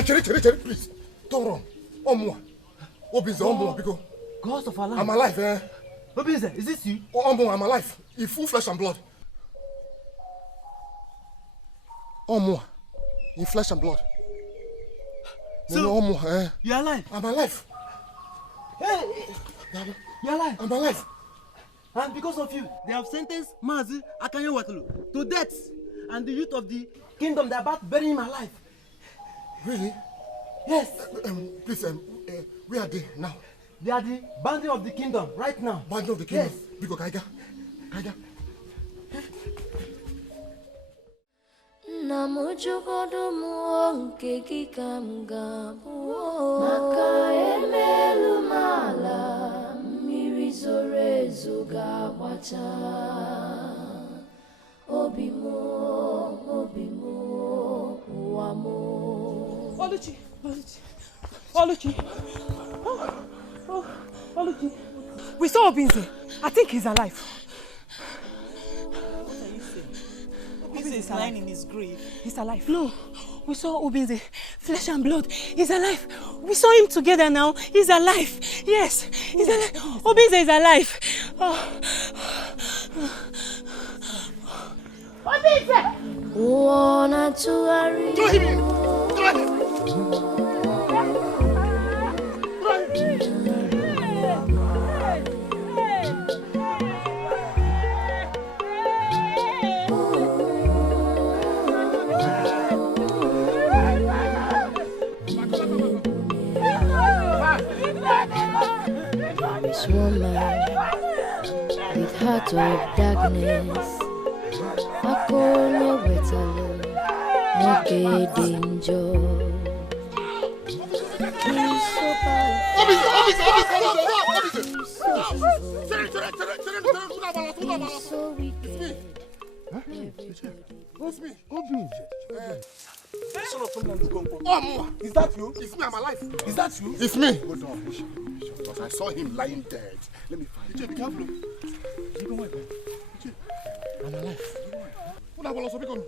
Cherry, please. Don't run. Omwa. Obinze, Omwa, because Ghost of Allah. I'm alive, eh? Obinze, is this you? Omwa, I'm alive. In full flesh and blood. Omwa. In flesh and blood. So, no, Omwa, eh? You're alive? I'm alive. Hey! You're alive? I'm alive. And because of you, they have sentenced Mazi Akanyo Wetalu to death. And the youth of the kingdom, they're about to bury him alive. Really? Yes. Please, where are they now? They are the boundary of the kingdom right now. Boundary of the kingdom? Yes. Biko Kaiga. Namujugodo muonke kikamgabu maka emelu mala mirizorezo gawacha obimo wamo. Oluchi. Oluchi. We saw Obinze. I think he's alive. What are you saying? Obinze is lying in his grave. He's alive. No, we saw Obinze, flesh and blood. He's alive. We saw him together now. He's alive. Yes, he's alive. Obinze is alive. Obinze! Wanna to Throw him in! This woman with heart of darkness, akonye wetalo, noke danger. He's so powerful. He's so wicked. What's me? Son of oh, is that you? It's me, I'm alive. Is that you? It's me. Hold on. Because I saw him lying dead. Let me find him. Be careful. I'm alive. What happened? Also, become.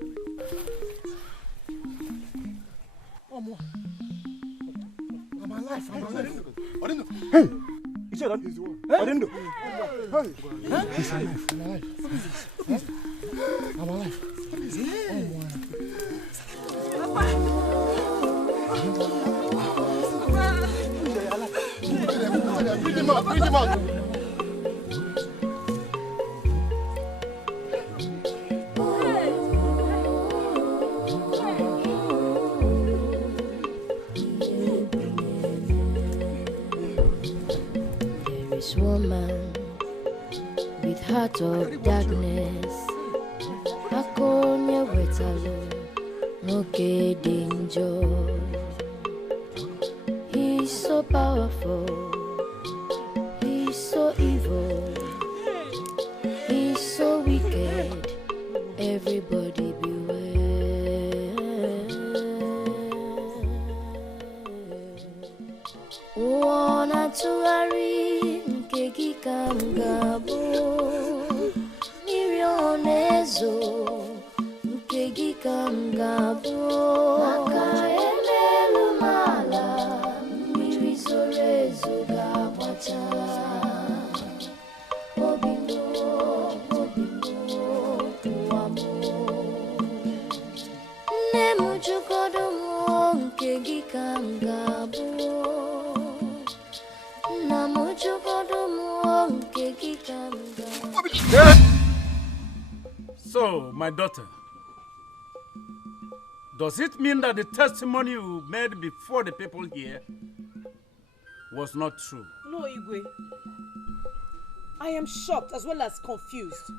Oh, more. I'm alive. I'm alive. I didn't know. Hey! You said that? He's the one. I didn't know. Hey! He's alive. I'm alive. I'm alive. Oh, more. Bring him out, bring him out. There is woman with heart of darkness, akonye wetalo, noke danger. He's so powerful. He's so evil. He's so wicked. Everybody beware. Wanna to worry, nkegi kamgabo. Mirionezo, nkegi kamgabo. Akaelelu mala, mirizorezo gabacha. So, my daughter, does it mean that the testimony you made before the people here was not true? No, Igwe. I am shocked as well as confused.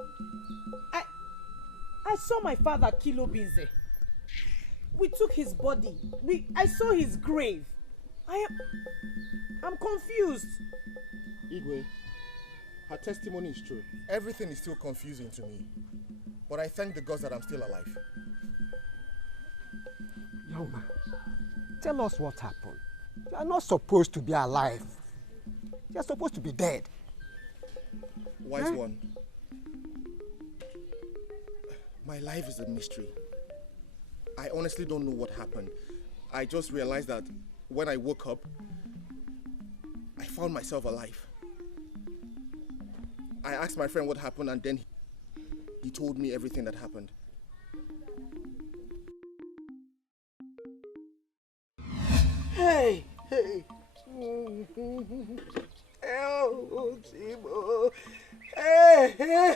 I saw my father kill Obinze. We took his body. I saw his grave. I'm confused. Igwe, her testimony is true. Everything is still confusing to me. But I thank the gods that I'm still alive. Yoma, tell us what happened. You are not supposed to be alive. You are supposed to be dead. Wise one. My life is a mystery. I honestly don't know what happened. I just realized that when I woke up, I found myself alive. I asked my friend what happened, and then he told me everything that happened. Hey! Oh, Timo! Hey!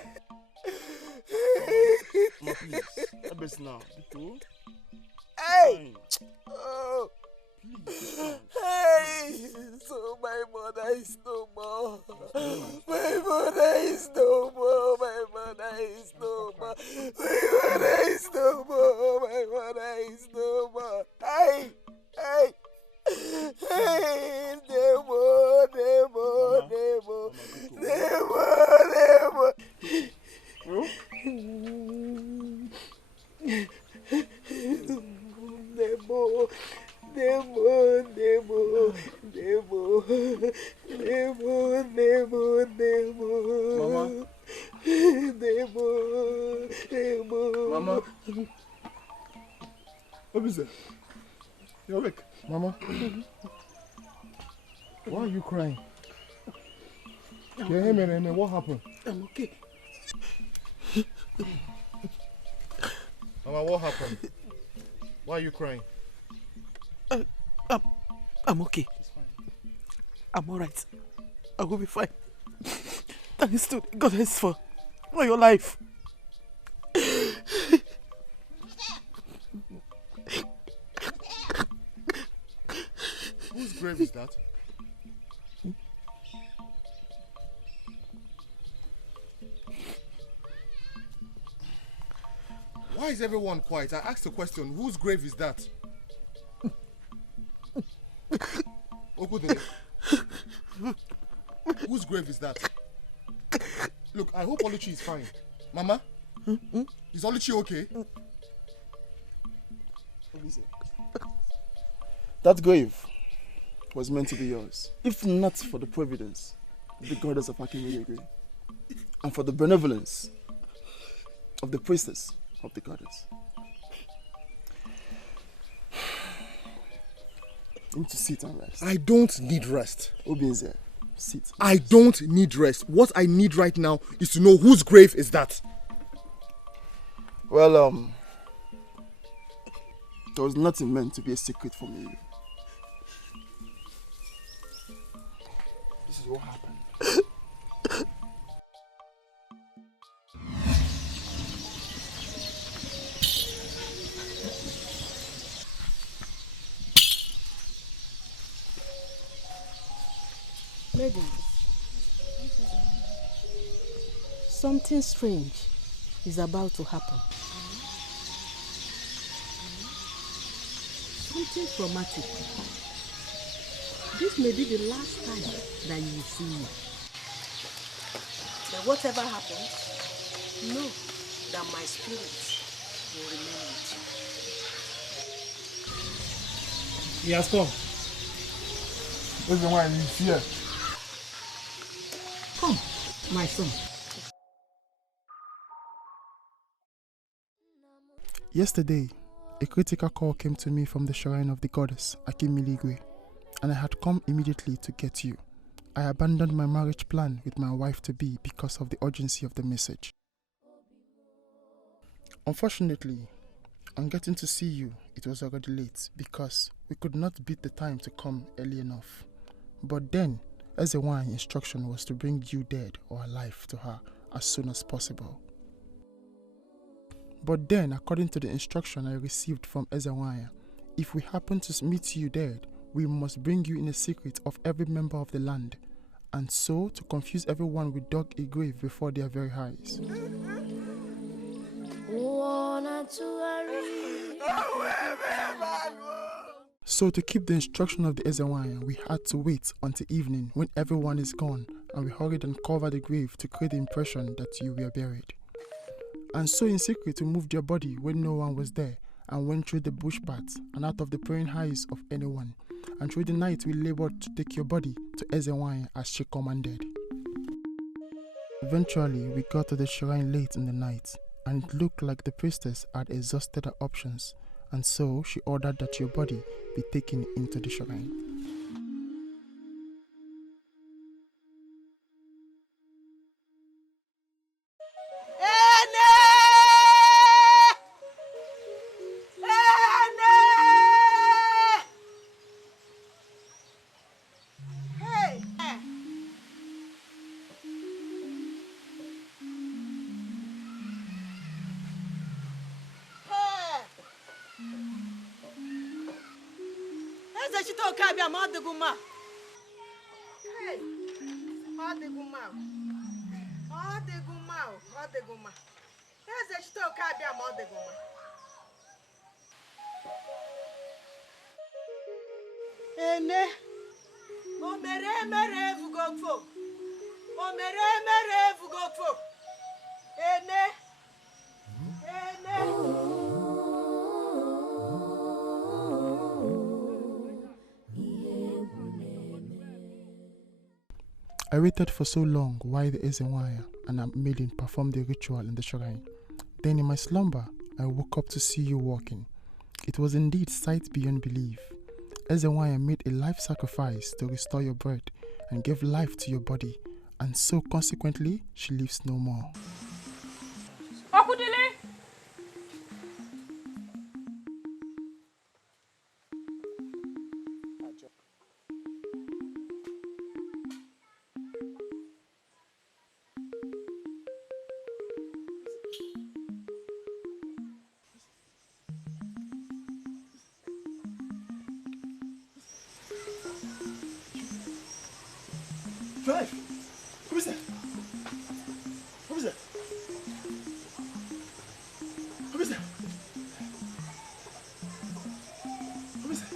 Mama, please. Help us now. Hey! Oh! Please. Hey! So my mother is no more. My mother is no more. My mother is no more. My mother is no more. My mother is no more. Hey! Hey! Hey! Nemo! Nemo! Nemo! Nemo! Nemo! Nemo! Nemo, Nemo, Nemo, Nemo, Nemo, Nemo. Mama. Nemo, Nemo. Mama. What is it? You're awake. Mama. Why are you crying? What happened? I'm okay. Mama, what happened? Why are you crying? I'm okay. I'm alright. I will be fine. Thanks to the goddess for your life. Whose grave is that? Why is everyone quiet? I asked a question. Whose grave is that? Okudele. Whose grave is that? Look, I hope Oluchi is fine. Mama? Is Oluchi okay? That grave was meant to be yours, if not for the providence of the goddess of Akimiligwe, and for the benevolence of the priestess of the goddess. You need to sit and rest. I don't need rest. Obinze, sit. I don't need rest. What I need right now is to know whose grave is that. Well, there was nothing meant to be a secret from you. This is what happened. Ladies, something strange is about to happen. Something traumatic. This may be the last time that you will see me. But whatever happens, know that my spirit will remain with you. He has come. That's the one he's here. Come, my son. Yesterday, a critical call came to me from the shrine of the goddess Akimiligwe, and I had come immediately to get you. I abandoned my marriage plan with my wife-to-be because of the urgency of the message. Unfortunately, on getting to see you, it was already late because we could not beat the time to come early enough. But then, Ezewan's instruction was to bring you dead or alive to her as soon as possible. But then, according to the instruction I received from Ezewan, if we happen to meet you dead, we must bring you in a secret of every member of the land, and so to confuse everyone we dug a grave before their very eyes. So to keep the instruction of the Ezewan, we had to wait until evening when everyone is gone, and we hurried and covered the grave to create the impression that you were buried. And so in secret we moved your body when no one was there, and went through the bush paths and out of the praying eyes of anyone. And through the night we labored to take your body to Ezewan as she commanded. Eventually we got to the shrine late in the night, and it looked like the priestess had exhausted her options, and so she ordered that your body be taken into the shrine. Ene, o mere vugofo. O mere vugofo. Ene, I waited for so long while the Ezewan and a maiden performed the ritual in the shrine. Then in my slumber, I woke up to see you walking. It was indeed sight beyond belief. Ezewan made a life sacrifice to restore your breath and gave life to your body, and so consequently, she lives no more. Okudele! Drive! Who is that? Who is that? Who is that? Who is that?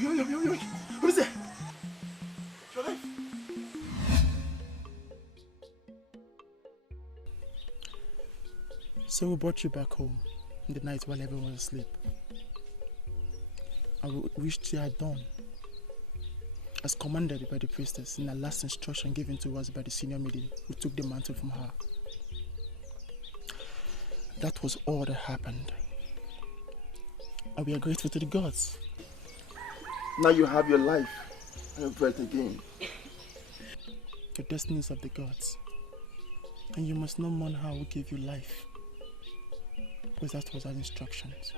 Yo. Who is that? Drive! So we brought you back home in the night while everyone was asleep. I wished you had done as commanded by the priestess in the last instruction given to us by the senior maiden who took the mantle from her. That was all that happened. And we are grateful to the gods. Now you have your life and your breath again. The destinies of the gods. And you must not mourn her who gave you life. Because that was our instructions.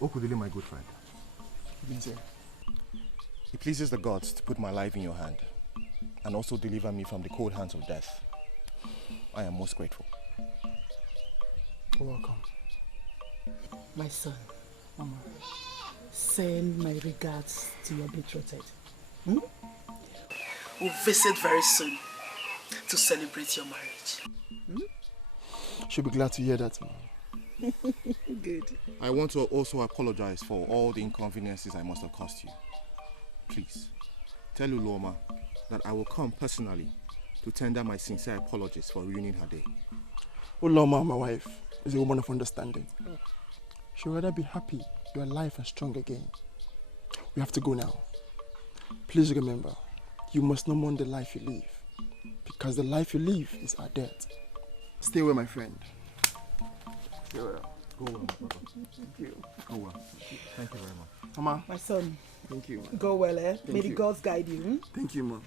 Okudili, my good friend. It pleases the gods to put my life in your hand and also deliver me from the cold hands of death. I am most grateful. You're welcome. My son, Mama, send my regards to your betrothed. We'll visit very soon to celebrate your marriage. She'll be glad to hear that, man. Good. I want to also apologize for all the inconveniences I must have caused you. Please, tell Uloma that I will come personally to tender my sincere apologies for ruining her day. Uloma, my wife, is a woman of understanding. She'll rather be happy you're alive and strong again. We have to go now. Please remember, you must not mourn the life you live, because the life you live is our death. Stay well, my friend. Stay well. Go well, my brother. Thank you. Go well. Thank you very much. Mama. My son. Thank you. Go well, eh? Thank May the you. gods guide you. Thank you, Mom.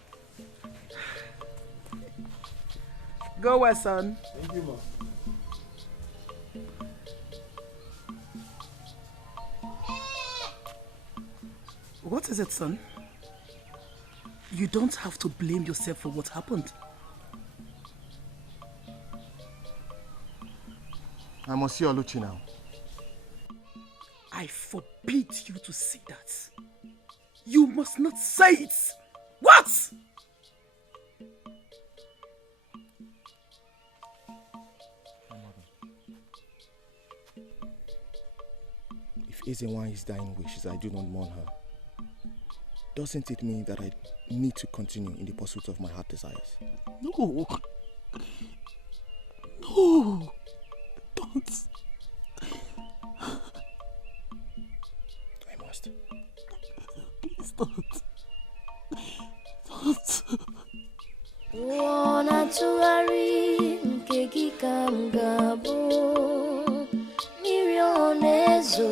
Go well, son. Thank you, Mom. What is it, son? You don't have to blame yourself for what happened. I must see Oluchi now. I forbid you to say that. You must not say it. What? If Ezenwa's dying wishes I do not mourn her, doesn't it mean that I need to continue in the pursuit of my heart desires? No. No. Don't. I must. Please don't. Don't. Wanna tuari nkegi kamgabo mirionezo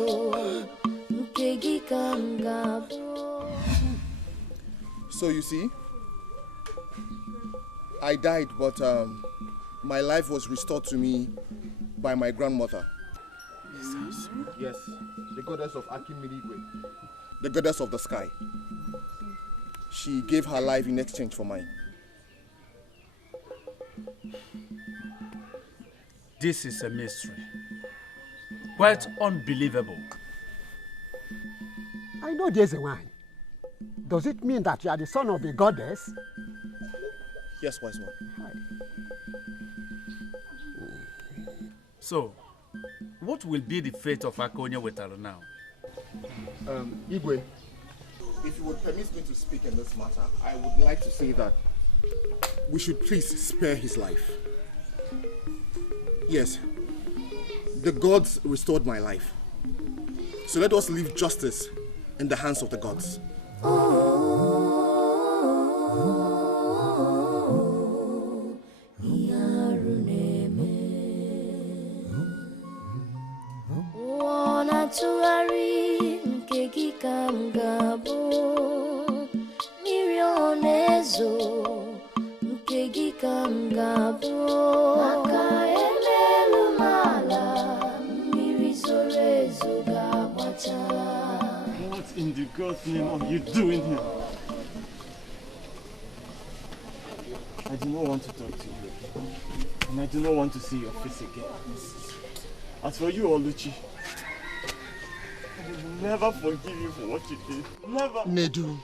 nkegi kamgabo. So you see, I died, but my life was restored to me by my grandmother. Yes, the goddess of Akimiligwe, the goddess of the sky. She gave her life in exchange for mine. This is a mystery. Quite unbelievable. I know there's a wine. Does it mean that you are the son of the goddess? Yes, wise one. So, what will be the fate of Akonya Wetaro now? Igwe, if you would permit me to speak in this matter, I would like to say that we should please spare his life. Yes, the gods restored my life. So let us leave justice in the hands of the gods. Tuari nkegi kamgabo mirionezo nkegi kamgabo maka elelu mala in the God's name are you doing here? I do not want to talk to you. And I do not want to see your face again. As for you, Oluchi, I will never forgive you for what you did. Never. Nedu,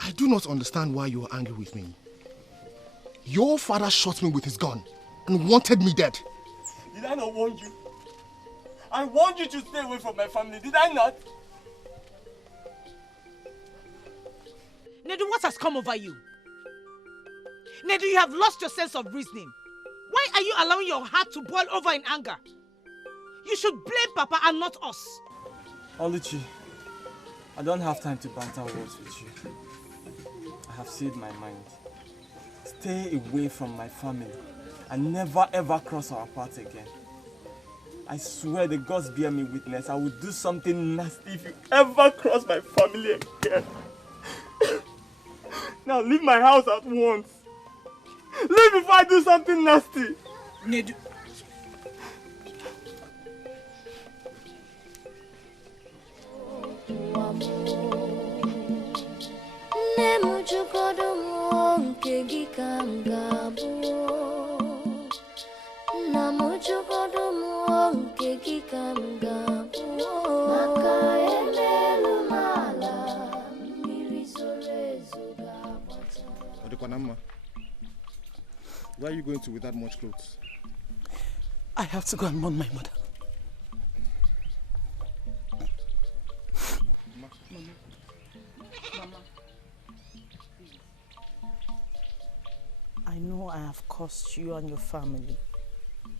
I do not understand why you are angry with me. Your father shot me with his gun and wanted me dead. Did I not warn you? I warned you to stay away from my family, did I not? Nedu, what has come over you? Nedu, you have lost your sense of reasoning. Why are you allowing your heart to boil over in anger? You should blame Papa and not us. Oluchi, I don't have time to banter words with you. I have said my mind. Stay away from my family and never ever cross our path again. I swear the gods bear me witness, I will do something nasty if you ever cross my family again. Now leave my house at once. Leave before I do something nasty. Nedu. Where are you going to with that much clothes? I have to go and mourn my mother. Mama. I know I have caused you and your family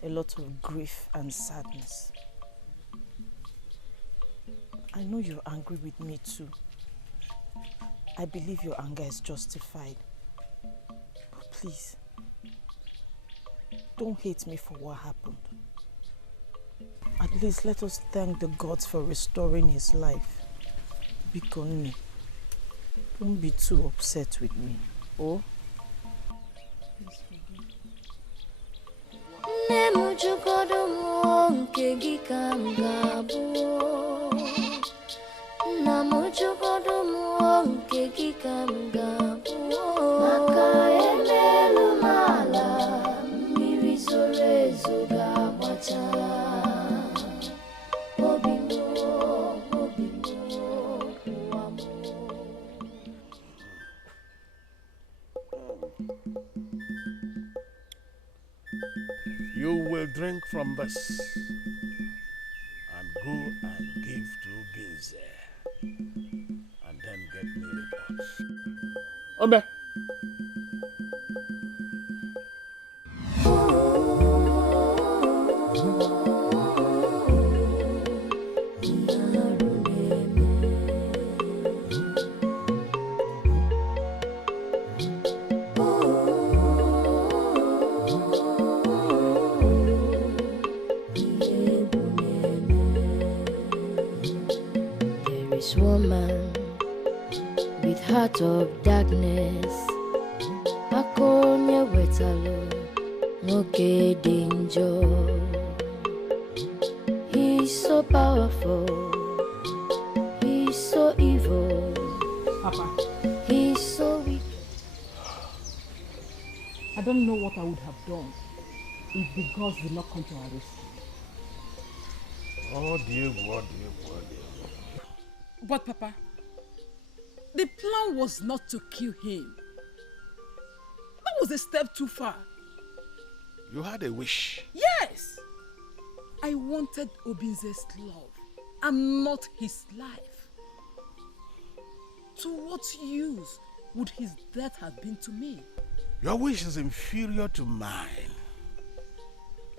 a lot of grief and sadness. I know you're angry with me too. I believe your anger is justified. But please, don't hate me for what happened. At least let us thank the gods for restoring his life. Bikoni, don't be too upset with me. Oh? You will drink from this and go and give to Ginze and then get me reports. Obe. Woman with heart of darkness, akonye wetalo noke danger. He's so powerful, he's so evil, Papa, he's so weak. I don't know what I would have done if the gods did not come to our rescue. Oh dear, oh dear, oh dear. But Papa, the plan was not to kill him. That was a step too far. You had a wish. Yes! I wanted Obinze's love and not his life. To what use would his death have been to me? Your wish is inferior to mine.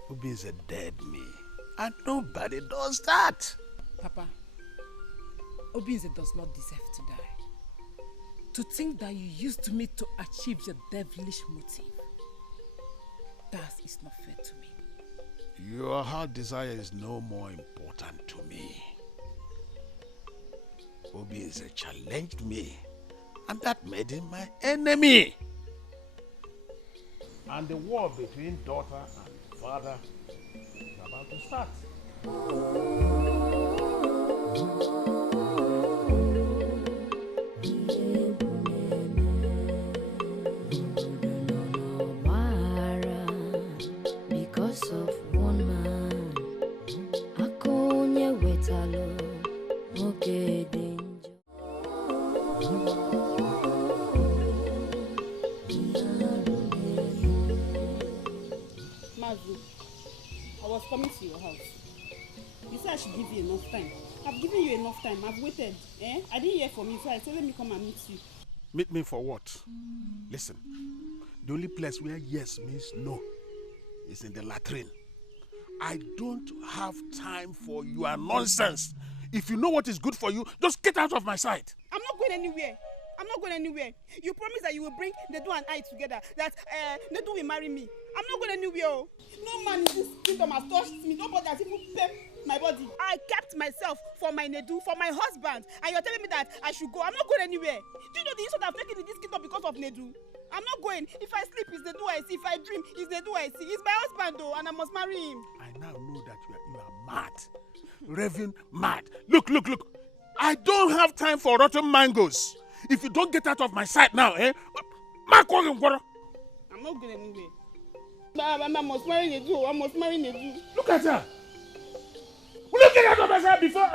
Obinze dead me, and nobody does that. Papa, Obinze does not deserve to die. To think that you used me to achieve your devilish motive, that is not fair to me. Your heart desire is no more important to me. Obinze challenged me, and that made him my enemy. And the war between daughter and father is about to start. Mazu, I was coming to your house. You said I should give you enough time. I've given you enough time. I've waited. I didn't hear from you, so I said let me come and meet you. Meet me for what? Listen, the only place where yes means no is in the latrine. I don't have time for your nonsense. If you know what is good for you, just get out of my sight. I'm not going anywhere. I'm not going anywhere. You promised that you will bring Nedu and I together. That Nedu will marry me. I'm not going anywhere. Oh. No man in this kingdom has touched me. Nobody has even pepped my body. I kept myself for my Nedu, for my husband. And you're telling me that I should go. I'm not going anywhere. Do you know the insult I've taken in this kingdom because of Nedu? I'm not going. If I sleep, it's Nedu I see. If I dream, it's Nedu I see. He's my husband though, and I must marry him. I now know that you are mad. Raving mad. Look. I don't have time for rotten mangoes. If you don't get out of my sight now, I'm not going anywhere. I must marry Nedu. I must marry Nedu. Look at her. Will you get out of my sight before?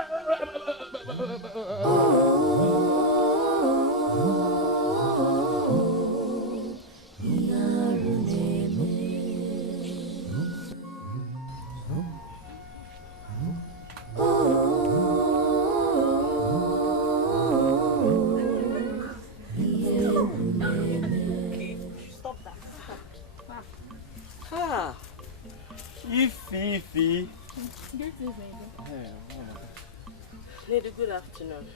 Ify. Lady, good afternoon.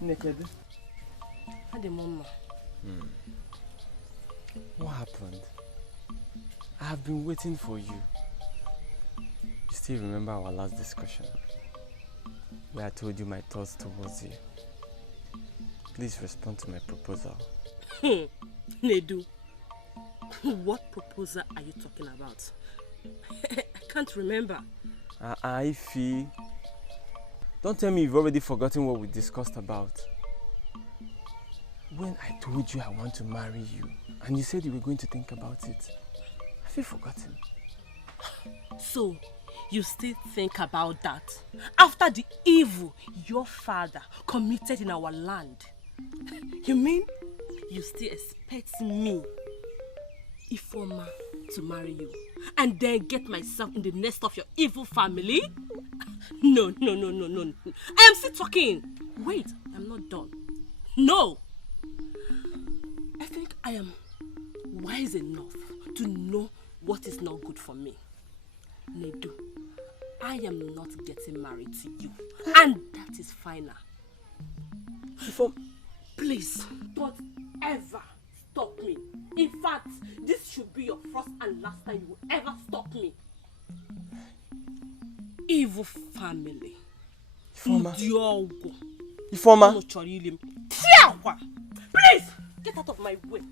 Naked. Hi, Mama. What happened? I have been waiting for you. You still remember our last discussion? Where I told you my thoughts towards you. Please respond to my proposal. Nedu, what proposal are you talking about? I can't remember. Ify. Don't tell me you've already forgotten what we discussed about. When I told you I want to marry you, and you said you were going to think about it, have you forgotten? So, you still think about that? After the evil your father committed in our land? You mean you still expect me, Ifoma, to marry you and then get myself in the nest of your evil family? No. I am still talking. Wait, I'm not done. No. I think I am wise enough to know what is not good for me. Nedu, I am not getting married to you. And that is final. Please, don't ever stop me. In fact, this should be your first and last time you will ever stop me. Evil family. Ifoma. Please, get out of my way.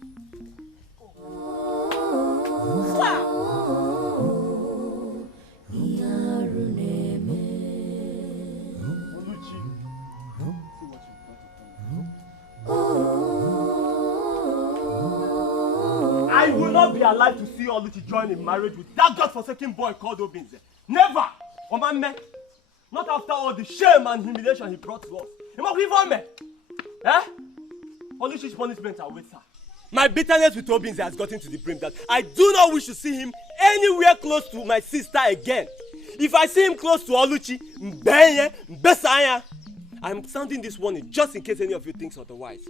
I will not be alive to see Oluchi join in marriage with that godforsaken boy called Obinze. Never! Omame! Not after all the shame and humiliation he brought to us. Oluchi's punishment awaits her. My bitterness with Obinze has gotten to the brim that I do not wish to see him anywhere close to my sister again. If I see him close to Oluchi, I am sounding this warning just in case any of you thinks otherwise.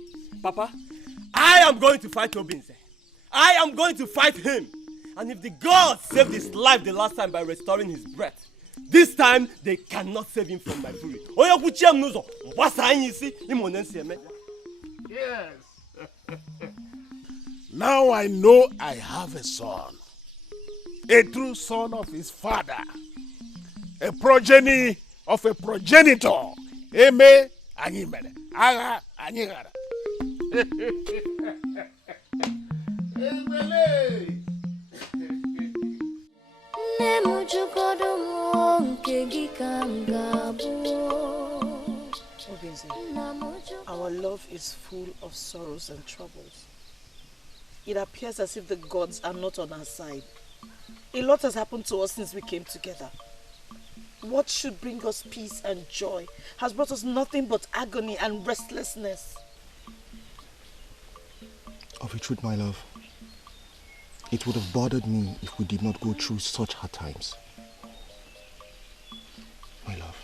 Papa, I am going to fight Obinze. I am going to fight him. And if the gods saved his life the last time by restoring his breath, this time they cannot save him from my fury. Yes. Now I know I have a son. A true son of his father. A progeny of a progenitor. Eme anyimere. Agha anyigara. Our love is full of sorrows and troubles. It appears as if the gods are not on our side. A lot has happened to us since we came together. what should bring us peace and joy has brought us nothing but agony and restlessness. Of a truth, my love, it would have bothered me if we did not go through such hard times. My love,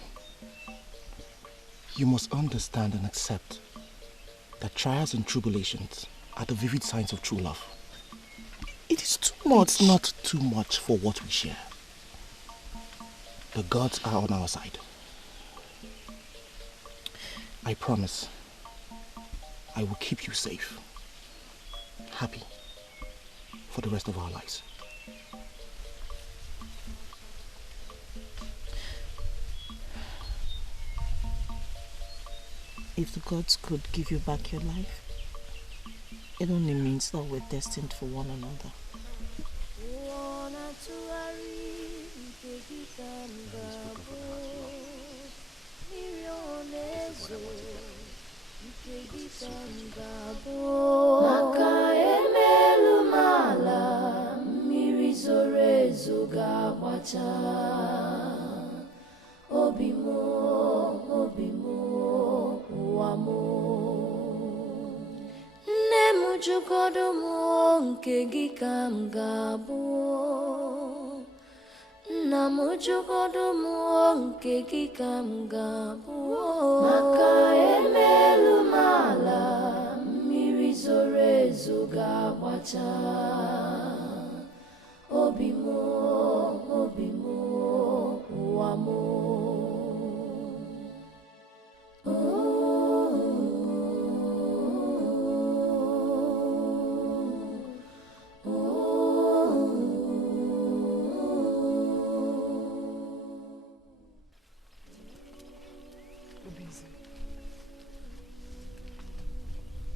you must understand and accept that trials and tribulations are the vivid signs of true love. It is too much. It's not too much for what we share. The gods are on our side. I promise I will keep you safe, happy for the rest of our lives. If the gods could give you back your life, it only means that we're destined for one another. Maka emelu mala mmiri zoro ezo ga-agbacha obi mo ụwa mo nne m jụgodo m nke gị ka m ga-abụ nna m jụgodo m nke gị ka m ga-abụ maka emelu mala mmiri zoro ezo ga-agbacha obi mo ụwa mo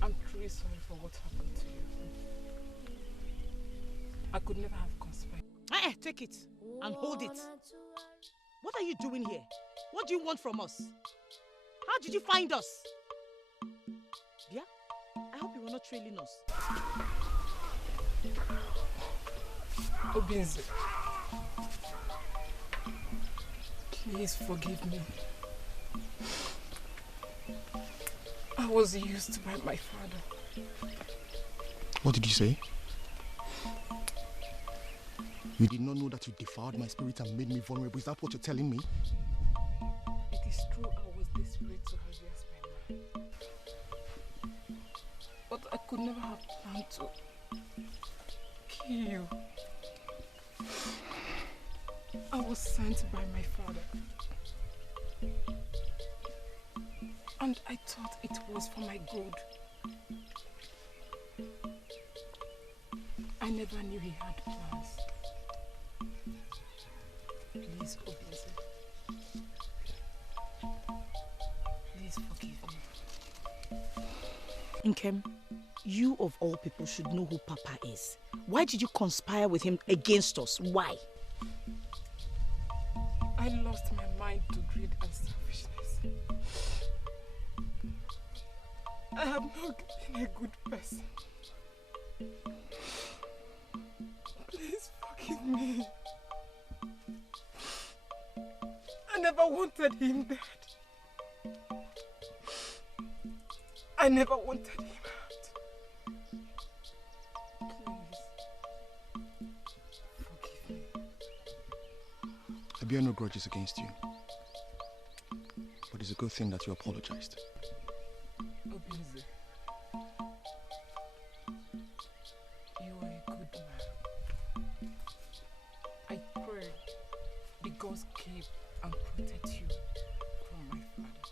I'm truly sorry for what happened to you. I could never have conspired. Take it and hold it. What are you doing here? What do you want from us? How did you find us? Yeah? I hope you were not trailing us. Obinze, please forgive me. I was used by my father. What did you say? You did not know that you defiled my spirit and made me vulnerable. Is that what you're telling me? It is true I was desperate to have you as my man. But I could never have planned to kill you. I was sent by my father. And I thought it was for my good. I never knew he had plans. Please, Obinze. Please forgive me. Nkem, you of all people should know who Papa is. Why did you conspire with him against us? Why? I lost my mind to greed and selfishness. I have not been a good person. Please forgive me. I never wanted him dead. I never wanted him out. Please, forgive me. I bear no grudges against you. But it's a good thing that you apologized. Obinze, you are a good man. I pray the gods keep and protect you from my father.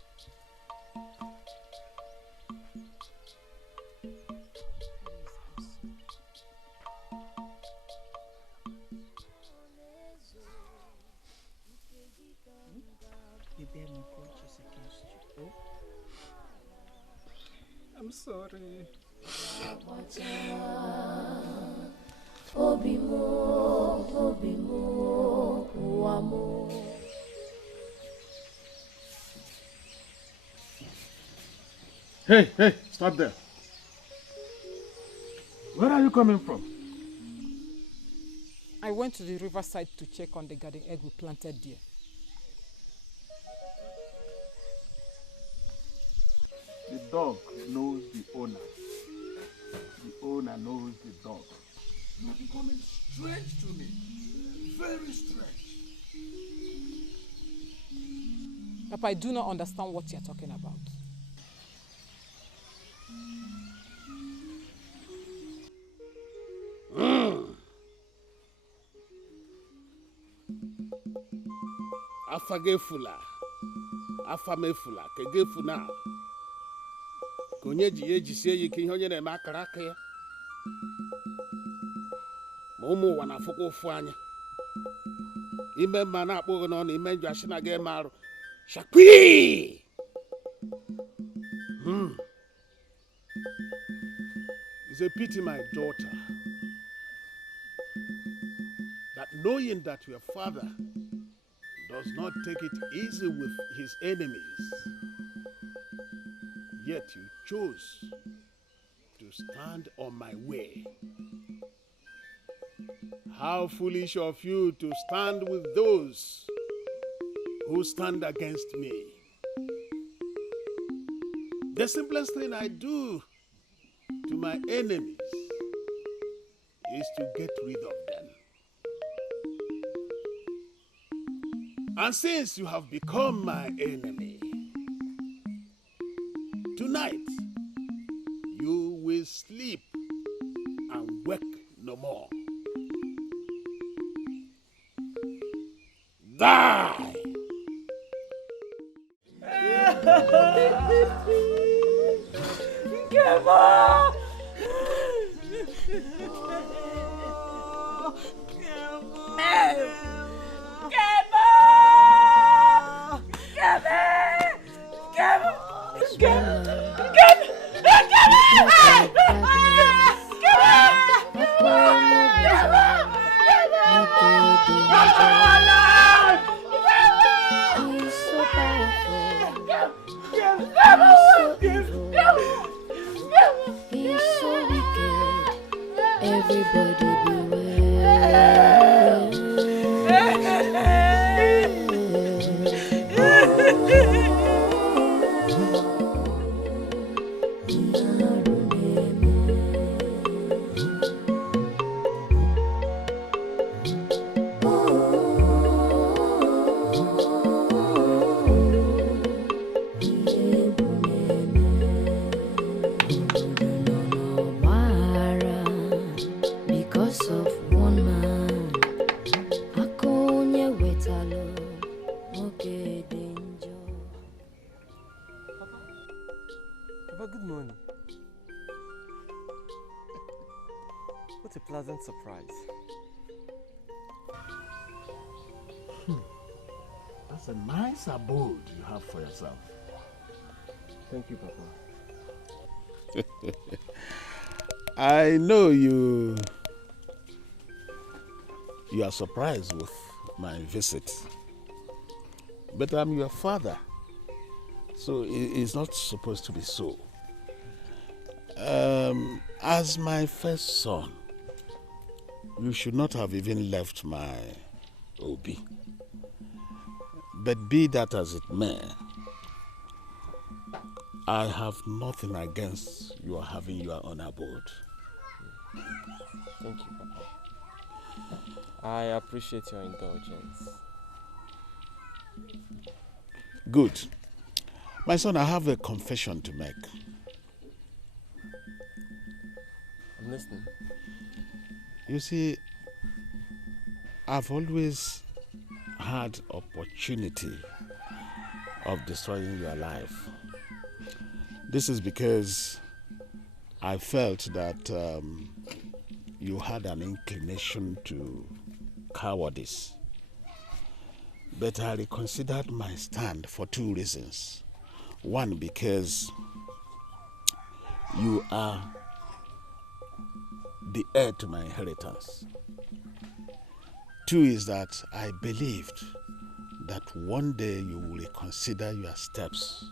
We bear no grudges against you. I'm sorry. Obi mo, ụwa mo. Hey, stop there. Where are you coming from? I went to the riverside to check on the garden egg we planted there. The dog knows the owner. The owner knows the dog. You are becoming strange to me. Very strange. Papa, I do not understand what you're talking about. Afagefula. Afamefula. Kegefuna. Konye ji sie yike ihe onye na-eme akara aka ya. Ma ụmụ ụwa na-afụkwa ụfụ anya. Ime mma na-akpọghị n'ọnụ ime njọ asị na ga-eme arụ. Shakwi! It's a pity, my daughter, that knowing that your father does not take it easy with his enemies, yet you chose to stand on my way. How foolish of you to stand with those who stand against me. The simplest thing I do to my enemies is to get rid of them. And since you have become my enemy, tonight you will sleep and wake no more. Die! Kemo! He's so wicked. Everybody beware. Because of one man, Akonye wetalo, okay danger. Papa, good morning. What a pleasant surprise. That's a nice abode you have for yourself. Thank you, Papa. I know you are surprised with my visit, but I'm your father, so it's not supposed to be so. As my first son, you should not have even left my Obi. But be that as it may, I have nothing against your having your own abode. Thank you, Papa. I appreciate your indulgence. Good. My son, I have a confession to make. I'm listening. You see, I've always had opportunity of destroying your life. This is because I felt that you had an inclination to cowardice. But I reconsidered my stand for two reasons. One, because you are the heir to my inheritance. Two is that I believed that one day you will reconsider your steps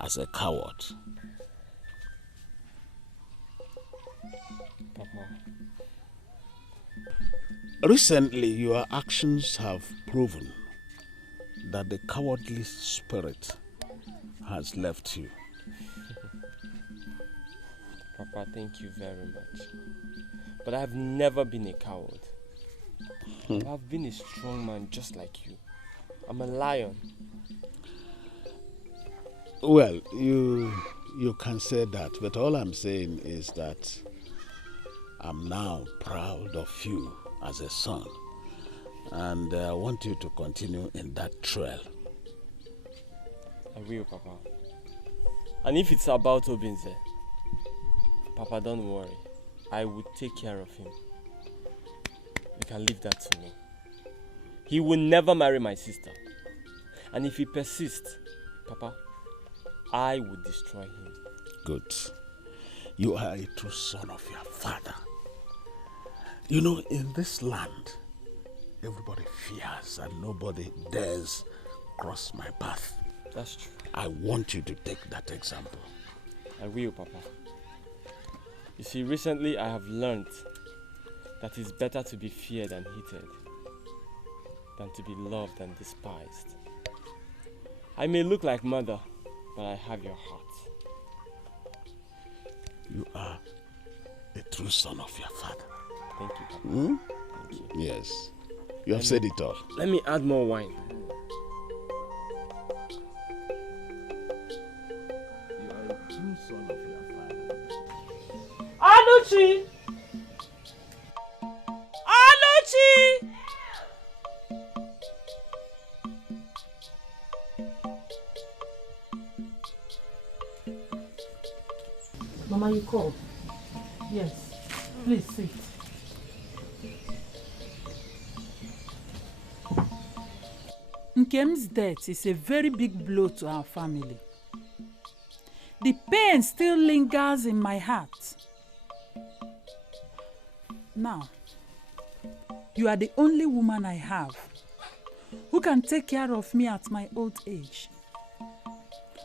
as a coward. Papa. Recently, your actions have proven that the cowardly spirit has left you. Papa, thank you very much. But I've never been a coward. I've been a strong man just like you. I'm a lion. Well, you can say that, but all I'm saying is that I'm now proud of you as a son. And I want you to continue in that trail. I will, Papa. And if it's about Obinze, Papa, don't worry. I will take care of him. You can leave that to me. He will never marry my sister. And if he persists, Papa, I will destroy him. Good. You are a true son of your father. You know, in this land, everybody fears and nobody dares cross my path. That's true. I want you to take that example. I will, Papa. You see, recently I have learned that it's better to be feared and hated than to be loved and despised. I may look like mother, but I have your heart. You are a true son of your father. Thank you, Papa. Hmm? Thank you. Yes. You have said it all. Let me add more wine. You are a true son of your father. Aluchi! Aluchi! Mama, you called? Yes. Please sit. Nkem's death is a very big blow to our family. The pain still lingers in my heart. Now, you are the only woman I have who can take care of me at my old age.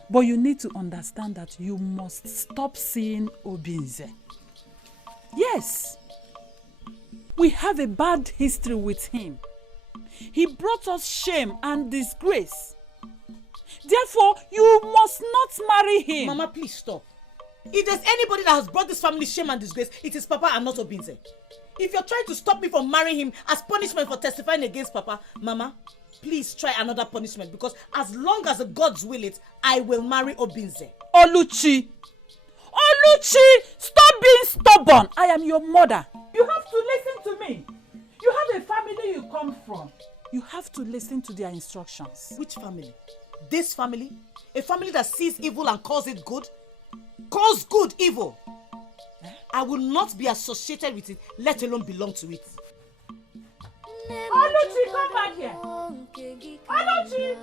But you need to understand that you must stop seeing Obinze. Yes, we have a bad history with him. He brought us shame and disgrace. Therefore, you must not marry him. Mama, please stop. If there's anybody that has brought this family shame and disgrace, it is Papa and not Obinze. If you're trying to stop me from marrying him as punishment for testifying against Papa, Mama, please try another punishment, because as long as the gods will it, I will marry Obinze. Oluchi! Oluchi! Stop being stubborn! I am your mother. You have to listen to me. You have a family you come from. You have to listen to their instructions. Which family? This family? A family that sees evil and calls it good? Calls good evil? I will not be associated with it, let alone belong to it. Oluchi, come back here. Oluchi!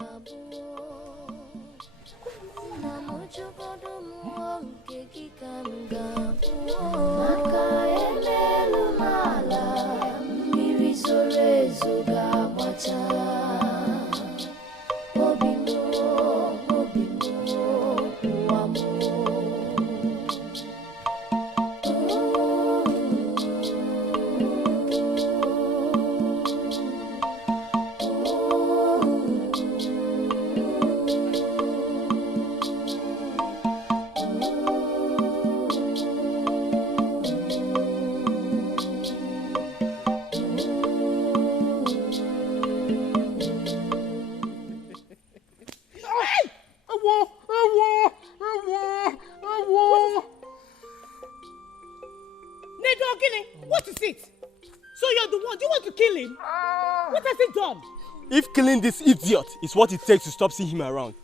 What is it? So you're the one. Do you want to kill him? What has he done? If killing this idiot is what it takes to stop seeing him around,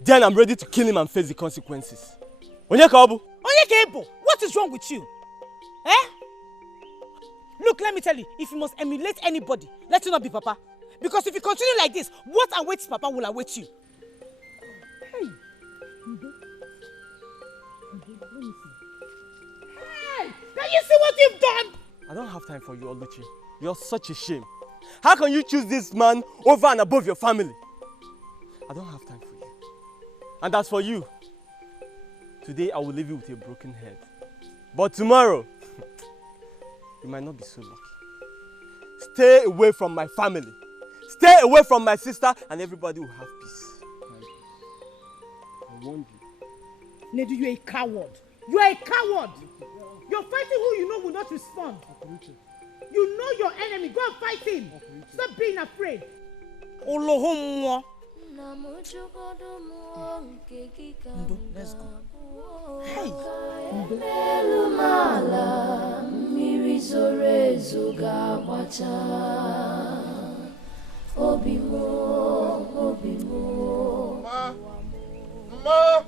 then I'm ready to kill him and face the consequences. Onyekabu! Onyekabu! What is wrong with you? Eh? Look, let me tell you, if you must emulate anybody, let it not be Papa. Because if you continue like this, what awaits Papa will await you. Hey! Hey! Can you see what you've done? I don't have time for you, Oluchi. You're such a shame. How can you choose this man over and above your family? I don't have time for you. And as for you, today I will leave you with a broken head. But tomorrow, you might not be so lucky. Stay away from my family. Stay away from my sister, and everybody will have peace. I warned you. Nedu, you're a coward. You're a coward. You're fighting who you know will not respond. You know your enemy. Go and fight him. Stop being afraid. Olohumwa. Ndo, let's go. Hey. Ma!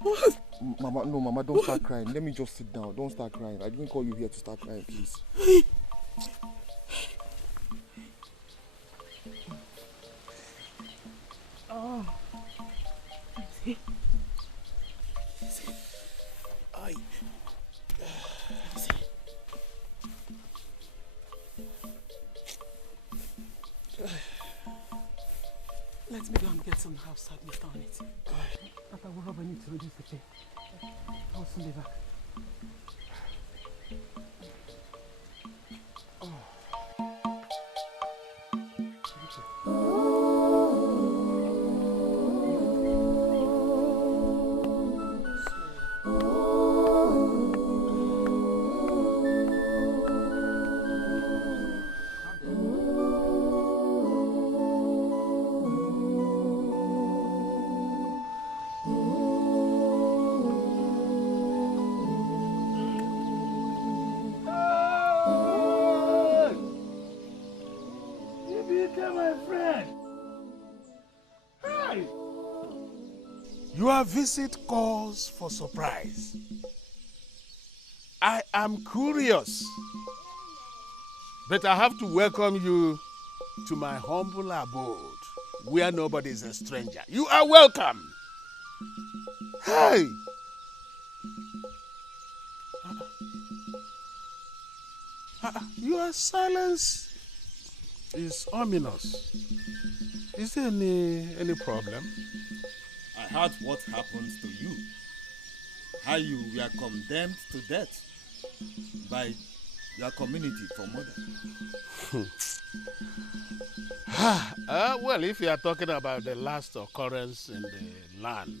What? Mama, no, Mama, don't start crying. Let me just sit down. Don't start crying. I didn't call you here to start crying, please. Oh. Let me go and get some house service on it. Papa will rub on it to reduce the pain. I'll soon be back. Your visit calls for surprise. I am curious, but I have to welcome you to my humble abode, where nobody is a stranger. You are welcome. Hey! Your silence is ominous. Is there any problem? I heard what happened to you. How you were condemned to death by your community for murder. Well, if you are talking about the last occurrence in the land,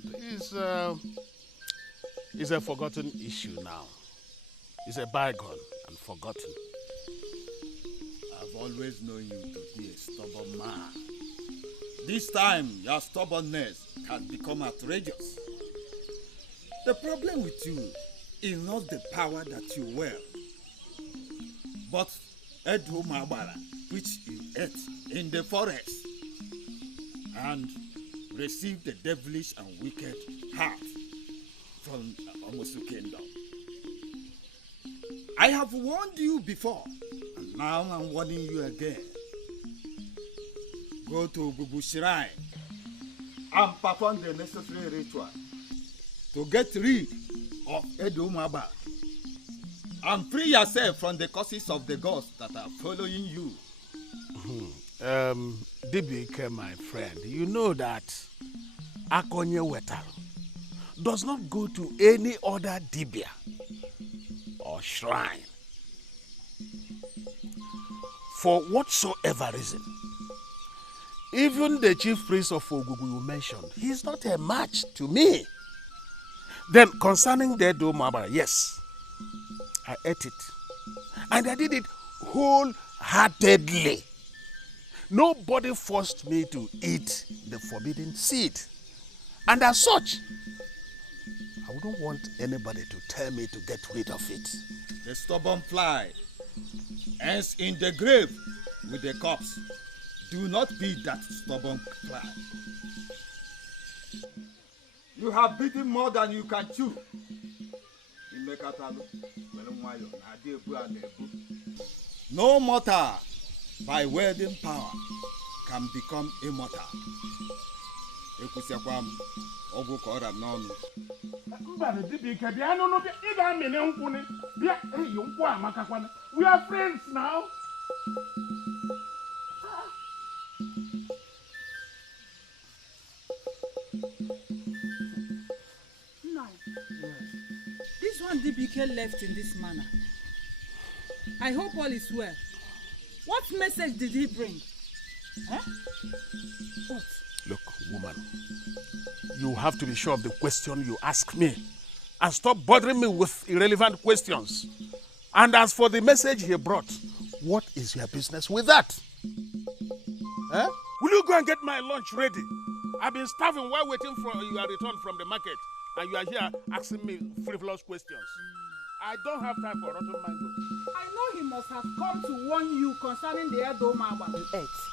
it's a forgotten issue now. It's a bygone and forgotten. I've always known you to be a stubborn man. This time, your stubbornness has become outrageous. The problem with you is not the power that you wield, but Edu Mabara, which you ate in the forest and received the devilish and wicked heart from Amosu Kingdom. I have warned you before, and now I'm warning you again. Go to Bubu Shrine and perform the necessary ritual to get rid of Edu Maba and free yourself from the curses of the gods that are following you. Dibike, my friend, you know that Akonye Wetal does not go to any other Dibia or shrine for whatsoever reason. Even the chief priest of Ogugu you mentioned, he's not a match to me. Then concerning the Edu Maba, yes, I ate it. And I did it wholeheartedly. Nobody forced me to eat the forbidden seed. And as such, I wouldn't want anybody to tell me to get rid of it. The stubborn fly ends in the grave with the corpse. Do not be that stubborn fly. You have beaten more than you can chew. No mortal by wielding power can become immortal. We are friends now. This one DBK left in this manner. I hope all is well. What message did he bring? Eh? What? Look, woman, you have to be sure of the question you ask me and stop bothering me with irrelevant questions. And as for the message he brought, what is your business with that? Eh? Will you go and get my lunch ready? I've been starving while waiting for your return from the market, and you are here asking me frivolous questions. I don't have time for rotten mangoes. I know he must have come to warn you concerning the Edoma on earth.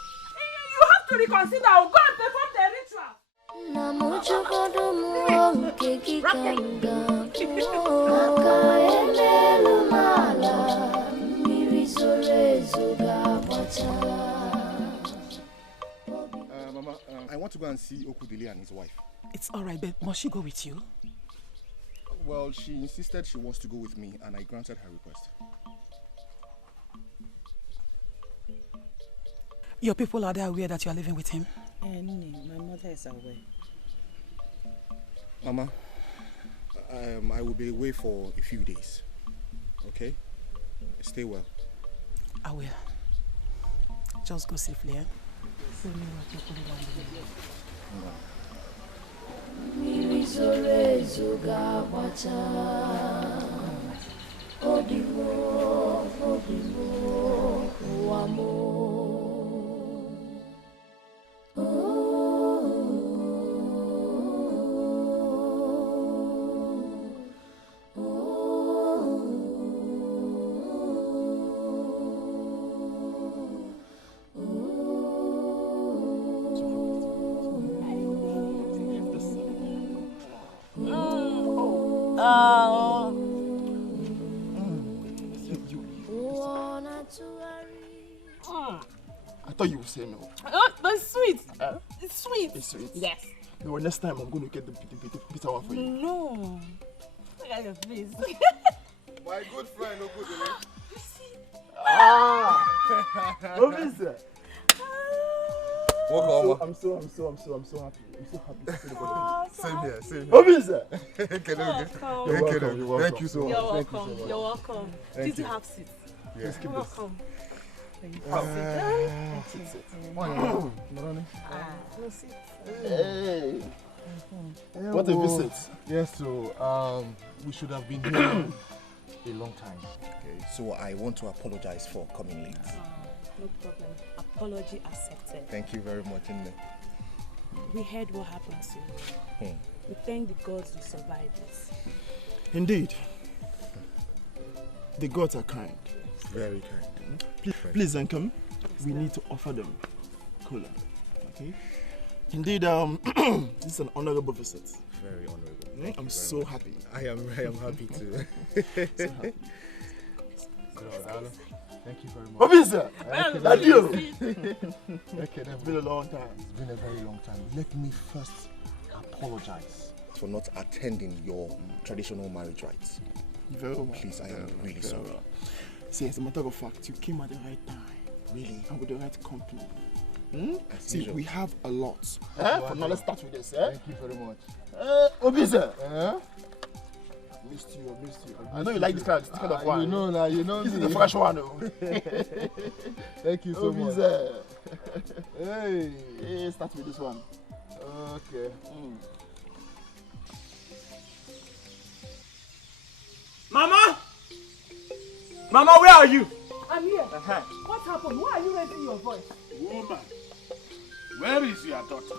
You have to reconsider. Go and perform the ritual. Mama, I want to go and see Okudili and his wife. It's all right, but must she go with you? Well, she insisted she wants to go with me, and I granted her request. Your people, are they aware that you are living with him? My mother is aware. Mama, I will be away for a few days. Okay? Stay well. I will. Just go safely, eh? I thought you would say no. But sweet. It's sweet. It's sweet. Yes. No, next time I'm going to get the bitter one for you. No. Look at your face. My good friend, Okudili. Obisa. Welcome. I'm so happy. I'm so happy to see the body. Same here. Obisa. Thank you so much. You're welcome. You're welcome. Did you have seats? Yes. You're welcome. Hey. What a visit. Yes, so we should have been here a long time. Okay, so I want to apologize for coming late. No problem. Apology accepted. Thank you very much, Nne. We heard what happened to you. We thank the gods you survived this. Indeed. The gods are kind. Very kind. Please, Zankum, we need to offer them cola. Okay? Indeed, this is an honorable visit. Very honorable. I'm so happy. I am happy too. So happy. Thank you very much. Obisa! Adieu! Okay, it's been a long time. It's been a very long time. Let me first apologize for not attending your traditional marriage rites. Very well. Please, I am really sorry. Well. See, as a matter of fact, you came at the right time. Really? And with the right company. See, we have a lot. Now let's start with this. Thank you very much. Obisa! Missed you. I know you like this kind of wine. You know now, This is the fresh one. Thank you so much. Hey, start with this one. Okay. Mama! Mama, where are you? I'm here. What happened? Why are you raising your voice? Woman, where is your daughter?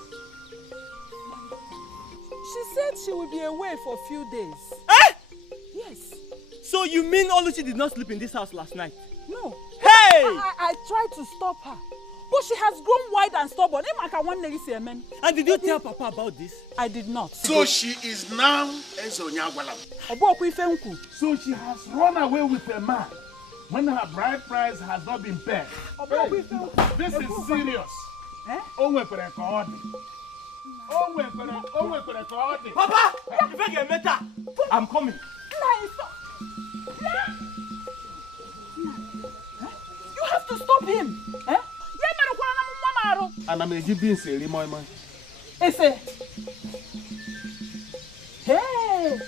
She said she will be away for a few days. Eh? Yes. So you mean Oluchi did not sleep in this house last night? No. Hey! I tried to stop her, but she has grown wide and stubborn. And did you tell Papa about this? I did not. So she is now Ezonyagwalam. So she has run away with a man when her bride price has not been paid. Hey, this is serious. Papa! I'm coming. You have to stop him. And I'm a giving Siri my man. Hey!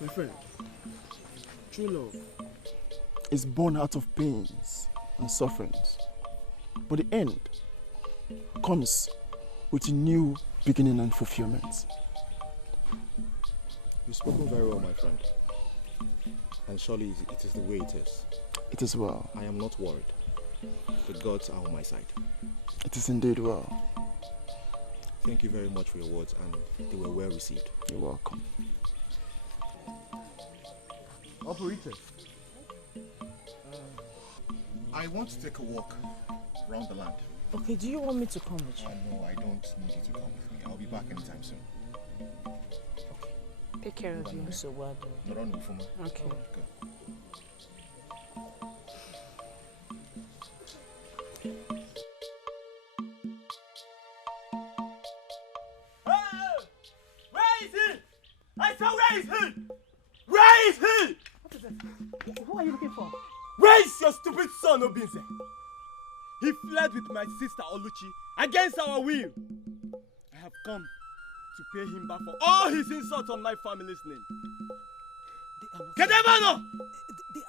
My friend, true love is born out of pains and sufferings. But the end comes with a new beginning and fulfillment. You've spoken very well, my friend. And surely it is the way it is. It is well. I am not worried. The gods are on my side. It is indeed well. Thank you very much for your words, and they were well received. You're welcome. Operator. I want to take a walk around the land. Okay, do you want me to come with you? No, I don't need you to come with me. I'll be back anytime soon. Take care of you. So what? Okay. Good. Where is he? I said, where is he? Where is he? What is it? Who are you looking for? Where is your stupid son, Obinze? He fled with my sister Oluchi against our will. I have come to pay him back for all his insults on my family's name. They are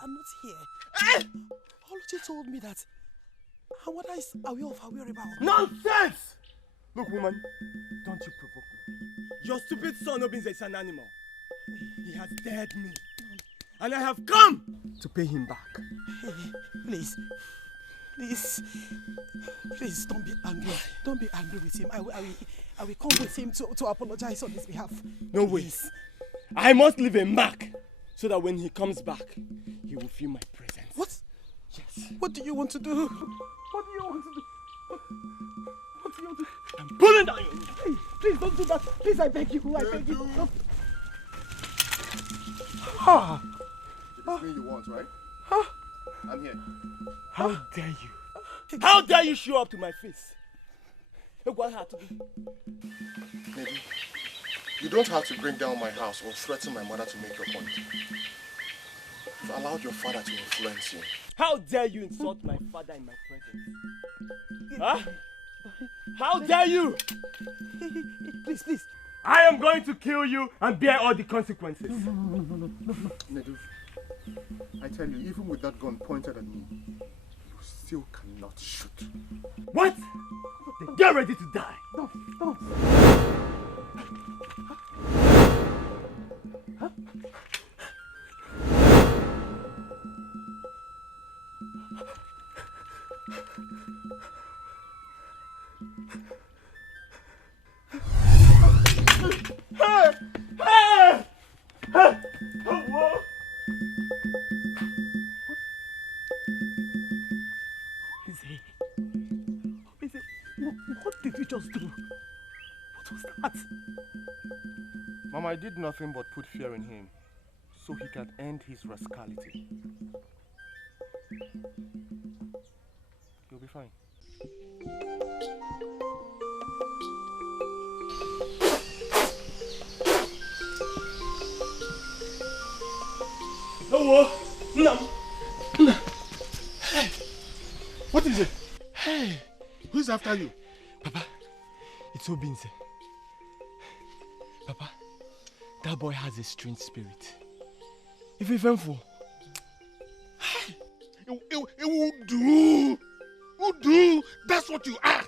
not Eh? here. Oluchi told me that Awada is aware of her whereabouts. Nonsense! Look, woman, don't you provoke me. Your stupid son Obinze is an animal. He has dared me. And I have come to pay him back. Hey, please, don't be angry. Don't be angry with him. I will come with him to apologize on his behalf. No way. I must leave a mark so that when he comes back, he will feel my presence. What? Yes. What do you want to do? What do you want to do? What do you want to do? I'm pulling down your roof. Hey, please don't do that. Please, I beg you. I beg you. Don't. Ah. It's me you want, right? Huh? I'm here. How dare you? How dare you show up to my face? Look what had to be. Maybe. You don't have to bring down my house or threaten my mother to make your point. You've allowed your father to influence you. How dare you insult my father in my presence? Huh? How dare you? Please. I am going to kill you and bear all the consequences. Nedu, I tell you, even with that gun pointed at me, you still cannot shoot. What? Then get ready to die. Don't. Huh? What did you just do? What was that? Mama, I did nothing but put fear in him so he can end his rascality. You'll be fine. No. Hey, what is it? Hey, who's after you? Papa, it's Obinze. Papa, that boy has a strange spirit. If eventful. It will do. Will do. That's what you are.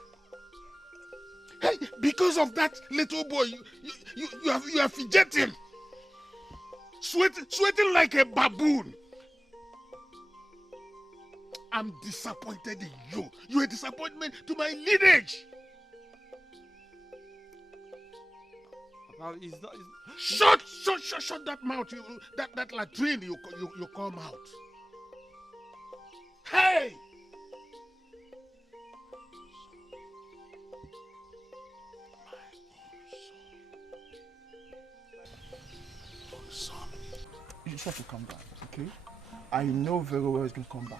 Hey, because of that little boy, you are fidgeting. Sweating like a baboon. I'm disappointed in you. You're a disappointment to my lineage. It's not. Shut that mouth. That latrine you come out. Hey! Son, you just have to come back, okay? I know very well he's gonna come back.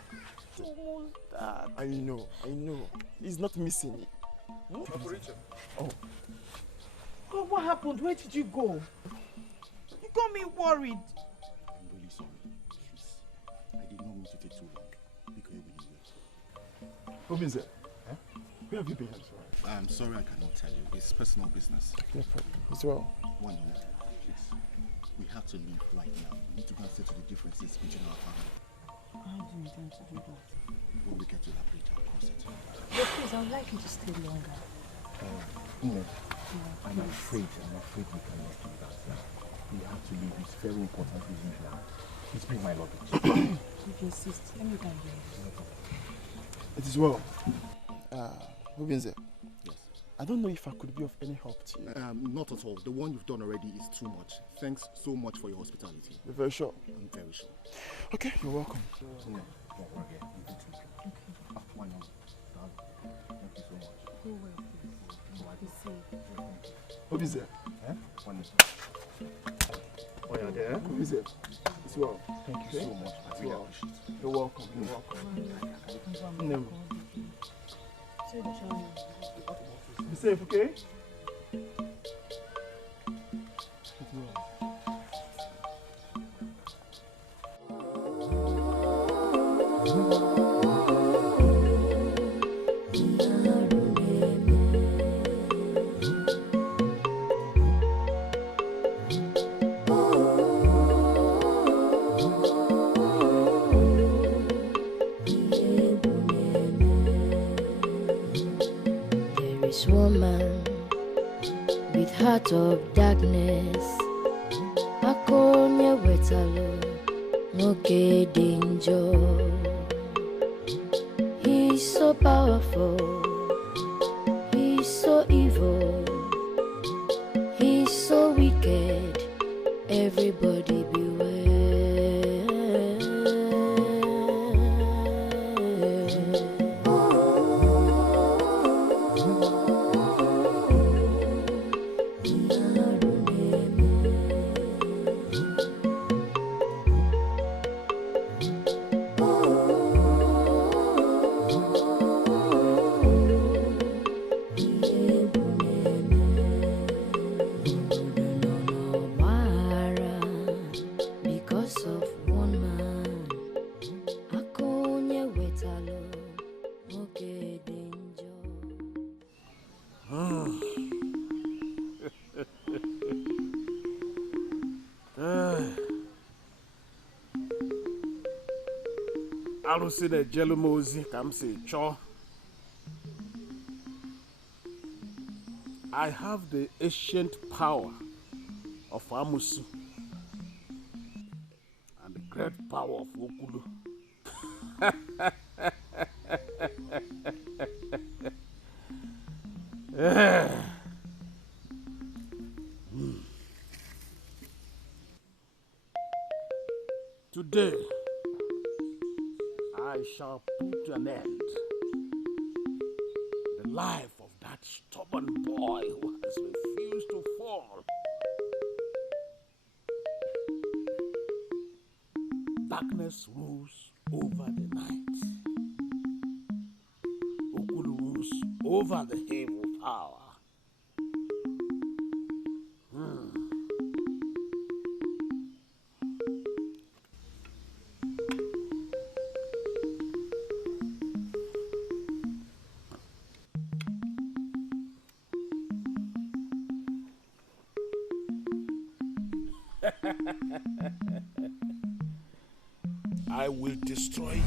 Almost that. I know. He's not missing it. Oh. God, what happened? Where did you go? You got me worried. I'm really sorry. Please. I did not mean to take too long. Obinze, where have you been? I'm sorry I cannot tell you. It's personal business. No problem. As well. One minute, please. We have to leave right now. We need to go and settle the differences between our family. How do you intend to do that? We will we get to that bridge, I'll cross it. But please, I would like you to stay longer. I'm afraid we cannot do that. We have to leave. It's very important we leave now. Please bring my luggage. If you insist, let me down here. It is well. Rubenze. Yes. I don't know if I could be of any help to you. Not at all. The one you've done already is too much. Thanks so much for your hospitality. You're very sure? I'm very sure. Okay, you're welcome. Thank you so much. Go well, please. Be safe. Rubenze. Oh, you're there? Rubenze. It's well. Thank you so much. I really appreciate it. You're welcome. You're welcome. Be safe, okay? Woman with heart of darkness, akonye wetalo moke danger. He's so powerful, he's so evil, he's so wicked. Everybody beware. Alusi na jelumozi kam si cho. I have the ancient power of Amusu and the great power of Okulu. Today, I shall put an end to the life of that stubborn boy who has refused to fall. Darkness rules over the night. Okulu rules over the evil power. I will destroy you.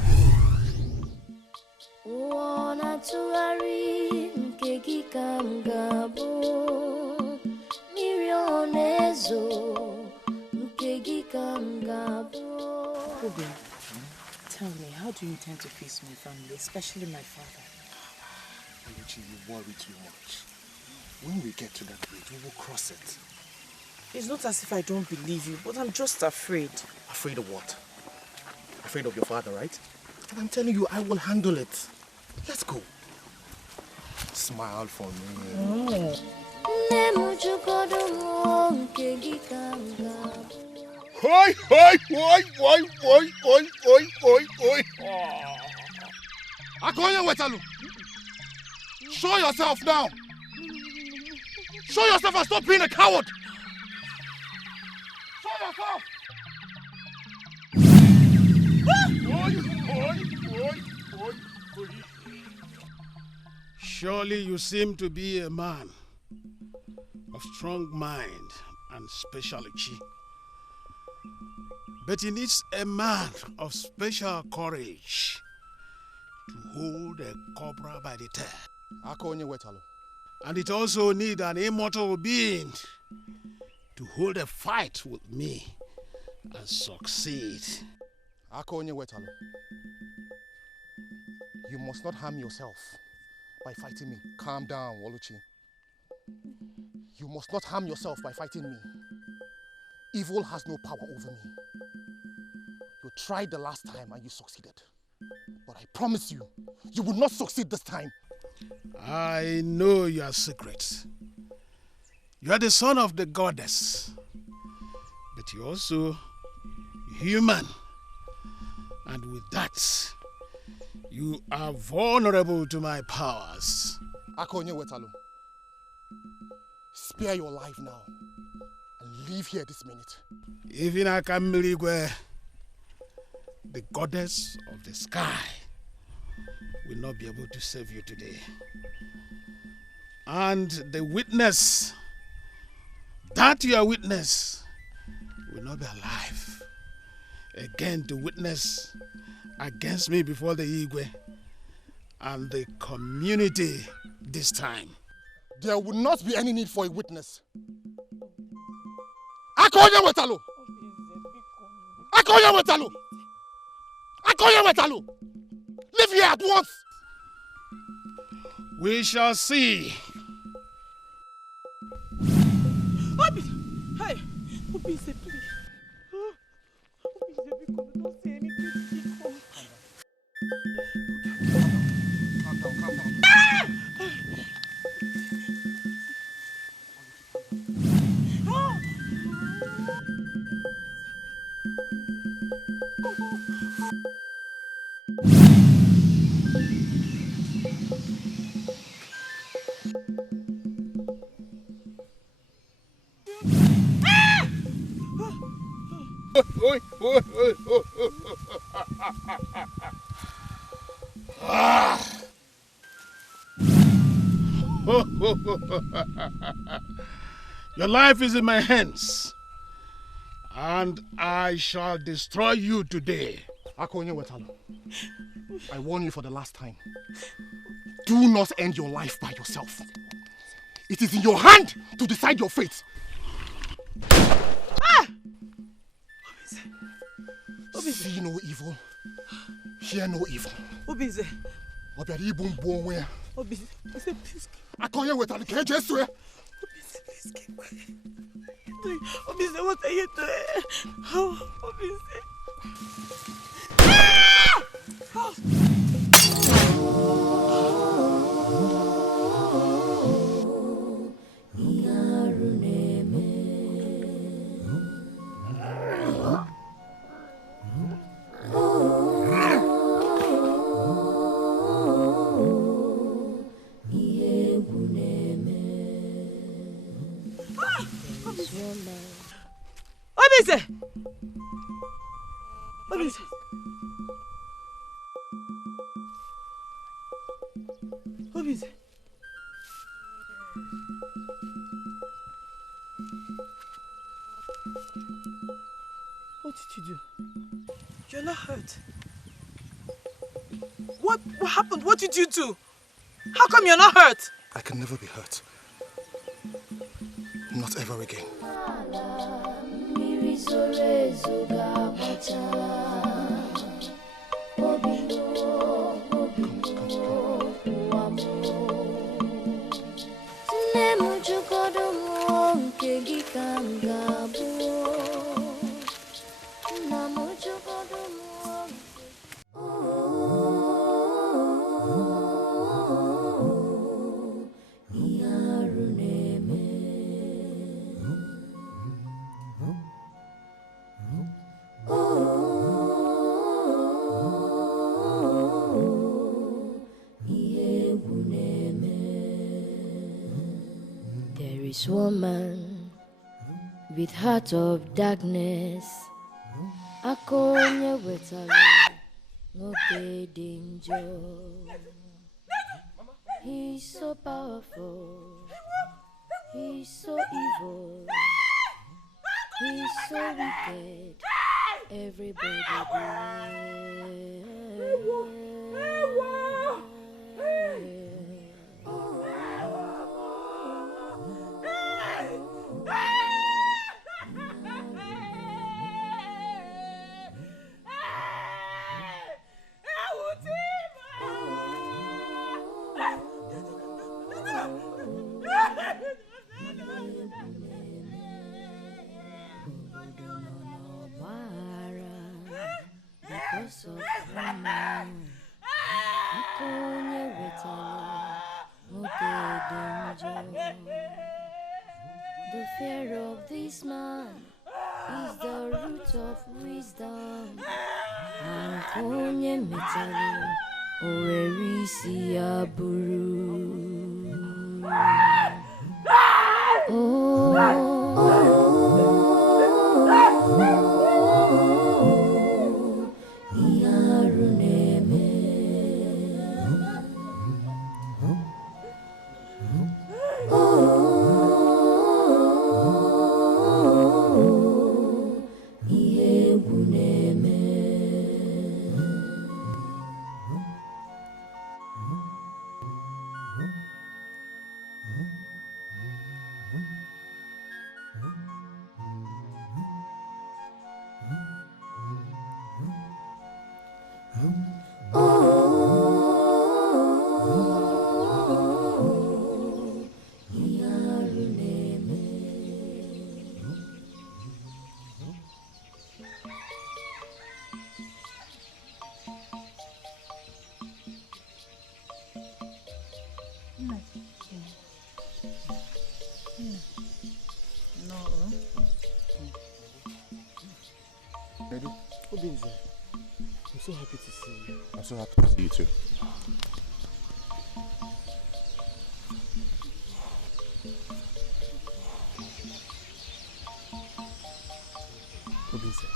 Wanna tuari nkegi kamgabo mirionezo nkegi kamgabo. Ruben, tell me, how do you intend to face my family, especially my father? Oluchi, you worry too much. When we get to that bridge, we will cross it. It's not as if I don't believe you, but I'm just afraid. Afraid of what? Afraid of your father, right? And I'm telling you, I will handle it. Let's go. Smile for me. Hoi, hoi, hoi, hoi, hoi, hoi, hoi, hoi, hoi. Akonya Wetalu, show yourself now. Show yourself and stop being a coward. Show yourself. Surely you seem to be a man of strong mind and speciality. But he needs a man of special courage to hold a cobra by the tail. Akonye wetalo. And it also needs an immortal being to hold a fight with me and succeed. Akonye wetalo. You must not harm yourself by fighting me. Calm down, Oluchi. You must not harm yourself by fighting me. Evil has no power over me. You tried the last time and you succeeded. But I promise you, you will not succeed this time. I know your secrets. You are the son of the goddess, but you're also human. And with that, you are vulnerable to my powers. Akonye wetalo. Spare your life now and leave here this minute. Even Akammirigwe, the goddess of the sky, will not be able to save you today. And the witness, that your witness, will not be alive again to witness against me before the Igwe and the community this time. There will not be any need for a witness. Akonye wetalo! Akonye wetalo! Akonye wetalo! Leave here at once! We shall see. Obi! Hey! Obi, say please. Obi, say because don't say anything. Calm down. Your life is in my hands, and I shall destroy you today. Akonye wetalo, I warn you for the last time. Do not end your life by yourself. It is in your hand to decide your fate. See no evil, hear no evil. Obize. Obiari ibumbu onwe. Obize, please. Akonye wetalo, can you just swear? Obize, please keep quiet. Obize, what are you doing? Oh, Obize. Obize! Obize! Obize! What did you do? You're not hurt. What happened? What did you do? How come you're not hurt? I can never be hurt. Not ever again. This woman with heart of darkness, Akonye wetalo, no danger. He's so powerful, he's so evil, he's so wicked. Everybody voice of woman. Nkonye wetalo danger. The fear of this man is the root of wisdom. Nkonye metalo owerisi aburu. I'm so happy to see you. I'm so happy to see you too. Obinze,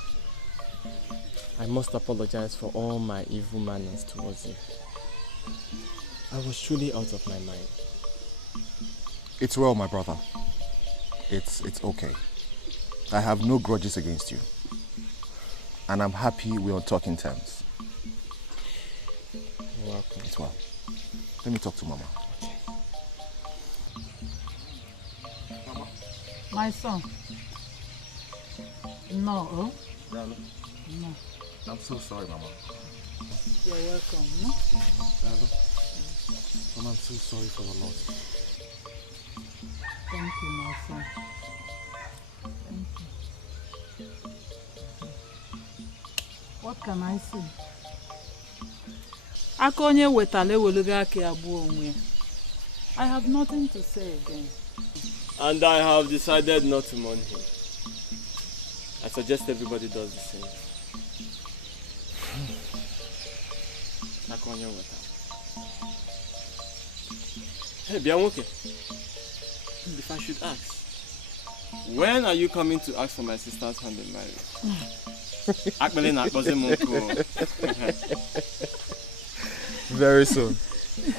I must apologize for all my evil manners towards you. I was truly out of my mind. It's well, my brother. It's okay. I have no grudges against you. And I'm happy we're on talking terms. You're welcome. It's well. Let me talk to Mama. Okay. Mama. My son. No. No. No. I'm so sorry, Mama. You're welcome. No? Mama, I'm so sorry for the loss. Thank you, my son. Thank you. What can I say? Akonye wetale weluga ke abu onwe. I have nothing to say again. And I have decided not to mourn him. I suggest everybody does the same. Akonye wetale. Hey, Bianwoke. If I should ask, when are you coming to ask for my sister's hand in marriage? Very soon.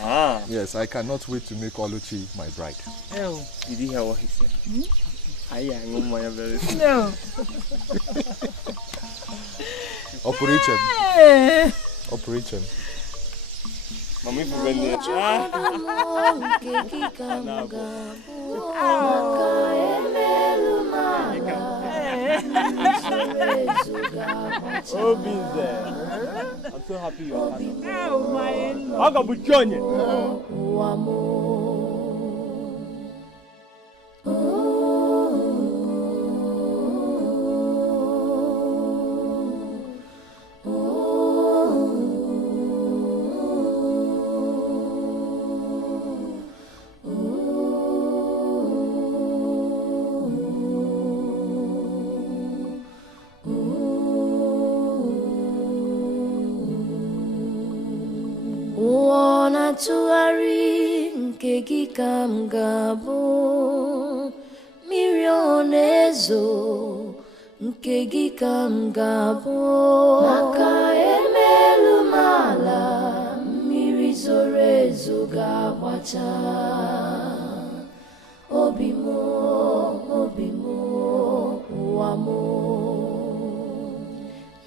Ah. Yes, I cannot wait to make Oluchi my bride. Oh. Did you hear what he said? I am very soon. No. Operation. Operation. Mami fubende. Obinze, I'm so happy you are happy. Oh my Lord. Aga buchonye. Tụgharị nke gị ka m ga-abụ mmiri ọ na-ezo nke gị ka m ga-abụ maka emelu m ala mmiri zoro ezo ga-agbacha obi m ụwa m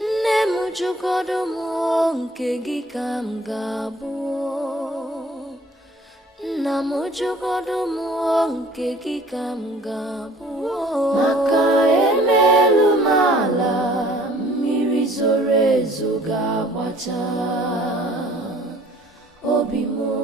nne m jụgodo m nke gị ka m ga-abụ nna m jụgodo m nke gị ka m ga-abụ maka emelu m ala mmiri zoro ezo ga-agbacha obi m